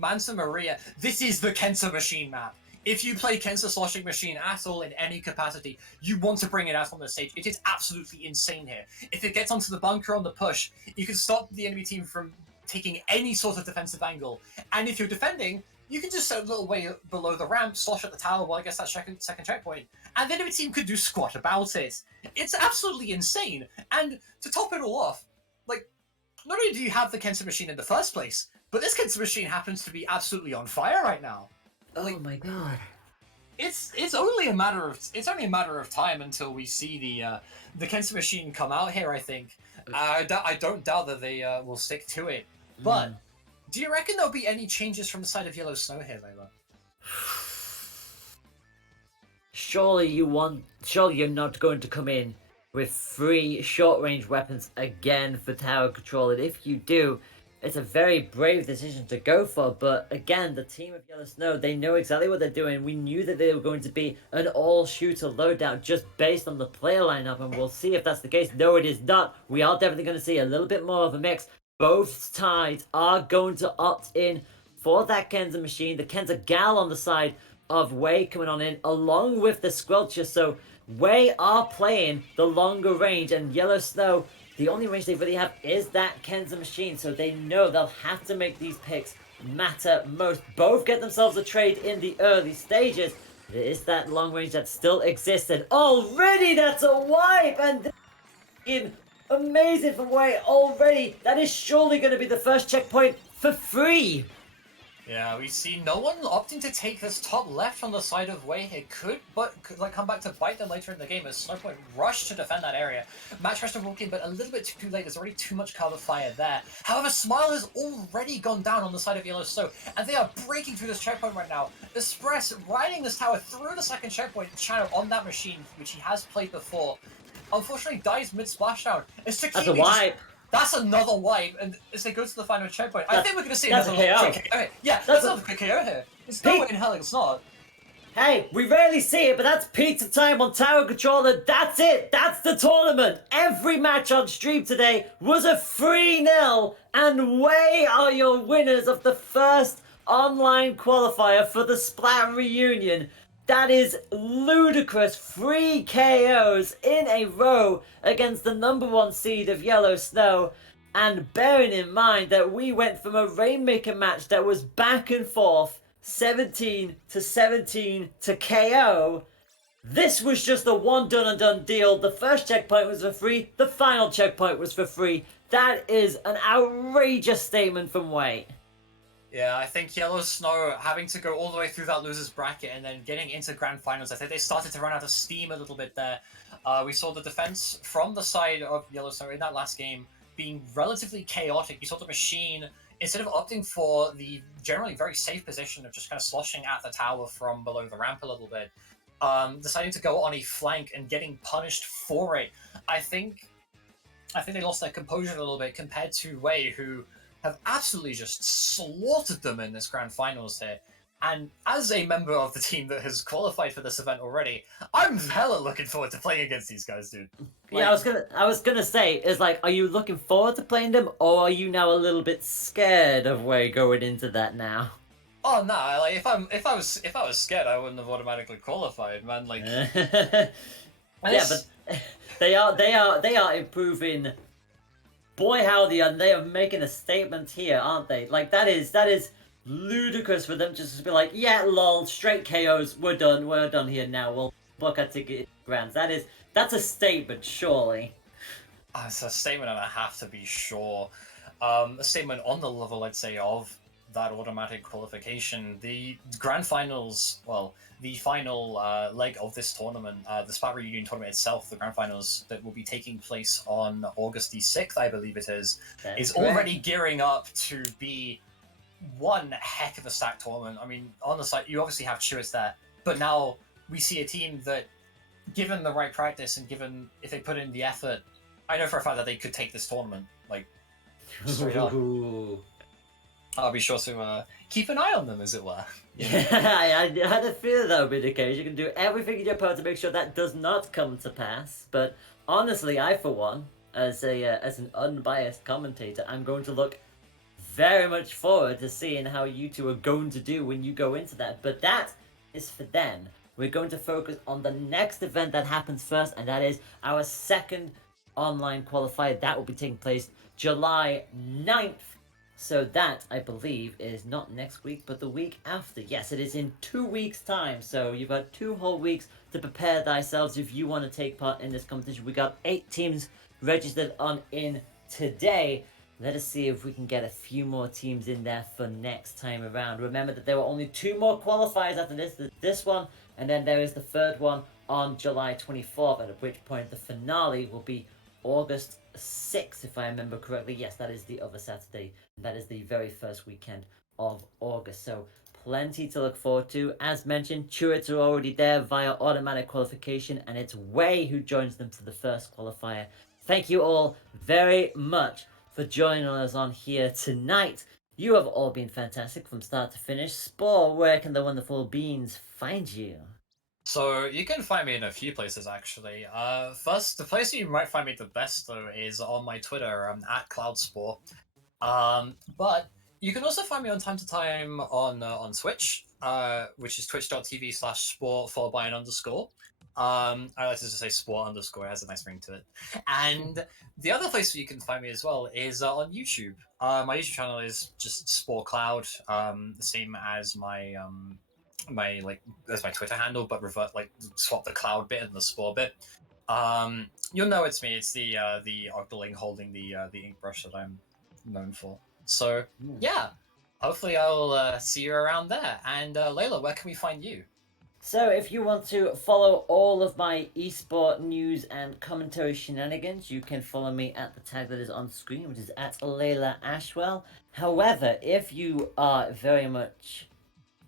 Mansa Maria. This is the Kensa machine map. If you play Kensa sloshing machine at all in any capacity, you want to bring it out on the stage. It is absolutely insane here. If it gets onto the bunker on the push, you can stop the enemy team from taking any sort of defensive angle. And if you're defending, you can just set a little way below the ramp, slosh at the tower while it gets that second checkpoint, and the enemy team could do squat about it. It's absolutely insane. And to top it all off, like, not only do you have the Kensa machine in the first place, but this Kensa machine happens to be absolutely on fire right now. Like, oh my god. It's only a matter of time until we see the Kensa machine come out here. I think I don't doubt that they will stick to it. But do you reckon there'll be any changes from the side of Yellow Snow here, Layla? Surely you're not going to come in with 3 short-range weapons again for tower control, and if you do, it's a very brave decision to go for. But again, the team of Yellow Snow, they know exactly what they're doing. We knew that they were going to be an all-shooter loadout just based on the player lineup, and we'll see if that's the case. No, it is not. We are definitely going to see a little bit more of a mix. Both sides are going to opt in for that Kensa machine. The Kensa Gal on the side of Way coming on in, along with the Squelcher. So Way are playing the longer range, and Yellow Snow, the only range they really have is that Kensa machine. So they know they'll have to make these picks matter most. Both get themselves a trade in the early stages. There is that long range that still exists, and already that's a wipe, and in amazing from Way already. That is surely going to be the first checkpoint for free. Yeah, we see no one opting to take this top left on the side of Wei. It could, but could, like come back to bite them later in the game as Snowpoint rushed to defend that area. Match tries to walk in, but a little bit too late. There's already too much cover fire there. However, Smile has already gone down on the side of Yellow Snow, and they are breaking through this checkpoint right now. Express riding this tower through the second checkpoint channel on that machine, which he has played before. Unfortunately, dies mid splashdown. It's That's a wipe. That's another wipe, and as they go to the final checkpoint, I think we're going to see that's another a KO. quick KO. Yeah, that's another quick KO here. It's no way in hell it's not. Hey, we rarely see it, but that's pizza time on Tower Controller. That's it. That's the tournament. Every match on stream today was a 3-0, and WHEYYY are your winners of the first online qualifier for the Splat reunion. That is ludicrous. 3 KOs in a row against the #1 seed of Yellow Snow. And bearing in mind that we went from a Rainmaker match that was back and forth, 17-17 to KO. This was just a one done and done deal. The first checkpoint was for free. The final checkpoint was for free. That is an outrageous statement from WHEYYY. Yeah, I think Yellow Snow having to go all the way through that loser's bracket and then getting into grand finals, I think they started to run out of steam a little bit there. We saw the defense from the side of Yellow Snow in that last game being relatively chaotic. You saw the machine, instead of opting for the generally very safe position of just kind of sloshing at the tower from below the ramp a little bit, deciding to go on a flank and getting punished for it. I think they lost their composure a little bit compared to WHEYYY, who have absolutely just slaughtered them in this grand finals here. And as a member of the team that has qualified for this event already, I'm hella looking forward to playing against these guys, dude. Like, yeah, I was gonna say, is like, are you looking forward to playing them, or are you now a little bit scared of WHEYYY going into that now? oh no, like if I was scared, I wouldn't have automatically qualified, man. Like, Yeah, but they are improving. Boy, howdy, and they are making a statement here, aren't they? Like, that is ludicrous for them just to be like, yeah, lol, straight KOs, we're done here now, we'll book our ticket in grands. That's a statement, surely. It's a statement, and I have to be sure. A statement on the level, I'd say, of that automatic qualification. The grand finals, well, the final leg of this tournament, the Splat Reunion tournament itself, the grand finals that will be taking place on August the 6th, I believe it is That's already gearing up to be one heck of a stacked tournament. I mean, on the side, you obviously have Chewits there, but now we see a team that, given the right practice and given if they put in the effort, I know for a fact that they could take this tournament, like, straight up. I'll be sure to keep an eye on them, as it were. Yeah, I had a feeling that would be the case. You can do everything in your power to make sure that does not come to pass. But honestly, I, for one, as an unbiased commentator, I'm going to look very much forward to seeing how you two are going to do when you go into that. But that is for then. We're going to focus on the next event that happens first, and that is our second online qualifier. That will be taking place July 9th. So that, I believe, is not next week, but the week after. Yes, it is in 2 weeks' time. So you've got 2 whole weeks to prepare thyselves if you want to take part in this competition. We got 8 teams registered on in today. Let us see if we can get a few more teams in there for next time around. Remember that there were only 2 more qualifiers after this one, and then there is the third one on July 24th, at which point the finale will be August 6th, if I remember correctly. Yes, that is the other Saturday. That is the very first weekend of August. So plenty to look forward to. As mentioned, Chewits are already there via automatic qualification, and it's WHEYYY who joins them for the first qualifier. Thank you all very much for joining us on here tonight. You have all been fantastic from start to finish. Spore, where can the wonderful beans find you? So you can find me in a few places, actually. First, the place you might find me the best, though, is on my Twitter. I'm at CloudSpore. But you can also find me on time to time on Twitch, which is twitch.tv/sport followed by an underscore. I like to just say sport underscore, it has a nice ring to it. And the other place where you can find me as well is on YouTube. My YouTube channel is just Spore Cloud, the same as my that's my Twitter handle, but swap the cloud bit and the spore bit. You'll know it's me. It's the Ogling holding the ink brush that I'm known for. So yeah, hopefully I'll see you around there. And Layla, where can we find you? So, if you want to follow all of my esport news and commentary shenanigans, you can follow me at the tag that is on screen, which is at Layla Ashwell. However, if you are very much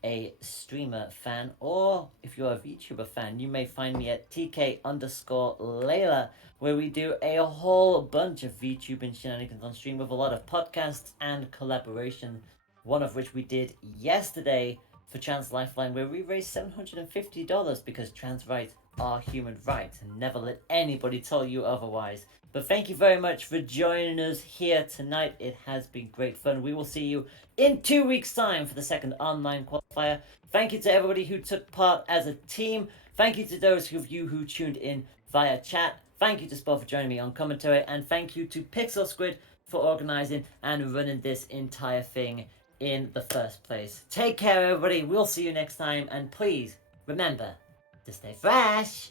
a streamer fan, or if you're a VTuber fan, you may find me at TK_Layla, where we do a whole bunch of VTubing shenanigans on stream with a lot of podcasts and collaboration. One of which we did yesterday for Trans Lifeline, where we raised $750 because trans rights are human rights, and never let anybody tell you otherwise. But thank you very much for joining us here tonight. It has been great fun. We will see you in 2 weeks' time for the second online qualifier. Thank you to everybody who took part as a team. Thank you to those of you who tuned in via chat. Thank you to Spot for joining me on commentary, and thank you to Pixel Squid for organising and running this entire thing in the first place. Take care, everybody. We'll see you next time, and please remember to stay fresh.